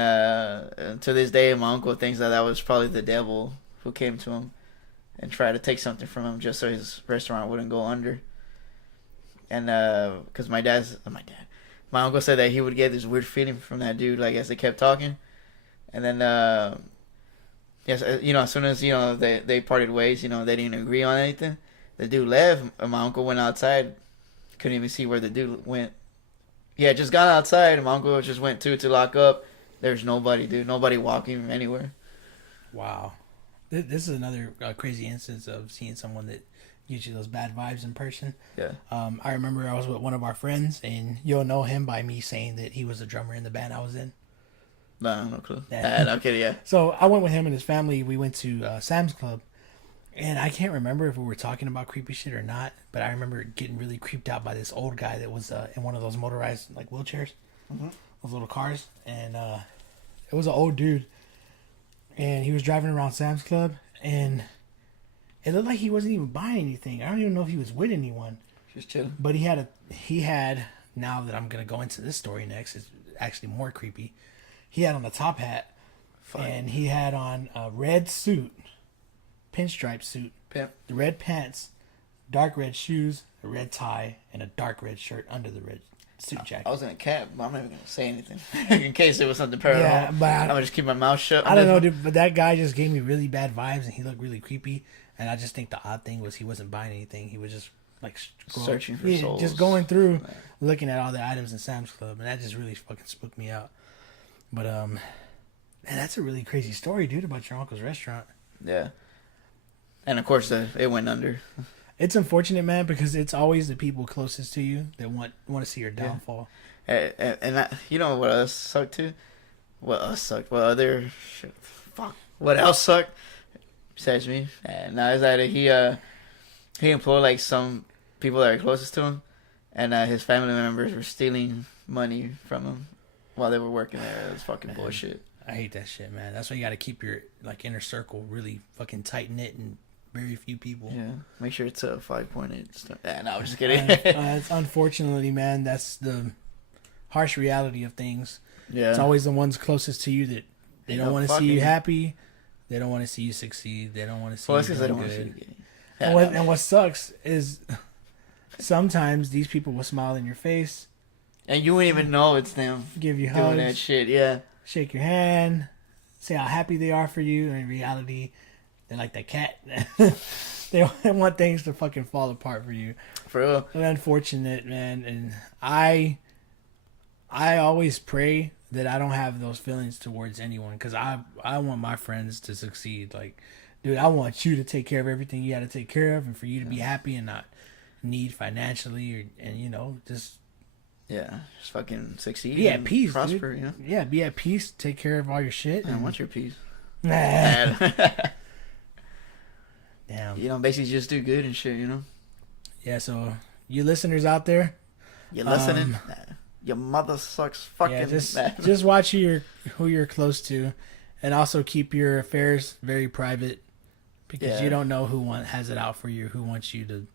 to this day, my uncle thinks that was probably the devil who came to him and try to take something from him just so his restaurant wouldn't go under. And because my uncle said that he would get this weird feeling from that dude, like as they kept talking, and then yes, as soon as they parted ways, they didn't agree on anything. The dude left, and my uncle went outside, couldn't even see where the dude went. Yeah, just got outside, and my uncle just went to lock up. There's nobody, dude. Nobody walking anywhere. Wow. This is another crazy instance of seeing someone that gives you those bad vibes in person. Yeah. I remember I was with one of our friends, and you'll know him by me saying that he was the drummer in the band I was in. No clue. Yeah. No kidding, yeah. So I went with him and his family. We went to Sam's Club. And I can't remember if we were talking about creepy shit or not, but I remember getting really creeped out by this old guy that was in one of those motorized like wheelchairs, those little cars, and it was an old dude, and he was driving around Sam's Club, and it looked like he wasn't even buying anything. I don't even know if he was with anyone. Just chilling. But he had. Now that I'm gonna go into this story next, it's actually more creepy. He had on a top hat, and he had on a red suit. Pinstripe suit, Pimp. The red pants, dark red shoes, a red tie, and a dark red shirt under the red suit jacket. I was in a cab, but I'm not even gonna say anything in case it was something paranormal. Yeah, but I'm gonna just keep my mouth shut. I don't know, dude, but that guy just gave me really bad vibes, and he looked really creepy. And I just think the odd thing was he wasn't buying anything; he was just like searching for souls, just going through, looking at all the items in Sam's Club, and that just really fucking spooked me out. But man, that's a really crazy story, dude, about your uncle's restaurant. Yeah. And of course, it went under. It's unfortunate, man, because it's always the people closest to you that want to see your downfall. Yeah. And you know what else sucked too? What else sucked? What other shit? Fuck. What else sucked? Besides me. And now is that he employed like some people that are closest to him, and his family members were stealing money from him while they were working there. It was fucking bullshit. I hate that shit, man. That's why you got to keep your like inner circle really fucking tight knit and very few people. Yeah, make sure it's a 5.8 stuff. No, I'm just kidding. It's unfortunately, man, that's the harsh reality of things. Yeah, it's always the ones closest to you that they don't want to see you happy. They don't want to see you succeed. They don't want to see you doing good. And what sucks is sometimes these people will smile in your face, and you wouldn't even know it's them. Give you doing hugs, that shit. Yeah, shake your hand, say how happy they are for you. And in reality, they're like that cat. They want things to fucking fall apart for you. For real. It's unfortunate, man. And I always pray that I don't have those feelings towards anyone, because I want my friends to succeed. Like, dude, I want you to take care of everything you got to take care of, and for you to be happy and not need financially, and just fucking succeed. Be at peace, prosper, dude. Yeah, be at peace. Take care of all your shit. I want your peace. Damn. Basically just do good and shit, Yeah, so you listeners out there, you listening? Your mother sucks fucking. Yeah, just watch who you're close to, and also keep your affairs very private, because you don't know who has it out for you, who wants you to.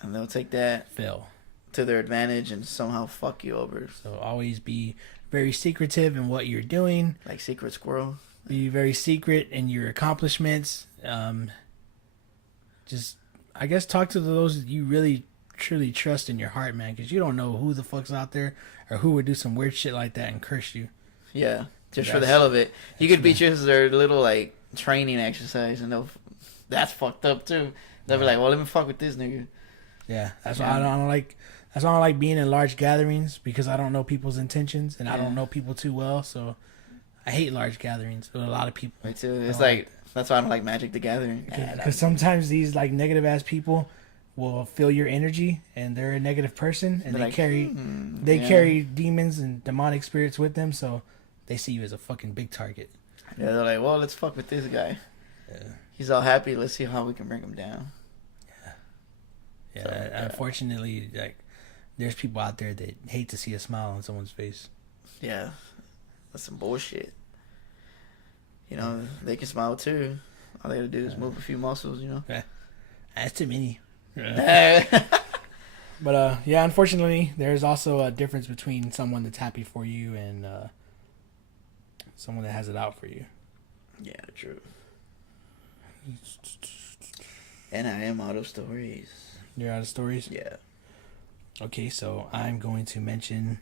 And they'll take that fail to their advantage and somehow fuck you over. So always be very secretive in what you're doing. Like secret squirrel. Be very secret in your accomplishments. Just, I guess, talk to those that you really truly trust in your heart, man, because you don't know who the fuck's out there or who would do some weird shit like that and curse you. Yeah, just for the hell of it. You could be just their little like training exercise, and that's fucked up too. They'll be like, well, let me fuck with this nigga. Yeah, that's why I don't like. That's why I don't like being in large gatherings, because I don't know people's intentions and I don't know people too well. So I hate large gatherings with a lot of people. Me too. It's like that's why I don't like Magic the Gathering. Because sometimes these like negative ass people will feel your energy, and they're a negative person, and they carry demons and demonic spirits with them, so they see you as a fucking big target. Yeah, they're like, well, let's fuck with this guy. Yeah. He's all happy. Let's see how we can bring him down. Yeah. Yeah. Unfortunately, like, there's people out there that hate to see a smile on someone's face. Yeah, that's some bullshit. They can smile too. All they gotta do is move a few muscles. Yeah. That's too many. But unfortunately, there's also a difference between someone that's happy for you and someone that has it out for you. Yeah, true. And I am out of stories. You're out of stories? Yeah. Okay, so I'm going to mention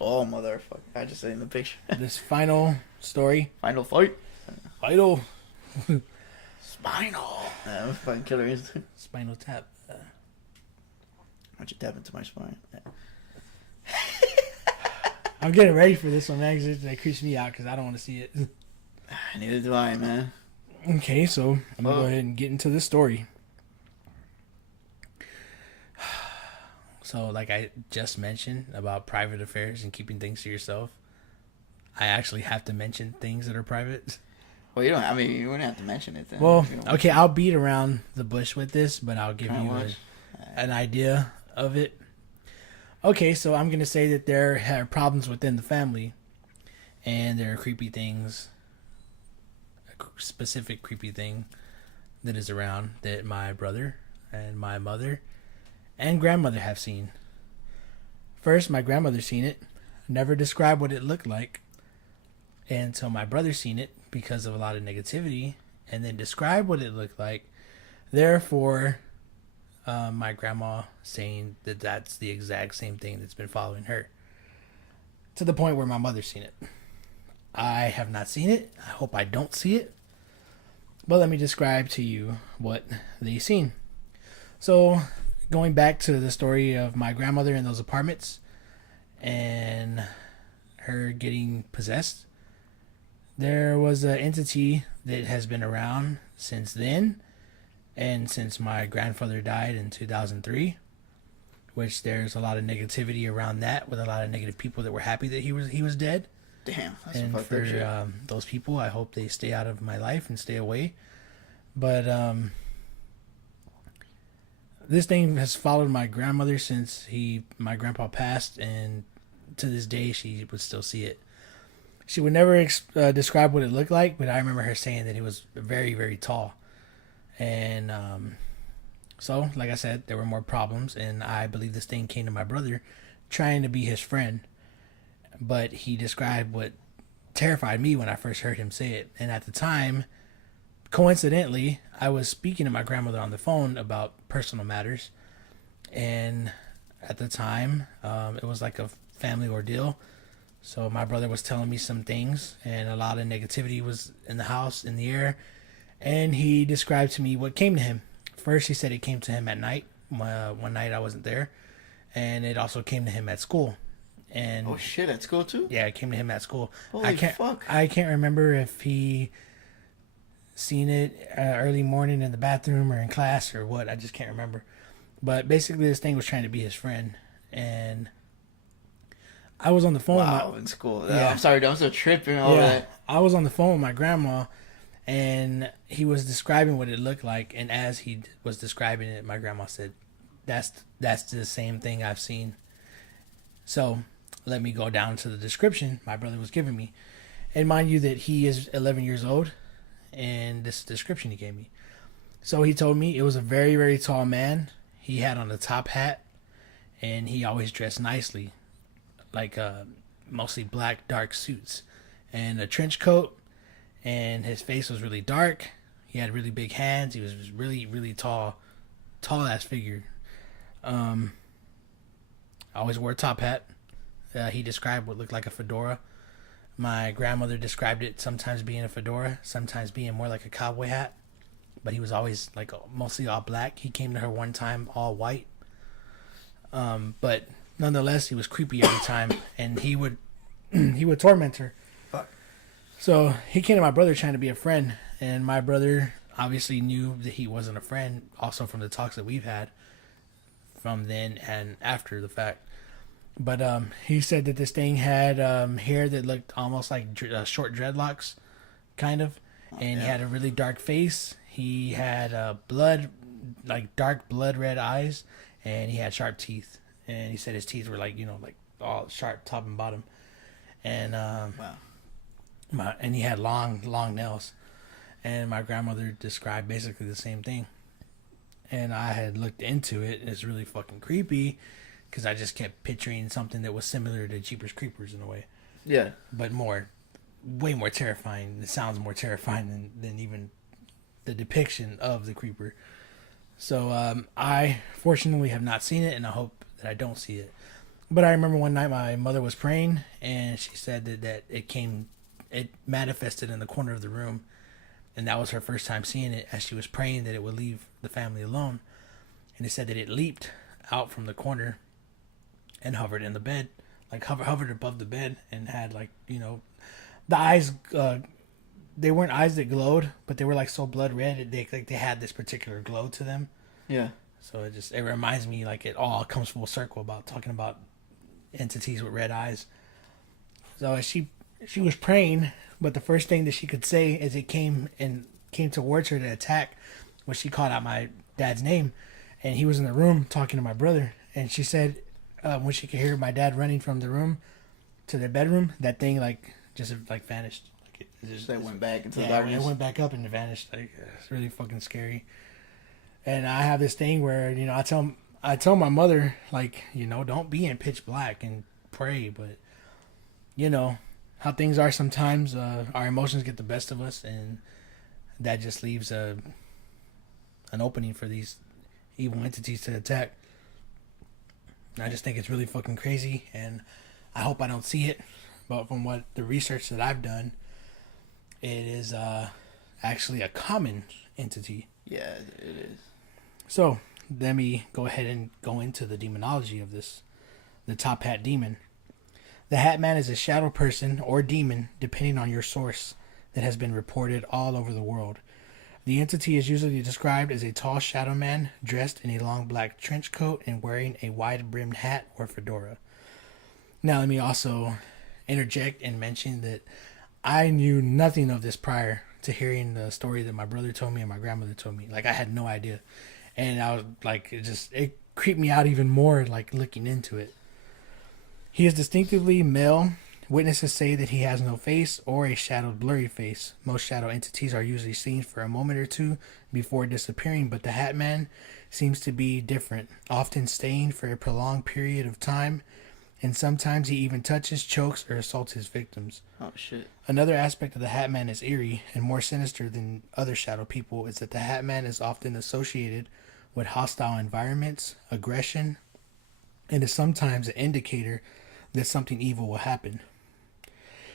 Oh, motherfucker. I just seen the picture. this final story. Final fight. Final. Spinal. Fucking killer instinct. Spinal tap. Why'd you tap into my spine? I'm getting ready for this one, man, because that creeps me out because I don't want to see it. Neither do I, man. Okay, so I'm going to go ahead and get into the story. So, like I just mentioned about private affairs and keeping things to yourself, I actually have to mention things that are private. Well, you don't. I mean, you wouldn't have to mention it then. Well, okay, I'll beat around the bush with this, but I'll give you an idea of it. Okay, so I'm going to say that there are problems within the family, and there are creepy things, a specific creepy thing that is around that my brother and my mother and grandmother have seen. First, my grandmother seen it, never described what it looked like, until my brother seen it because of a lot of negativity, and then described what it looked like. Therefore, my grandma saying that that's the exact same thing that's been following her, to the point where my mother's seen it. I have not seen it. I hope I don't see it. But let me describe to you what they've seen. So, going back to the story of my grandmother in those apartments and her getting possessed, there was an entity that has been around since then, and since my grandfather died in 2003, which there's a lot of negativity around that, with a lot of negative people that were happy that he was dead. Damn. That's And for those people, I hope they stay out of my life and stay away. But this thing has followed my grandmother since my grandpa passed, and to this day she would still see it. She would never describe what it looked like, but I remember her saying that it was very, very tall. And so, like I said, there were more problems, and I believe this thing came to my brother trying to be his friend. But he described what terrified me when I first heard him say it. And at the time, coincidentally, I was speaking to my grandmother on the phone about personal matters. And at the time, it was like a family ordeal. So my brother was telling me some things, and a lot of negativity was in the house, in the air. And he described to me what came to him. First, he said it came to him at night. One night I wasn't there. And it also came to him at school. And oh shit, at school too? Yeah, it came to him at school. Holy fuck. I can't remember if he seen it early morning in the bathroom or in class or what. I just can't remember. But basically, this thing was trying to be his friend. And I was on the phone. Wow, in school. Yeah. I'm sorry, I'm so tripping all that. I was on the phone with my grandma, and he was describing what it looked like. And as he was describing it, my grandma said, that's the same thing I've seen. So let me go down to the description my brother was giving me. And mind you that he is 11 years old, and this description he gave me. So he told me it was a very, very tall man. He had on a top hat, and he always dressed nicely, like mostly black, dark suits, and a trench coat, and his face was really dark. He had really big hands. He was really, really tall ass figure. Always wore a top hat. He described what looked like a fedora. My grandmother described it sometimes being a fedora, sometimes being more like a cowboy hat. But he was always like mostly all black. He came to her one time all white. But nonetheless, he was creepy every time, and he would torment her. Fuck. So he came to my brother trying to be a friend, and my brother obviously knew that he wasn't a friend, also from the talks that we've had from then and after the fact. But he said that this thing had hair that looked almost like short dreadlocks, kind of, and he had a really dark face. He had dark blood red eyes, and he had sharp teeth. And he said his teeth were like all sharp, top and bottom. And wow. And he had long nails. And my grandmother described basically the same thing. And I had looked into it, and it's really fucking creepy, because I just kept picturing something that was similar to Jeepers Creepers in a way. Yeah. But way more terrifying. It sounds more terrifying than even the depiction of the creeper. So I fortunately have not seen it, and I hope that I don't see it. But I remember one night my mother was praying, and she said that it manifested in the corner of the room, and that was her first time seeing it as she was praying that it would leave the family alone. And it said that it leaped out from the corner and hovered in the bed, like hovered above the bed, and had like the eyes. They weren't eyes that glowed, but they were like so blood red. They had this particular glow to them. Yeah. So it reminds me like it all comes full circle about talking about entities with red eyes. So as she was praying, but the first thing that she could say as it came towards her to attack was she called out my dad's name, and he was in the room talking to my brother, and she said when she could hear my dad running from the room to the bedroom, that thing just vanished. That went back into the Yeah, darkness. it went back up and it vanished. It's really fucking scary. And I have this thing where I tell my mother don't be in pitch black and pray, but how things are sometimes. Our emotions get the best of us, and that just leaves an opening for these evil entities to attack. I just think it's really fucking crazy, and I hope I don't see it. But from what the research that I've done, it is actually a common entity. Yeah, it is. So let me go ahead and go into the demonology of this. The Top Hat Demon. The Hat Man is a shadow person or demon, depending on your source, that has been reported all over the world. The entity is usually described as a tall shadow man dressed in a long black trench coat and wearing a wide-brimmed hat or fedora. Now let me also interject and mention that I knew nothing of this prior to hearing the story that my brother told me and my grandmother told me. Like, I had no idea. And I was like, it creeped me out even more, like, looking into it. He is distinctively male. Witnesses say that he has no face or a shadowed, blurry face. Most shadow entities are usually seen for a moment or two before disappearing, but the Hat Man seems to be different, often staying for a prolonged period of time, and sometimes he even touches, chokes, or assaults his victims. Oh, shit. Another aspect of the Hat Man is eerie and more sinister than other shadow people is that the Hat Man is often associated with hostile environments, aggression, and is sometimes an indicator that something evil will happen.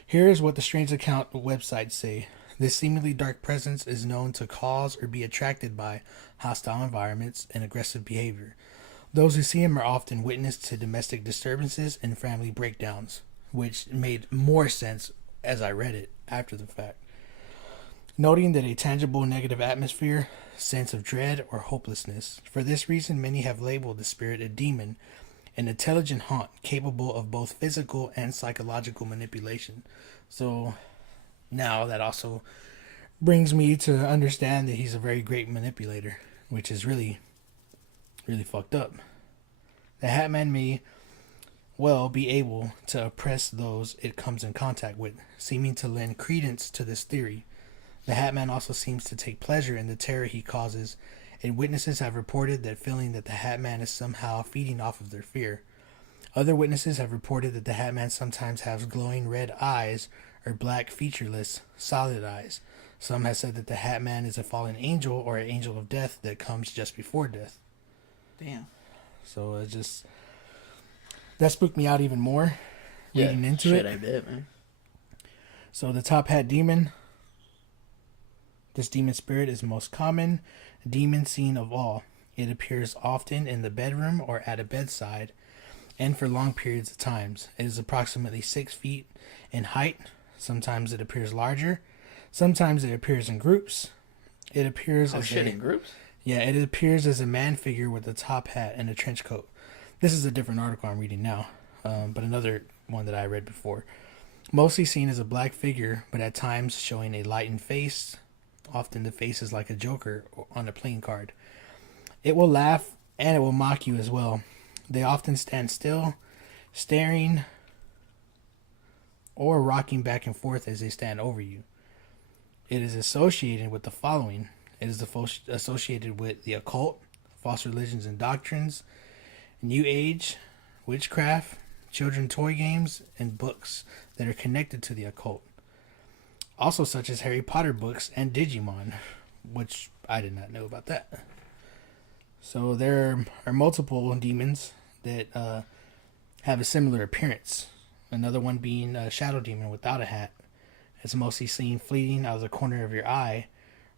Here is what the Strange Account websites say. This seemingly dark presence is known to cause or be attracted by hostile environments and aggressive behavior. Those who see him are often witness to domestic disturbances and family breakdowns, which made more sense as I read it after the fact. Noting that a tangible negative atmosphere, sense of dread, or hopelessness. For this reason, many have labeled the spirit a demon, an intelligent haunt capable of both physical and psychological manipulation. So now that also brings me to understand that he's a very great manipulator, which is really fucked up. The Hat Man may well be able to oppress those it comes in contact with, seeming to lend credence to this theory. The Hat Man also seems to take pleasure in the terror he causes, and witnesses have reported that feeling that the Hat Man is somehow feeding off of their fear. Other witnesses have reported that the Hat Man sometimes has glowing red eyes or black featureless, solid eyes. Some have said that the Hat Man is a fallen angel or an angel of death that comes just before death. Damn. So that spooked me out even more reading into it. I bet, man. So the Top Hat Demon. This demon spirit is the most common demon seen of all. It appears often in the bedroom or at a bedside and for long periods of times. It is approximately 6 feet in height. Sometimes it appears larger. Sometimes it appears in groups. It appears in groups? Yeah, it appears as a man figure with a top hat and a trench coat. This is a different article I'm reading now, but another one that I read before. Mostly seen as a black figure, but at times showing a lightened face. Often the face is like a joker on a playing card. It will laugh and it will mock you as well. They often stand still, staring, or rocking back and forth as they stand over you. It is associated with the following. It is associated with the occult, false religions and doctrines, New Age, witchcraft, children toy games, and books that are connected to the occult. Also such as Harry Potter books and Digimon, which I did not know about that. So there are multiple demons that have a similar appearance. Another one being a shadow demon without a hat. It's mostly seen fleeting out of the corner of your eye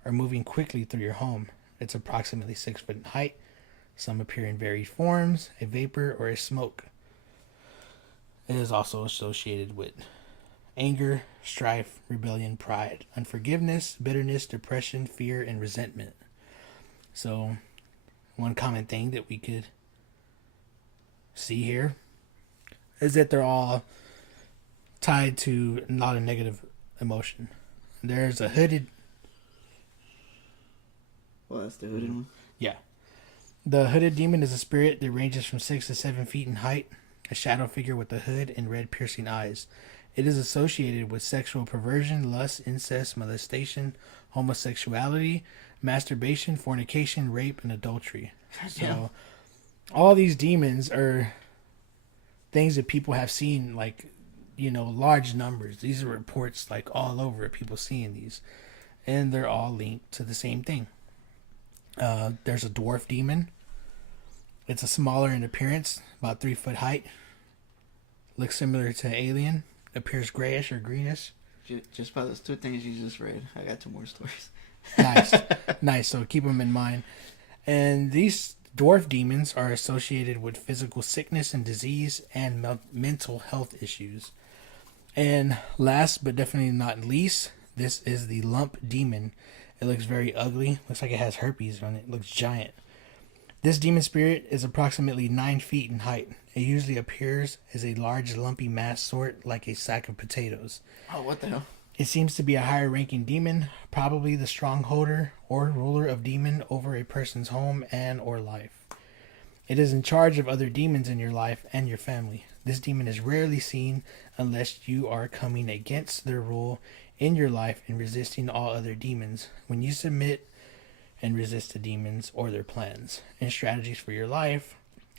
or moving quickly through your home. It's approximately 6 foot in height. Some appear in varied forms, a vapor or a smoke. It is also associated with anger, strife, rebellion, pride, unforgiveness, bitterness, depression, fear, and resentment. So, one common thing that we could see here is that they're all tied to a lot of negative emotion. There's a hooded... Well, that's the hooded one. Yeah. The hooded demon is a spirit that ranges from 6 to 7 feet in height, a shadow figure with a hood and red piercing eyes. It is associated with sexual perversion, lust, incest, molestation, homosexuality, masturbation, fornication, rape, and adultery. So, all these demons are things that people have seen, like, large numbers. These are reports, like, all over people seeing these. And they're all linked to the same thing. There's a dwarf demon. It's a smaller in appearance, about 3 foot height. Looks similar to an alien. Appears grayish or greenish. Just by those two things you just read, I got 2 more stories. Nice. So keep them in mind. And these dwarf demons are associated with physical sickness and disease and mental health issues. And last but definitely not least, this is the lump demon. It looks very ugly. Looks like it has herpes on it. It looks giant. This demon spirit is approximately 9 feet in height. It usually appears as a large lumpy mass sort like a sack of potatoes. Oh, what the hell? It seems to be a higher ranking demon, probably the strongholder or ruler of demon over a person's home and or life. It is in charge of other demons in your life and your family. This demon is rarely seen unless you are coming against their rule in your life and resisting all other demons. When you submit and resist the demons or their plans and strategies for your life,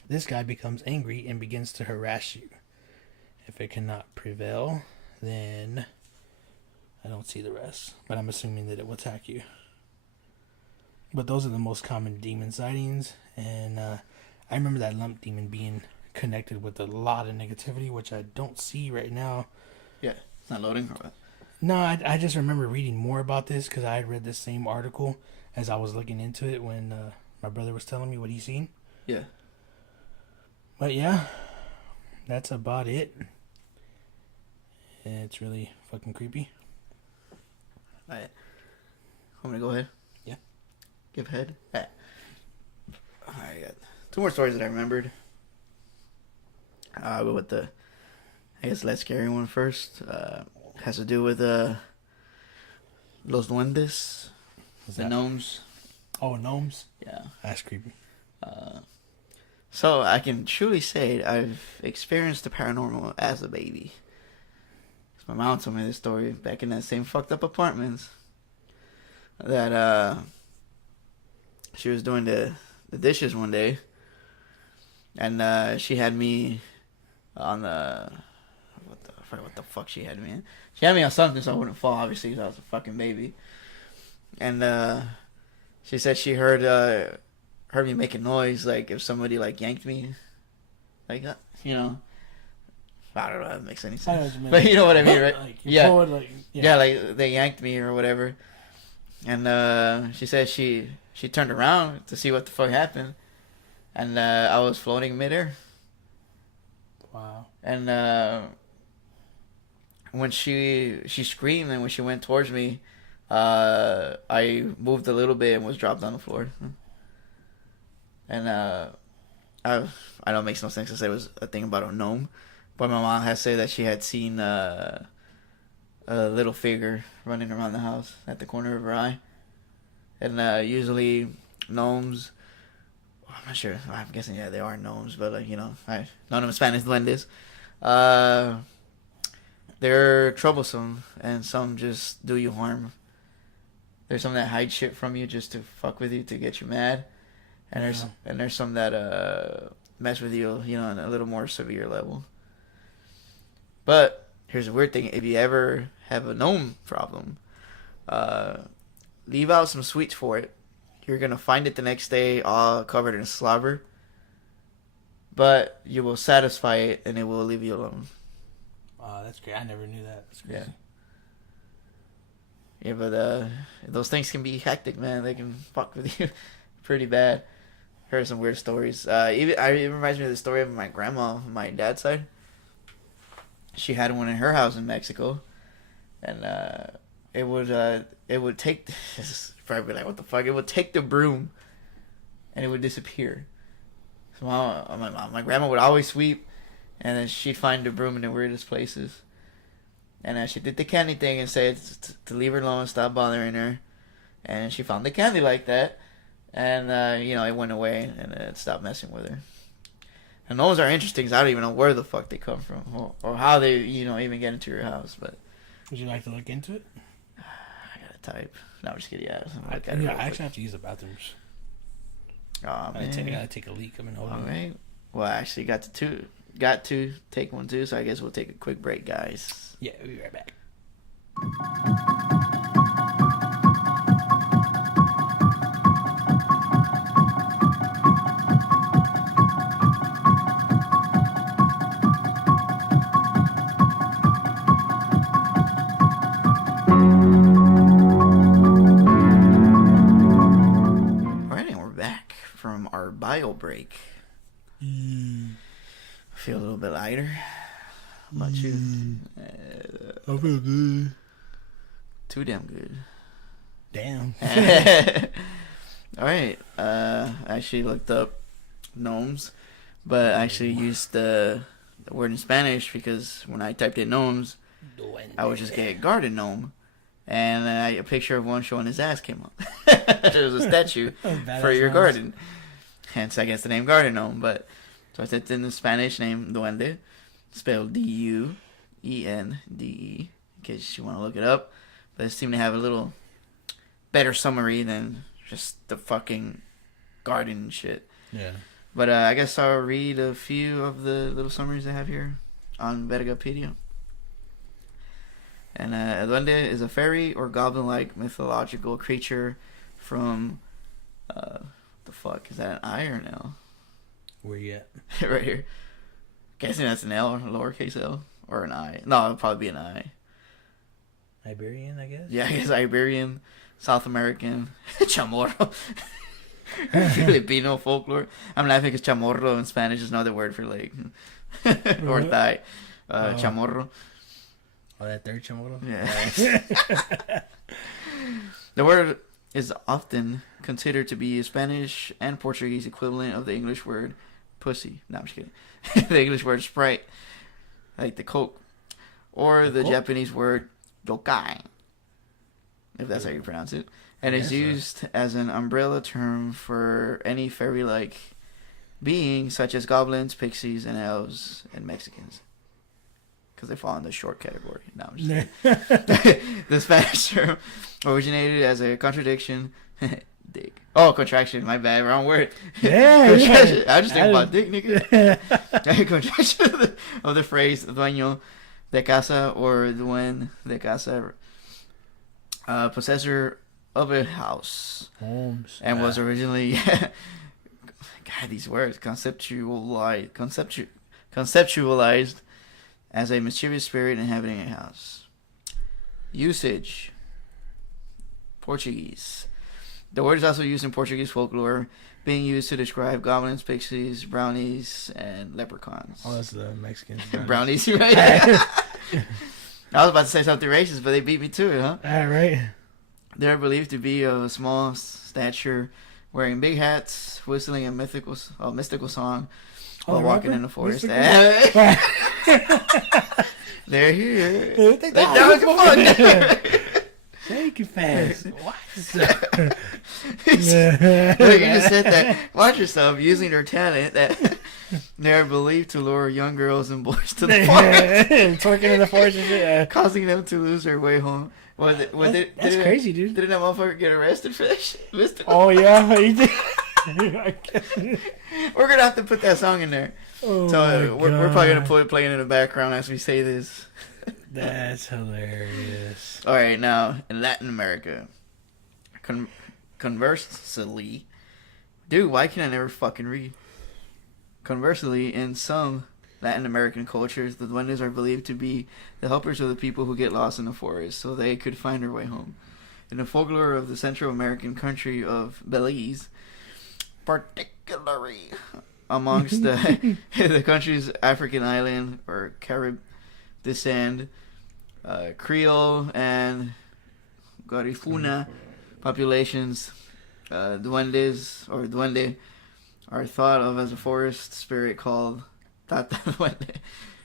this guy becomes angry and begins to harass you. If it cannot prevail, then I don't see the rest, but I'm assuming that it will attack you. But those are the most common demon sightings, and I remember that lump demon being connected with a lot of negativity, which I don't see right now. Yeah, it's not loading or what? No, I just remember reading more about this because I had read this same article as I was looking into it when my brother was telling me what he's seen. Yeah. But yeah, that's about it. It's really fucking creepy. Alright. Want me to go ahead? Yeah. Give head? Alright. I got 2 more stories that I remembered. I'll go with the, I guess, less scary one first. Has to do with Los Duendes. The Gnomes. Oh, Gnomes? Yeah. That's creepy. So I can truly say I've experienced the paranormal as a baby. My mom told me this story back in that same fucked up apartment. That she was doing the dishes one day, and she had me on the I forgot what the fuck she had me in. She had me on something so I wouldn't fall, obviously, because I was a fucking baby. And she said she heard me making noise, like if somebody like yanked me, like you know. I don't know if that makes any sense. But you know what I mean, right? Like yeah. Forward, Yeah, like they yanked me or whatever. And she said she turned around to see what the fuck happened. And I was floating midair. Wow. And when she screamed and when she went towards me, I moved a little bit and was dropped on the floor. And I know it makes no sense to say it was a thing about a gnome. But my mom has said that she had seen a little figure running around the house at the corner of her eye. And usually gnomes, I'm not sure, I'm guessing, yeah, they are gnomes, but I know them Spanish duendes. They're troublesome, and some just do you harm. There's some that hide shit from you just to fuck with you, to get you mad. And there's some that mess with you, on a little more severe level. But here's a weird thing: if you ever have a gnome problem, leave out some sweets for it. You're gonna find it the next day all covered in slobber. But you will satisfy it and it will leave you alone. Oh, that's great. I never knew that. That's crazy. Yeah, but those things can be hectic, man. They can fuck with you pretty bad. Heard some weird stories. It reminds me of the story of my grandma on my dad's side. She had one in her house in Mexico, and it would take. This is probably like, what the fuck? It would take the broom, and it would disappear. So my grandma would always sweep, and then she'd find the broom in the weirdest places. And she did the candy thing and said to leave her alone, stop bothering her. And she found the candy like that. And, it went away and it stopped messing with her. And those are interesting because I don't even know where the fuck they come from or how they, even get into your house. But would you like to look into it? I gotta type. No, I'm just kidding. Yeah, I actually have to use the bathrooms. Oh, man. I gotta take a leak. I've been holding All right. Well, I actually got to take one too, so I guess we'll take a quick break, guys. Yeah, we'll be right back. Alright, and we're back from our bio break. I feel a little bit lighter. How about you? I feel good. Too damn good. Damn. Alright, I actually looked up gnomes, but I actually used the word in Spanish because when I typed in gnomes, I would just get garden gnome. And then a picture of one showing his ass came up. There was a statue for your garden. Hence, I guess the name garden gnome. But so I typed in the Spanish name duende, spelled D-U-E-N-D-E, in case you want to look it up. But it seemed to have a little better summary than just the fucking garden shit. Yeah. But I guess I'll read a few of the little summaries I have here on Vergapedia. And a duende is a fairy or goblin-like mythological creature from... the fuck? Is that an I or an L? Where you at? Right here. Guessing that's an L or a lowercase L. Or an I. No, it'll probably be an I. Iberian, I guess? Yeah, I guess Iberian, South American, chamorro. Filipino folklore. I'm laughing because chamorro in Spanish is another word for like... or thigh. Chamorro. Oh, that third chamorro? Yeah. The word is often considered to be a Spanish and Portuguese equivalent of the English word pussy. No, I'm just kidding. The English word sprite, like the Coke. Or the Coke? Japanese word yokai, if that's how you pronounce it. And is used as an umbrella term for any fairy-like being, such as goblins, pixies, and elves, and Mexicans. Because they fall in the short category. No, I'm just kidding. The Spanish term originated as a contraction. Dick. Oh, contraction. My bad. Wrong word. Yeah. Contraction. I just think about dick, nigga. Contraction of the phrase dueño de casa or duen de casa, possessor of a house. Homes. And was originally, God, these words, conceptualized as a mischievous spirit inhabiting a house. Usage. Portuguese. The word is also used in Portuguese folklore, being used to describe goblins, pixies, brownies, and leprechauns. Oh, that's the Mexican. Brownies, right? I was about to say something racist, but they beat me to it, huh? All right. They're believed to be of a small stature, wearing big hats, whistling a mystical song, while walking in the forest. They're here. They're down to fun. Shake it fast. What? You just said that. Watch yourself using their talent that they're believed to lure young girls and boys to the forest. Twerking in the forest and shit. Yeah. Causing them to lose their way home. That's crazy, dude. Didn't that motherfucker get arrested for that shit? Mystical. Oh, yeah. He did. We're going to have to put that song in there. Oh, So we're probably going to put it playing in the background as we say this. That's hilarious. All right, now in Latin America, Conversely, dude, why can I never fucking read? Conversely, in some Latin American cultures, the duendes are believed to be the helpers of the people who get lost in the forest so they could find their way home. In the folklore of the Central American country of Belize, particularly amongst the country's African island or Carib descent, Creole and Garifuna populations, duendes or duende are thought of as a forest spirit called Tata Duende,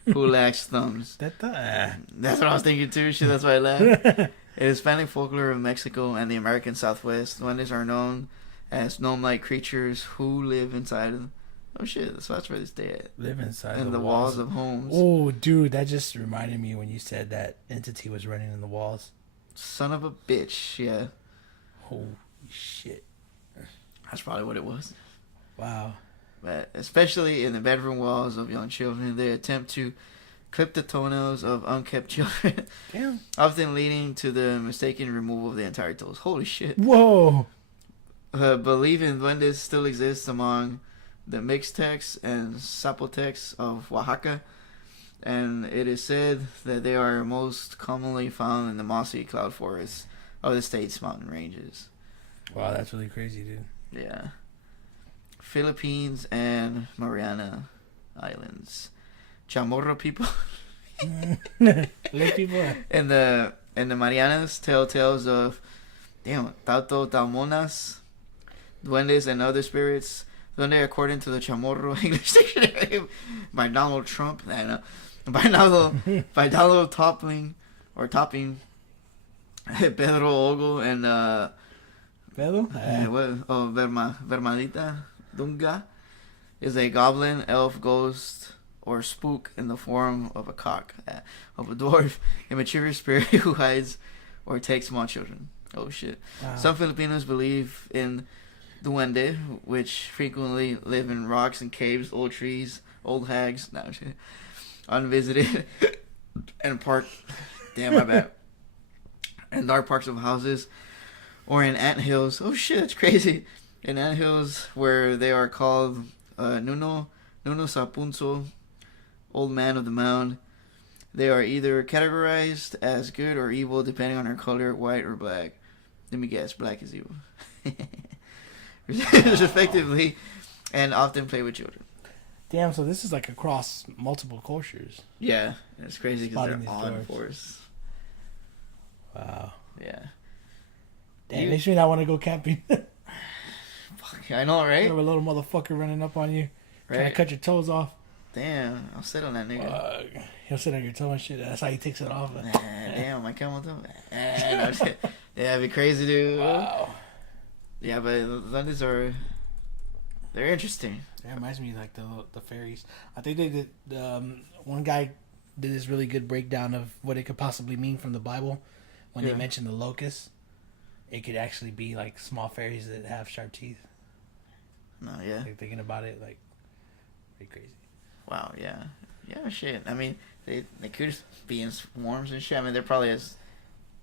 who lacks thumbs. That's what I was thinking too. Shit, that's why I laughed. In Hispanic folklore of Mexico and the American Southwest, duendes are known as gnome-like creatures who live inside of. Oh shit, that's where they stay at. Live inside in the walls of homes. Oh, dude, that just reminded me when you said that entity was running in the walls. Son of a bitch, yeah. Holy shit. That's probably what it was. Wow. But especially in the bedroom walls of young children, they attempt to clip the toenails of unkept children. Damn. Often leading to the mistaken removal of the entire toes. Holy shit. Whoa. Belief in duendes still exists among the Mixtecs and Zapotecs of Oaxaca, and it is said that they are most commonly found in the mossy cloud forests of the state's mountain ranges. Wow, that's really crazy, dude. Yeah. Philippines and Mariana Islands. Chamorro people. People. In the Marianas tell tales of Tauto Taumonas, duendes and other spirits. Duende, according to the Chamorro English Dictionary by Donald Trump, by Donald topping Pedro Ogle and Pedro? Vermadita Dunga is a goblin, elf, ghost, or spook in the form of a cock, of a dwarf, a mature spirit who hides or takes small children. Oh shit. Wow. Some Filipinos believe in duende, which frequently live in rocks and caves, old trees, old hags, unvisited, and my bad. In dark parts of houses, or in anthills. Oh shit, that's crazy. In anthills where they are called Nuno Sapunso, Old Man of the Mound. They are either categorized as good or evil depending on their color, white or black. Let me guess, black is evil. Respectively, and often play with children. Damn, so this is like across multiple cultures. Yeah, it's crazy because they're on force. Wow. Yeah. Damn, makes me not want to go camping. Fuck, I know, right? You have a little motherfucker running up on you, trying to cut your toes off. Damn, I'll sit on that nigga. He'll sit on your toe and shit. That's how he takes it off. Damn, my camel toe. Yeah, it'd be crazy, dude. Wow. Yeah, but duendes they're interesting. It reminds me of like the fairies. I think they did. One guy did this really good breakdown of what it could possibly mean from the Bible when they mentioned the locusts. It could actually be like small fairies that have sharp teeth. No, yeah. Like thinking about it, like pretty crazy. Wow, yeah, shit. I mean, they could be in swarms and shit. I mean, they're probably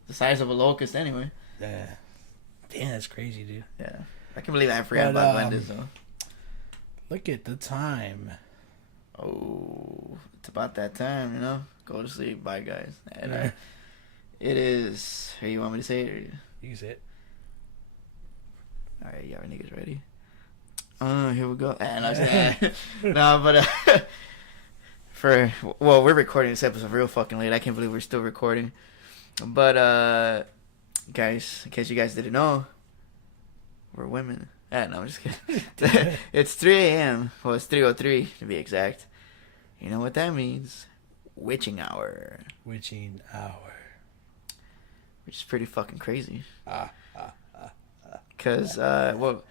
the size of a locust anyway. Yeah. Damn, that's crazy, dude. Yeah, I can believe I forgot about duendes though. Look at the time. Oh, it's about that time, you know. Go to sleep, bye guys. And it is. Here, you want me to say it? Or you can say it. All right, y'all niggas ready? Here we go. No, but we're recording this episode real fucking late. I can't believe we're still recording. But guys, in case you guys didn't know, we're women. No, I'm just kidding. It's 3 a.m. Well, it's 3:03 to be exact. You know what that means? Witching hour. Witching hour. Which is pretty fucking crazy. Because, well,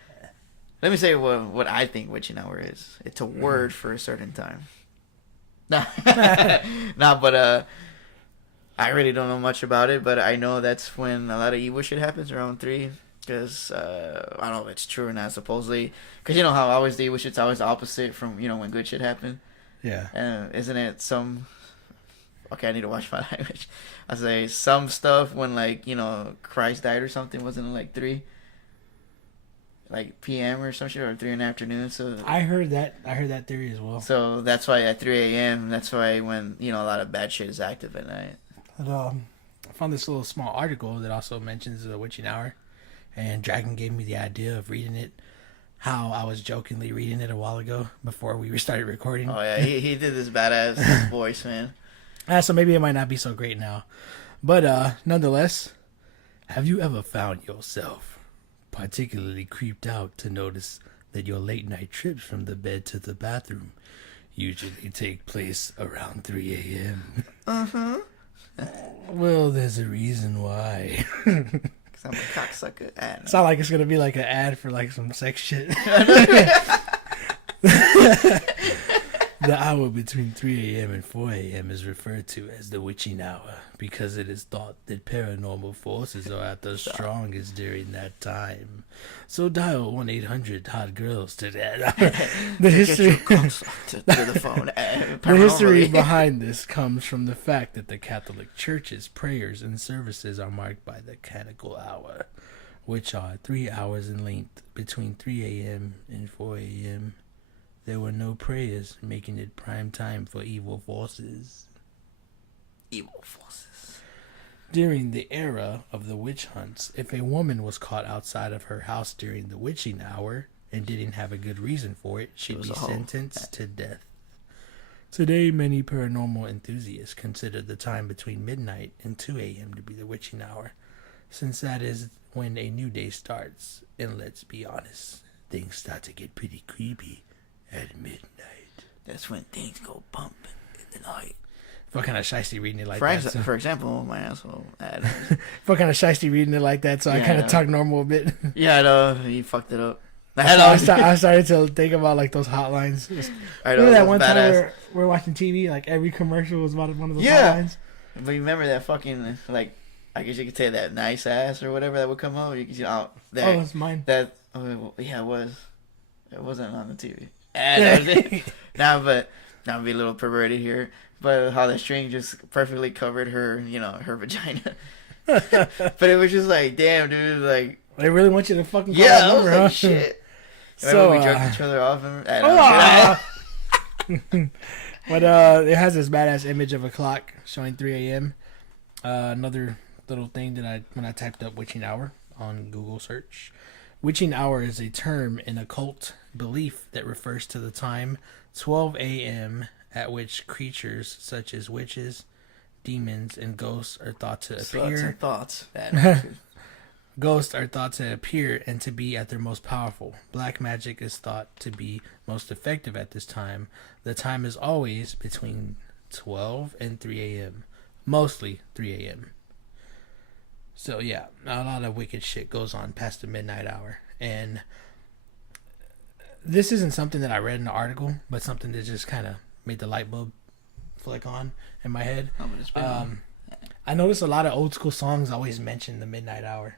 let me say what I think witching hour is. It's a word for a certain time. But I really don't know much about it, but I know that's when a lot of evil shit happens around 3. Because, I don't know if it's true or not, supposedly. Because you know how always the evil shit's always the opposite from, when good shit happens? Yeah. And isn't it some... Okay, I need to watch my language. I say some stuff when, Christ died or something, wasn't it 3? like PM or some shit, or 3 in the afternoon. So I heard that theory as well. So that's why at 3 a.m. That's why when a lot of bad shit is active at night. But, I found this little small article that also mentions the witching hour, and Dragon gave me the idea of reading it. How I was jokingly reading it a while ago before we started recording. Oh yeah, he did this badass voice, man. So maybe it might not be so great now, but nonetheless, have you ever found yourself particularly creeped out to notice that your late night trips from the bed to the bathroom usually take place around 3 a.m.? Uh-huh. Well, there's a reason why. Because I'm a cocksucker. It's not like it's going to be like an ad for like some sex shit. The hour between 3 a.m. and 4 a.m. is referred to as the witching hour because it is thought that paranormal forces are at their strongest during that time. So dial 1-800-HOT-GIRLS to that. The history to the phone. The history behind this comes from the fact that the Catholic Church's prayers and services are marked by the canonical hour, which are 3 hours in length between 3 a.m. and 4 a.m. There were no prayers, making it prime time for evil forces. Evil forces. During the era of the witch hunts, if a woman was caught outside of her house during the witching hour and didn't have a good reason for it, she'd be sentenced to death. Today, many paranormal enthusiasts consider the time between midnight and 2 a.m. to be the witching hour, since that is when a new day starts. And let's be honest, things start to get pretty creepy at midnight. That's when things go bumping in the night. What kind of shiesty reading it like that? For example, my asshole ad. What kind of shiesty reading it like that? So I kind of talk normal a bit. Yeah, I know. You fucked it up. I started to think about like those hotlines. Remember that one time where we were watching TV? Like every commercial was about one of those hotlines. But you remember that fucking like I guess you could say that nice ass or whatever that would come up. It's mine. It was. It wasn't on the TV. But now I'm be a little perverted here. But how the string just perfectly covered her, her vagina. But it was just like, damn, dude, like they really want you to fucking call that number, huh? Shit. So we jerked each other off. But it has this badass image of a clock showing 3 a.m. Another little thing that when I typed up witching hour on Google search. Witching hour is a term in occult belief that refers to the time 12 a.m. at which creatures such as witches, demons, and ghosts are thought to appear. Ghosts are thought to appear and to be at their most powerful. Black magic is thought to be most effective at this time. The time is always between 12 and 3 a.m. Mostly 3 a.m. So yeah, a lot of wicked shit goes on past the midnight hour. And this isn't something that I read in the article, but something that just kind of made the light bulb flick on in my head. I noticed a lot of old school songs always mention the midnight hour.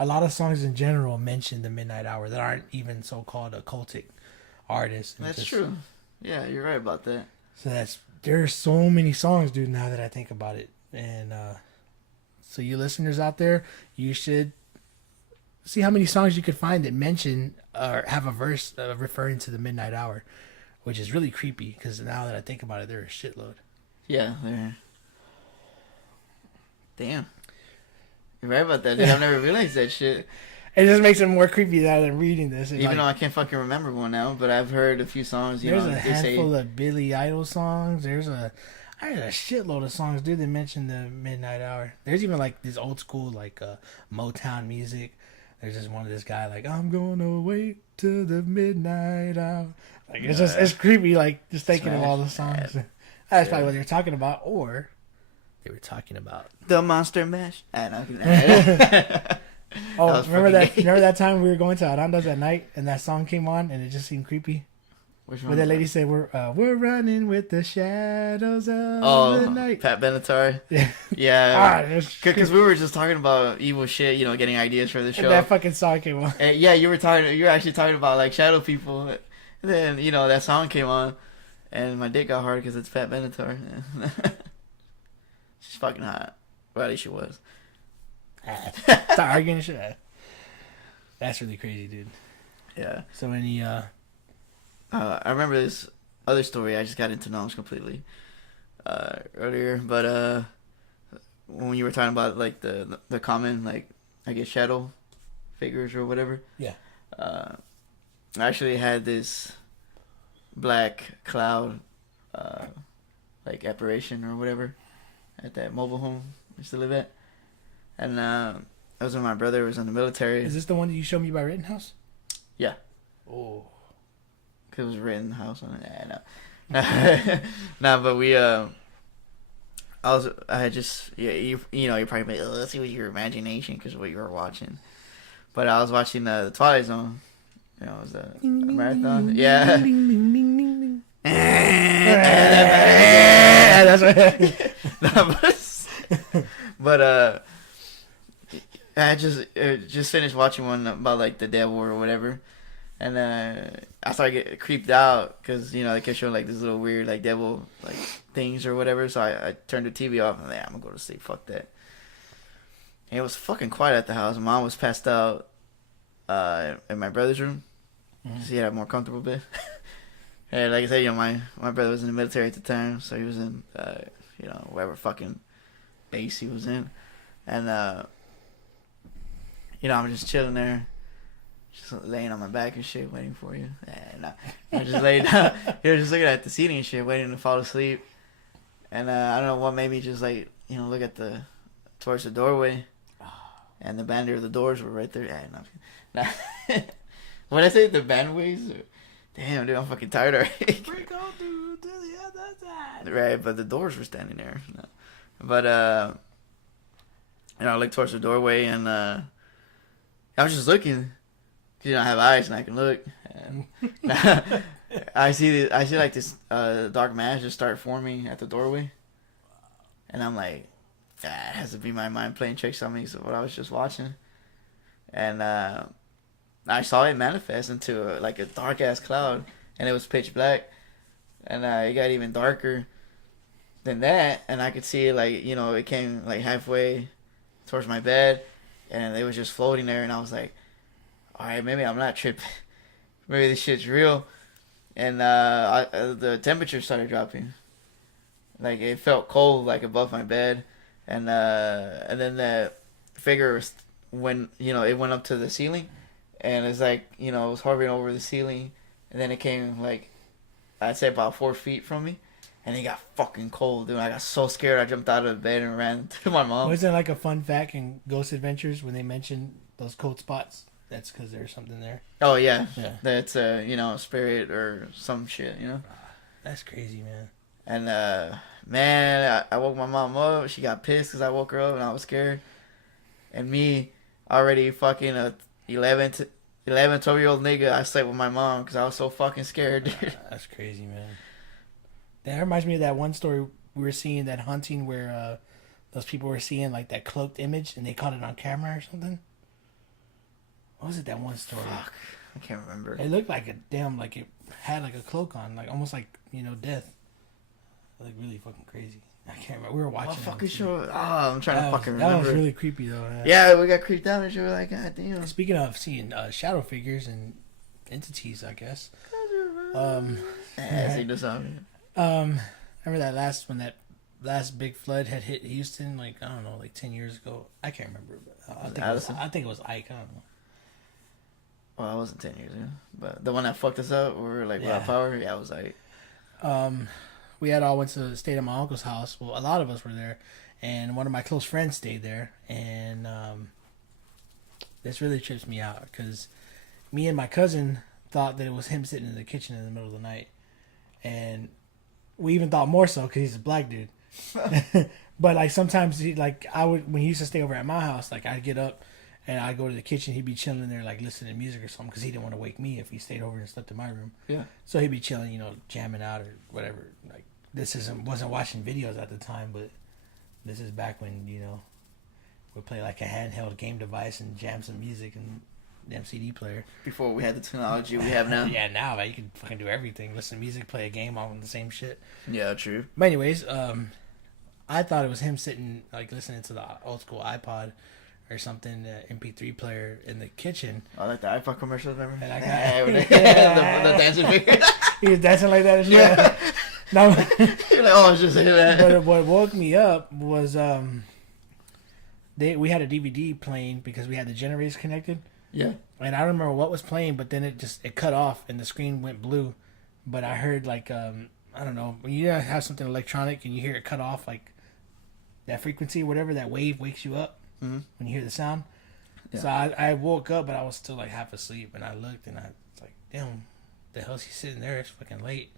A lot of songs in general mention the midnight hour that aren't even so-called occultic artists. That's true. Yeah, you're right about that. So there's so many songs, dude, now that I think about it. And so you listeners out there, you should see how many songs you could find that mention or have a verse referring to the midnight hour, which is really creepy because now that I think about it, there are a shitload. Yeah, there. Damn. You're right about that, dude. I've never realized that shit. It just makes it more creepy now than reading this. Even though I can't fucking remember one now, but I've heard a few songs. There's a handful of Billy Idol songs. There's a shitload of songs, dude, that mention the midnight hour. There's even like this old school like Motown music. There's just one of this guy like, I'm gonna wait till the midnight hour. Like it's creepy, like just thinking of all the songs. That's probably what they were talking about, or they were talking about the Monster Mash. Oh, remember that time we were going to Aranda's at night and that song came on and it just seemed creepy? Which one? Where that lady said, we're running with the shadows of the night. Pat Benatar. Yeah. Yeah. Because we were just talking about evil shit, getting ideas for the show. And that fucking song came on. And yeah, you were actually talking about like shadow people. And then, that song came on and my dick got hard because it's Pat Benatar. She's fucking hot. Well, at least she was. Start arguing and shit. That's really crazy, dude. Yeah. So any I remember this other story. I just got into Gnomes completely earlier, but when you were talking about like the common, like, I guess, shadow figures or whatever. Yeah. I actually had this black cloud, like, apparition or whatever at that mobile home I used to live at, and that was when my brother was in the military. is this the one that you showed me by Rittenhouse? Yeah. Oh. Cause it was Rittenhouse on it. No. No, but I had just, yeah, you know, you're probably like, oh, let's see what your imagination, because what you were watching. But I was watching the Twilight Zone. You know, it was a marathon. Yeah. That's right. No, but I just finished watching one about like the devil or whatever, and I started getting creeped out because, you know, they kept showing like this little weird like devil like things or whatever. So I turned the TV off and I'm like, I'm gonna go to sleep. Fuck that. And it was fucking quiet at the house. Mom was passed out in my brother's room. Mm-hmm. So he had a more comfortable bed. And like I said, you know, my brother was in the military at the time, so he was in you know, whatever fucking base he was in, and you know, I'm just chilling there, just laying on my back and shit, waiting for you. And I just laid down. He was just looking at the ceiling and shit, waiting to fall asleep. And I don't know what made me just, like, you know, look at towards the doorway, and the bander of the doors were right there. Yeah, no. When I say the bandways, damn, dude, I'm fucking tired already. Break on through to the other side. Right, but the doors were standing there. No. But you know, I looked towards the doorway, and I was just looking. You know, I have eyes and I can look. And I see like this dark mass just start forming at the doorway, and I'm like, it has to be my mind playing tricks on me. So what I was just watching, and I saw it manifest into like a dark ass cloud, and it was pitch black, and it got even darker than that, and I could see it, like, you know, it came like halfway towards my bed, and it was just floating there, and I was like, all right, maybe I'm not tripping, maybe this shit's real. And the temperature started dropping, like it felt cold, like above my bed, and then the figure was, when, you know, it went up to the ceiling, and it's like, you know, it was hovering over the ceiling, and then it came like, I'd say about 4 feet from me, and it got fucking cold, dude. I got so scared, I jumped out of the bed and ran to my mom. Wasn't it like a fun fact in Ghost Adventures when they mentioned those cold spots? That's because there's something there. Oh yeah, yeah. That's you know, a spirit or some shit, you know. That's crazy, man. And man, I woke my mom up. She got pissed because I woke her up and I was scared. And me, already fucking a 11, 12-year-old nigga, I slept with my mom because I was so fucking scared, dude. That's crazy, man. That reminds me of that one story we were seeing, that hunting where those people were seeing like that cloaked image and they caught it on camera or something. What was it, that one story? Fuck, I can't remember. It looked like like it had like a cloak on, like almost like, you know, death. Like really fucking crazy. I can't remember. We were watching. What fucking show? Oh, I'm trying to fucking remember. That was really creepy though. Yeah, we got creeped out and shit. We're like, god damn. Speaking of seeing shadow figures and entities, I guess. See this on. Remember when that last big flood had hit Houston, like, I don't know, like 10 years ago. I can't remember, but I think it was Ike. I don't know. Well, I wasn't 10 years ago, but the one that fucked us up, we were like without power. Yeah, I was like, we had all went to stay at my uncle's house. Well, a lot of us were there, and one of my close friends stayed there, and this really trips me out because me and my cousin thought that it was him sitting in the kitchen in the middle of the night, and we even thought more so because he's a black dude. But like sometimes when he used to stay over at my house, like I'd get up and I'd go to the kitchen, he'd be chilling there like listening to music or something because he didn't want to wake me if he stayed over and slept in my room. Yeah. So he'd be chilling, you know, jamming out or whatever. Like wasn't watching videos at the time, but this is back when, you know, we'd play like a handheld game device and jam some music and damn CD player. Before we had the technology we have now. Yeah, now you can fucking do everything. Listen to music, play a game, all on the same shit. Yeah, true. But anyways, I thought it was him sitting like listening to the old school iPod or something, MP3 player in the kitchen. I like the iPhone commercials, remember? And I the dancing figure. He was dancing like that. Yeah. No. You're like, oh, it's just that. But what woke me up was we had a DVD playing because we had the generators connected. Yeah. And I don't remember what was playing, but then it cut off and the screen went blue. But I heard like I don't know, when you have something electronic and you hear it cut off, like that frequency, whatever, that wave wakes you up when you hear the sound. Yeah. So I woke up, but I was still like half asleep, and I looked and I was like, damn, the hell's he sitting there? It's fucking late.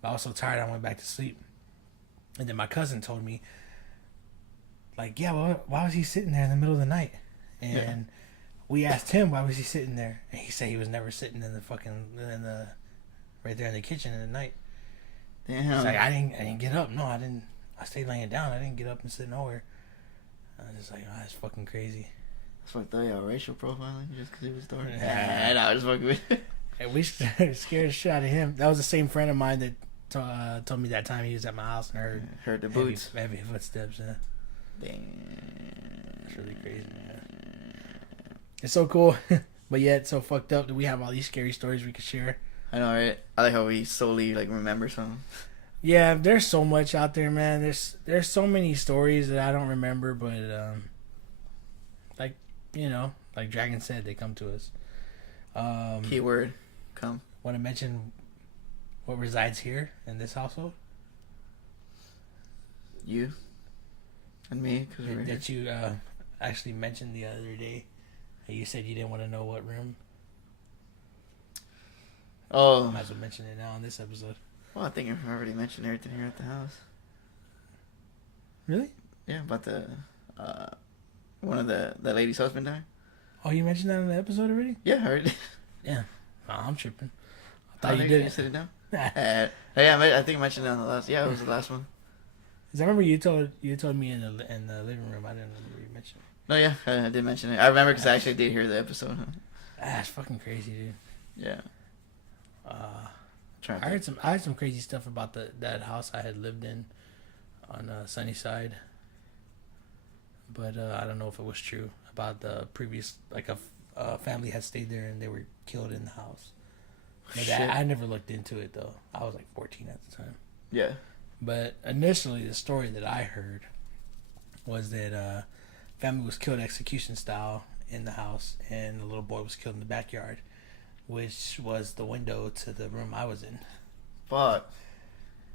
But I was so tired I went back to sleep. And then my cousin told me, like, yeah, well, why was he sitting there in the middle of the night? And we asked him why was he sitting there, and he said he was never sitting in the right there in the kitchen in the night. Damn. He's like, I didn't get up. No, I didn't. I stayed laying down. I didn't get up and sit nowhere. I was just like, oh, that's fucking crazy. That's like the racial profiling just because he was dark. Nah, I was fucking with it. And we scared the shit out of him. That was the same friend of mine that told me that time he was at my house and heard the boots. Heavy footsteps. Yeah. Damn. It's really crazy, man. It's so cool, but yet so fucked up that we have all these scary stories we could share. I know, right? I like how we solely like remember something. Yeah, there's so much out there, man. There's so many stories that I don't remember, but like, you know, like Dragon said, they come to us. Keyword, come. Want to mention what resides here in this household? You and me, because we're that you actually mentioned the other day. You said you didn't want to know what room. Oh, might as well mention it now in this episode. Well, I think I've already mentioned everything here at the house. Really? Yeah, about the one of the lady's husband died. Oh, you mentioned that in the episode already? Yeah, I already. Yeah. Oh, I'm tripping. I thought you did. You sit it down. Yeah, I think I mentioned it on the last. Yeah, it was the last one. Cause I remember you told me in the living room. I didn't remember you mentioned it. No, yeah, I did mention it. I remember because I actually did hear the episode. That's fucking crazy, dude. Yeah. I heard some crazy stuff about that house I had lived in on Sunnyside, but I don't know if it was true about the previous, like a family had stayed there and they were killed in the house. But I never looked into it though. I was like 14 at the time. Yeah. But initially, the story that I heard was that family was killed execution style in the house, and the little boy was killed in the backyard, which was the window to the room I was in. Fuck.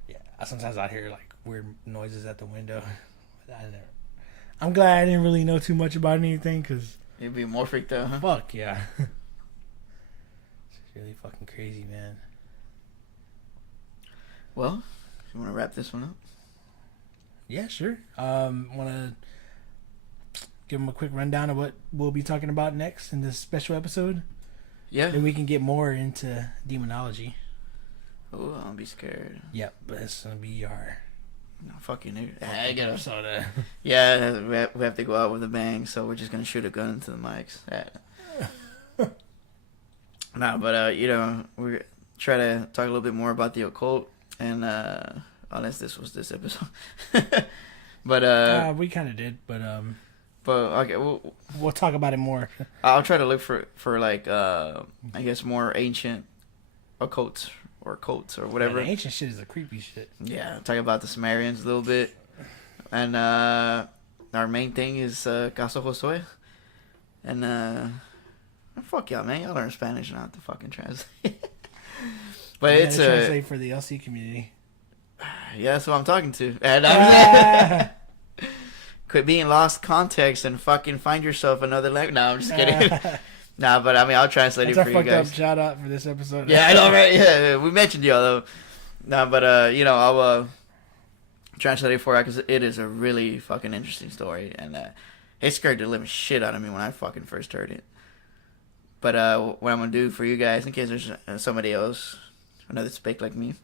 Yeah, sometimes I hear like weird noises at the window. But I'm glad I didn't really know too much about anything, because you'd be more freaked out, huh? Fuck yeah. It's really fucking crazy, man. Well, you want to wrap this one up? Yeah, sure. Want to give them a quick rundown of what we'll be talking about next in this special episode? Yeah. Then we can get more into demonology. Oh, I'll be scared. Yep, but it's gonna be our. No, fuck you, nigga. I gotta. Soda. Yeah, we have to go out with a bang, so we're just gonna shoot a gun into the mics. No, but you know, we try to talk a little bit more about the occult, and unless this was this episode, but we kind of did, but okay, we'll talk about it more. I'll try to look for like I guess more ancient occults or cults or whatever. Yeah, the ancient shit is a creepy shit. Yeah, talk about the Sumerians a little bit, and our main thing is Caso Josue, and fuck y'all, man, y'all learn Spanish not to fucking translate. But it's translate for the LC community. Yeah, that's what I'm talking to. And quit being lost context and fucking find yourself another language. No, I'm just kidding. Nah, but I mean, I'll translate it for you guys. That's our fucked up shout out for this episode. Yeah, I know, right? Yeah, we mentioned y'all though. Nah, but you know, I'll translate it for you because it is a really fucking interesting story, and it scared the living shit out of me when I fucking first heard it. But what I'm gonna do for you guys, in case there's somebody else, another speak like me,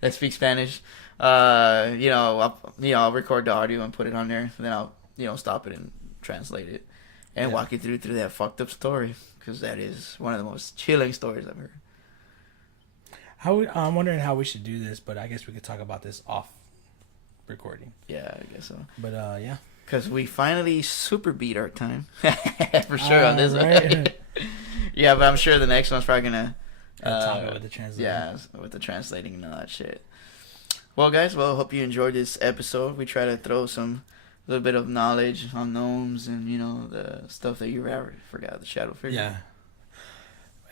that speaks Spanish, I'll record the audio and put it on there, and then I'll stop it and translate it, and walk you through that fucked up story, because that is one of the most chilling stories I've heard. I'm wondering how we should do this, but I guess we could talk about this off recording. Yeah, I guess so. But yeah. because we finally super beat our time for sure on this one. Right. Yeah, but I'm sure the next one's probably gonna Talk about the translation. yeah, with the translating and all that shit. Well, guys, hope you enjoyed this episode. We try to throw some little bit of knowledge on gnomes and the stuff that you ever forgot, the shadow figure. Yeah.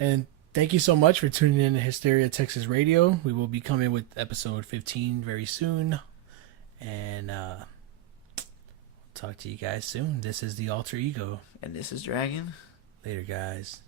And thank you so much for tuning in to Hysteria Texas Radio. We will be coming with episode 15 very soon. And talk to you guys soon. This is the Alter Ego. And this is Dragon. Later, guys.